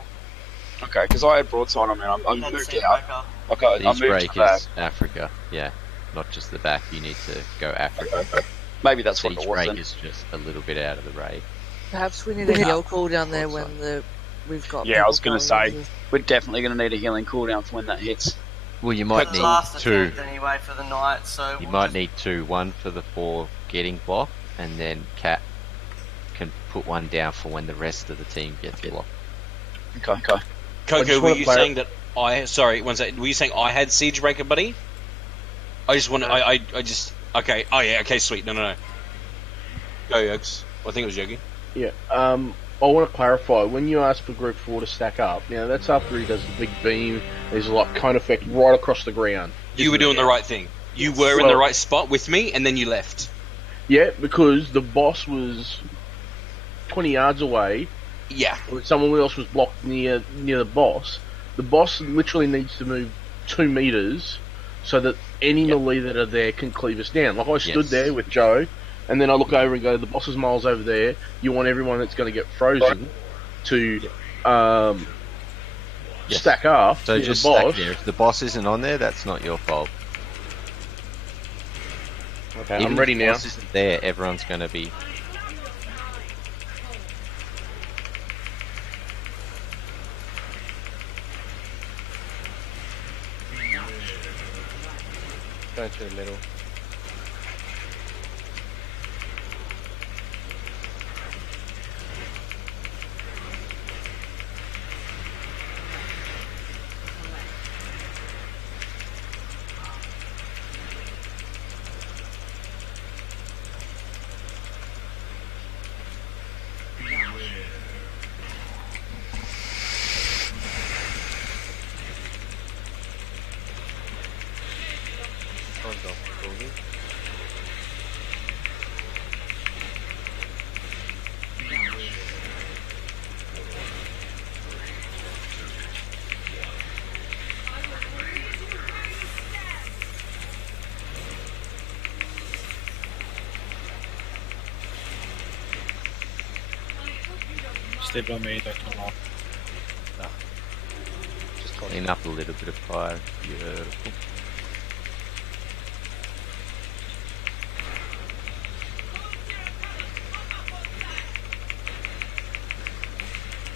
Okay, because I had broadside on me. I That's moved Siege out. Breaker. Okay, I These moved to the break back. is Africa, yeah, not just the back. You need to go Africa. Maybe that's what Siege it was break then. is just a little bit out of the raid. Perhaps we need a heal cooldown there when we've got. Yeah, I was going to going say, into- we're definitely going to need a healing cooldown for when that hits. Well, you might The last need 2. attempt anyway for the night, so You we'll might just- need 2. One for the 4 getting blocked, and then Cat can put one down for when the rest of the team gets blocked. Okay. Coco, were you saying that sorry, one second. Were you saying I had Siege Breaker, buddy? I just want to. I just. Okay. Oh yeah. Okay. Sweet. No. Go, Yokes. I think it was Yogi. Yeah. I want to clarify. When you ask for Group 4 to stack up, that's after he does the big beam. There's like cone effect right across the ground. You were doing the right thing. You were in the right spot with me, and then you left. Yeah, because the boss was 20 yards away. Yeah. Someone else was blocked near the boss. The boss literally needs to move 2 meters so that any melee that are there can cleave us down. Like I stood there with Joe, and then I look over and go, the boss is miles over there. You want everyone that's going to get frozen to stack up. So to just the stack boss. there. If the boss isn't on there, that's not your fault. Okay, Even I'm ready if the now. boss isn't there, everyone's going to be. Going to the middle. Stay on me, don't come off. Just Clean up a little bit of fire. Beautiful.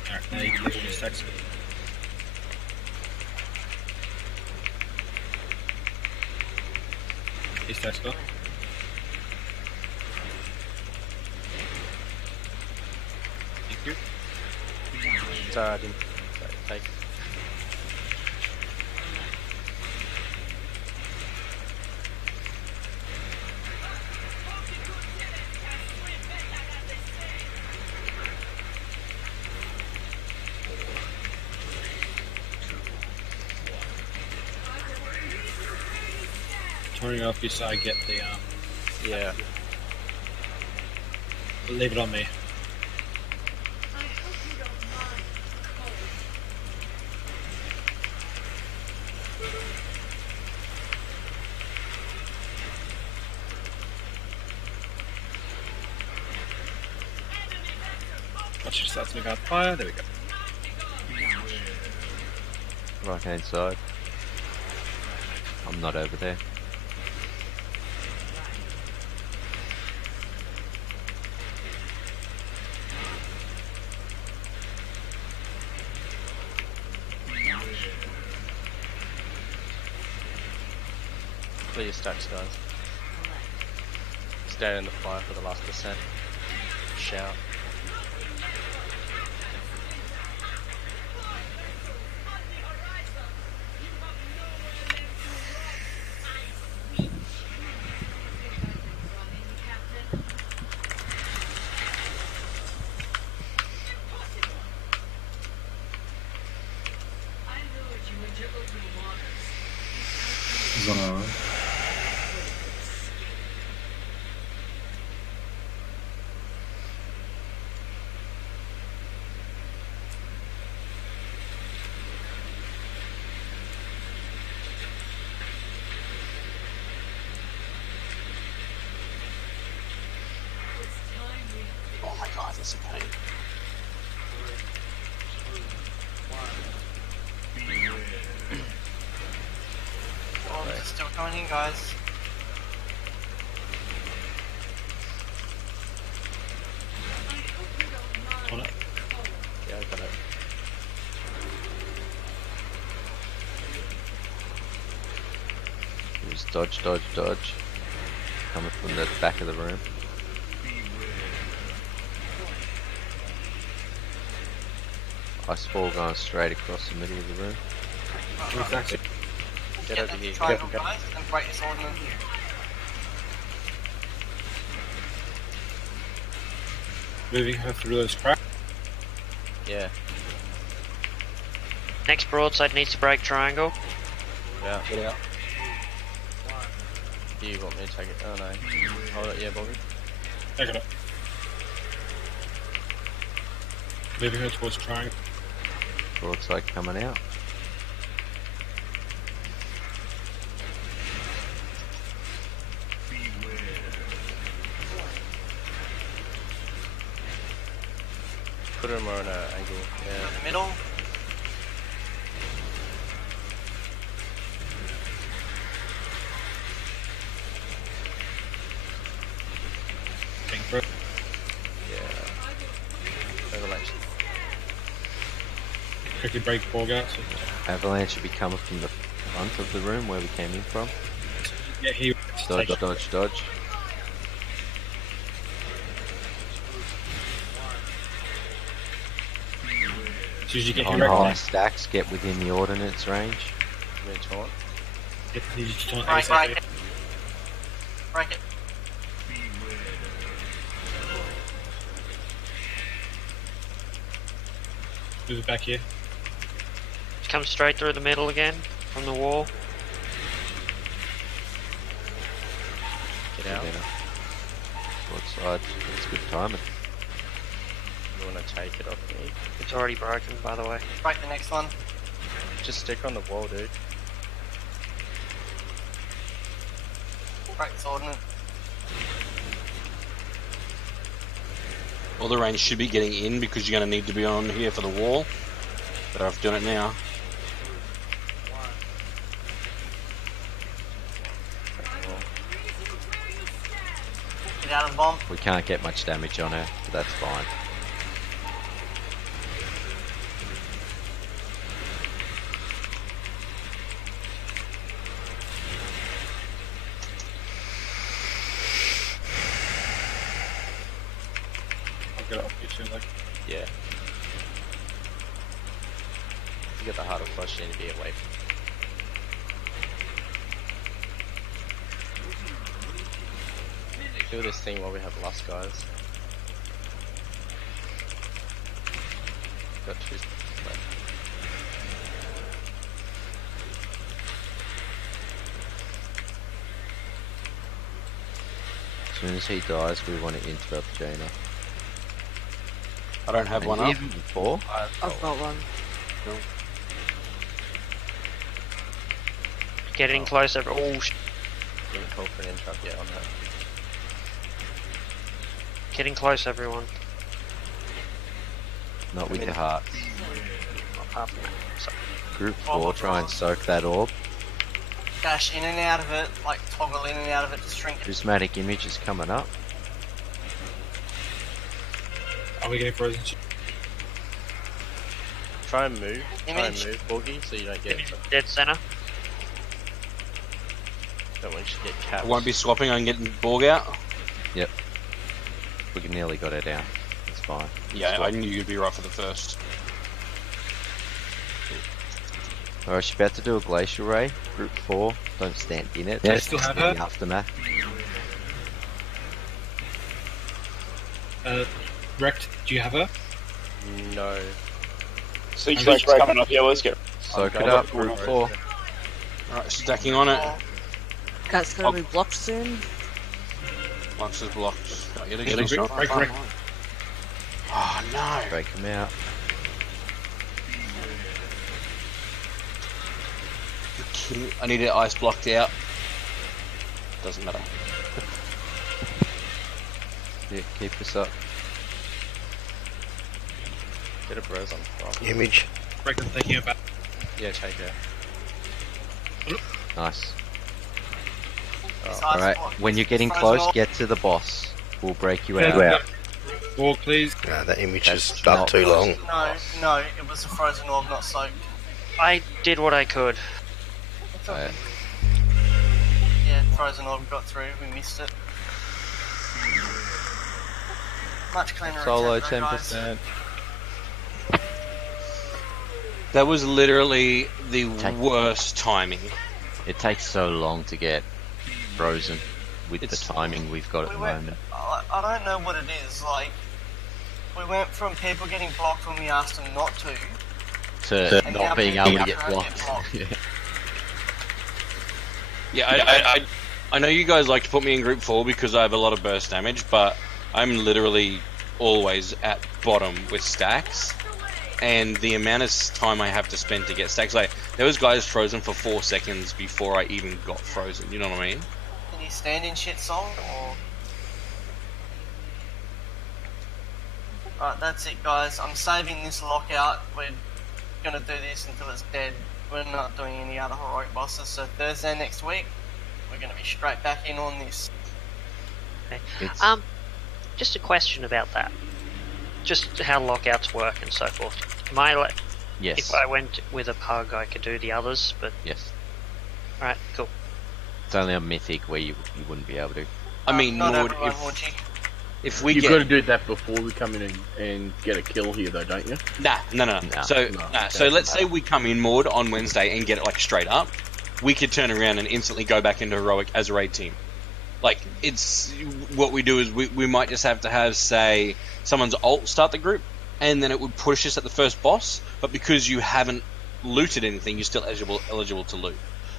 Alright, now you can use your stacks. These stacks go. Thank you. Sorry, I didn't take it. Turning off you so I get the Yeah. leave it on me. Watch your stats move out fire, there we go. Right hand side. I'm not over there. Clear your stacks, guys. Stay in the fire for the last percent. Shout. Is that alright? Oh my god, that's a pain. Oh, it's still coming in, guys. On it. Yeah, I got it. Just dodge, dodge, dodge. Coming from the back of the room. Ice ball going straight across the middle of the room. Exactly. Get over here. Triangle, guys, and break this ordnance. Moving her through those cracks. Yeah. Next broadside needs to break triangle. Yeah. Get out. Do you want me to take it? Oh no. Hold it, yeah, Bobby. I got it. Moving her towards triangle. Broadside coming out. put it more on an angle. Yeah. In the middle. Yeah. Avalanche. Quickly break ball out. So Avalanche should be coming from the front of the room where we came in from. yeah, he Dodge, dodge, dodge. As soon as you get On here, high stacks, get within the ordnance range. Taunt. you just taunt Break ASAP. it. Break it. Move it back here. Come straight through the middle again from the wall. Get out. What side? That's good timing. You want to take it off me? It's already broken, by the way. Break the next one. Just stick on the wall, dude. Break this ordnance. All the range should be getting in because you're going to need to be on here for the wall. But I've done it now. Get out of the bomb. We can't get much damage on her, but that's fine. I'll get it off you soon. Like, Yeah. To get the harder flush, you need to be away from. Do this thing while we have lust, guys. Got two left. As soon as he dies, we want to interrupt Jaina. I don't have And one up. even before. I've got one. Getting closer. Oh, Didn't call for an interrupt yet on that. getting close, everyone. Not with your heart. Half a minute. So, Group 4, try and soak that orb. Dash in and out of it, like toggle in and out of it to shrink it. Prismatic image is coming up. are we getting frozen? Try and move. Try and Image. move, Boogie, so you don't get. dead center. Don't want you to get I capped. won't be swapping on getting Borg out. Yep. We nearly got her down. That's fine. Yeah, Swap. I knew you'd be right for the first. Alright, she's about to do a glacial ray. Group 4, don't stand in it. Yeah, still have her? The aftermath. Wrecked, do you have her? No. Siege break's coming up, yeah, let's get Soak it up, Group 4. Alright, stacking on it. That's gonna be blocked soon. Lux is blocked. Got yet again. Break. Oh no! Break him out. I need it ice blocked out. Doesn't matter. Yeah, keep us up. Get a bros on front. Image. Break them taking it back. Yeah, take it. Nice. It's Alright, ice when you're getting frozen close, orb. get to the boss. We'll break you Yeah, out. Ball, please. Nah, that image That's is up not too long. No, it was a frozen orb, not soaked. I did what I could. Alright. Yeah, frozen orb got through, we missed it. Much cleaner Solo attempt, though, guys. 10%. That was literally the worst timing. It takes so long to get frozen with It's- the timing we've got at We the went, moment. I don't know what it is, like, we went from people getting blocked when we asked them not to, To and now not being people able to get can't blocked. Yeah. Yeah, I know you guys like to put me in group 4 because I have a lot of burst damage, but I'm literally always at bottom with stacks. And the amount of time I have to spend to get stacks, like, there was guys frozen for 4 seconds before I even got frozen, you know what I mean? Can you stand in shit song, or... Alright, that's it, guys. I'm saving this lockout. We're gonna do this until it's dead. We're not doing any other heroic bosses, so Thursday next week, we're gonna be straight back in on this. Okay. Just a question about that. Just how lockouts work and so forth. Am I like, Yes. if I went with a pug, I could do the others, but Yes. alright, cool. It's only on Mythic where you wouldn't be able to. I mean, Not Lord, everyone, if Horchie. we You've get got to do that before we come in and get a kill here, though, don't you? no. So let's say we come in Maud on Wednesday and get it like straight up. We could turn around and instantly go back into heroic as a raid team. Like, it's what we do is we might just have to have, say, someone's ult start the group, and then it would push us at the first boss. But because you haven't looted anything, you're still eligible to loot.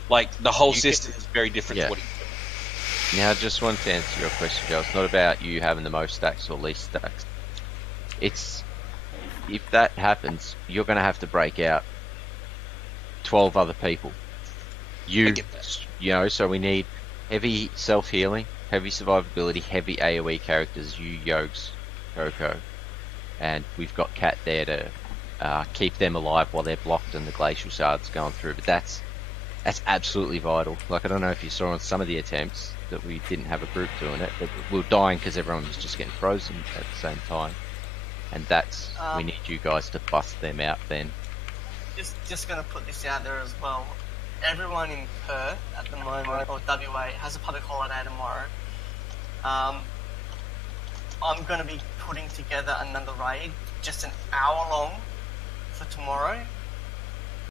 Like, the whole system is very different to what you do. Now, I just want to answer your question, Joe. It's not about you having the most stacks or least stacks. It's, if that happens, you're going to have to break out 12 other people. You know, so we need heavy self-healing, heavy survivability, heavy AoE characters, you, Yokes, Coco. And we've got Cat there to keep them alive while they're blocked and the glacial shard's going through. But that's absolutely vital. Like, I don't know if you saw on some of the attempts that we didn't have a group doing it, but we were dying because everyone was just getting frozen at the same time. And that's, we need you guys to bust them out then. Just gonna put this out there as well. Everyone in Perth at the moment, or WA, has a public holiday tomorrow. I'm gonna be putting together another raid, just an hour long for tomorrow,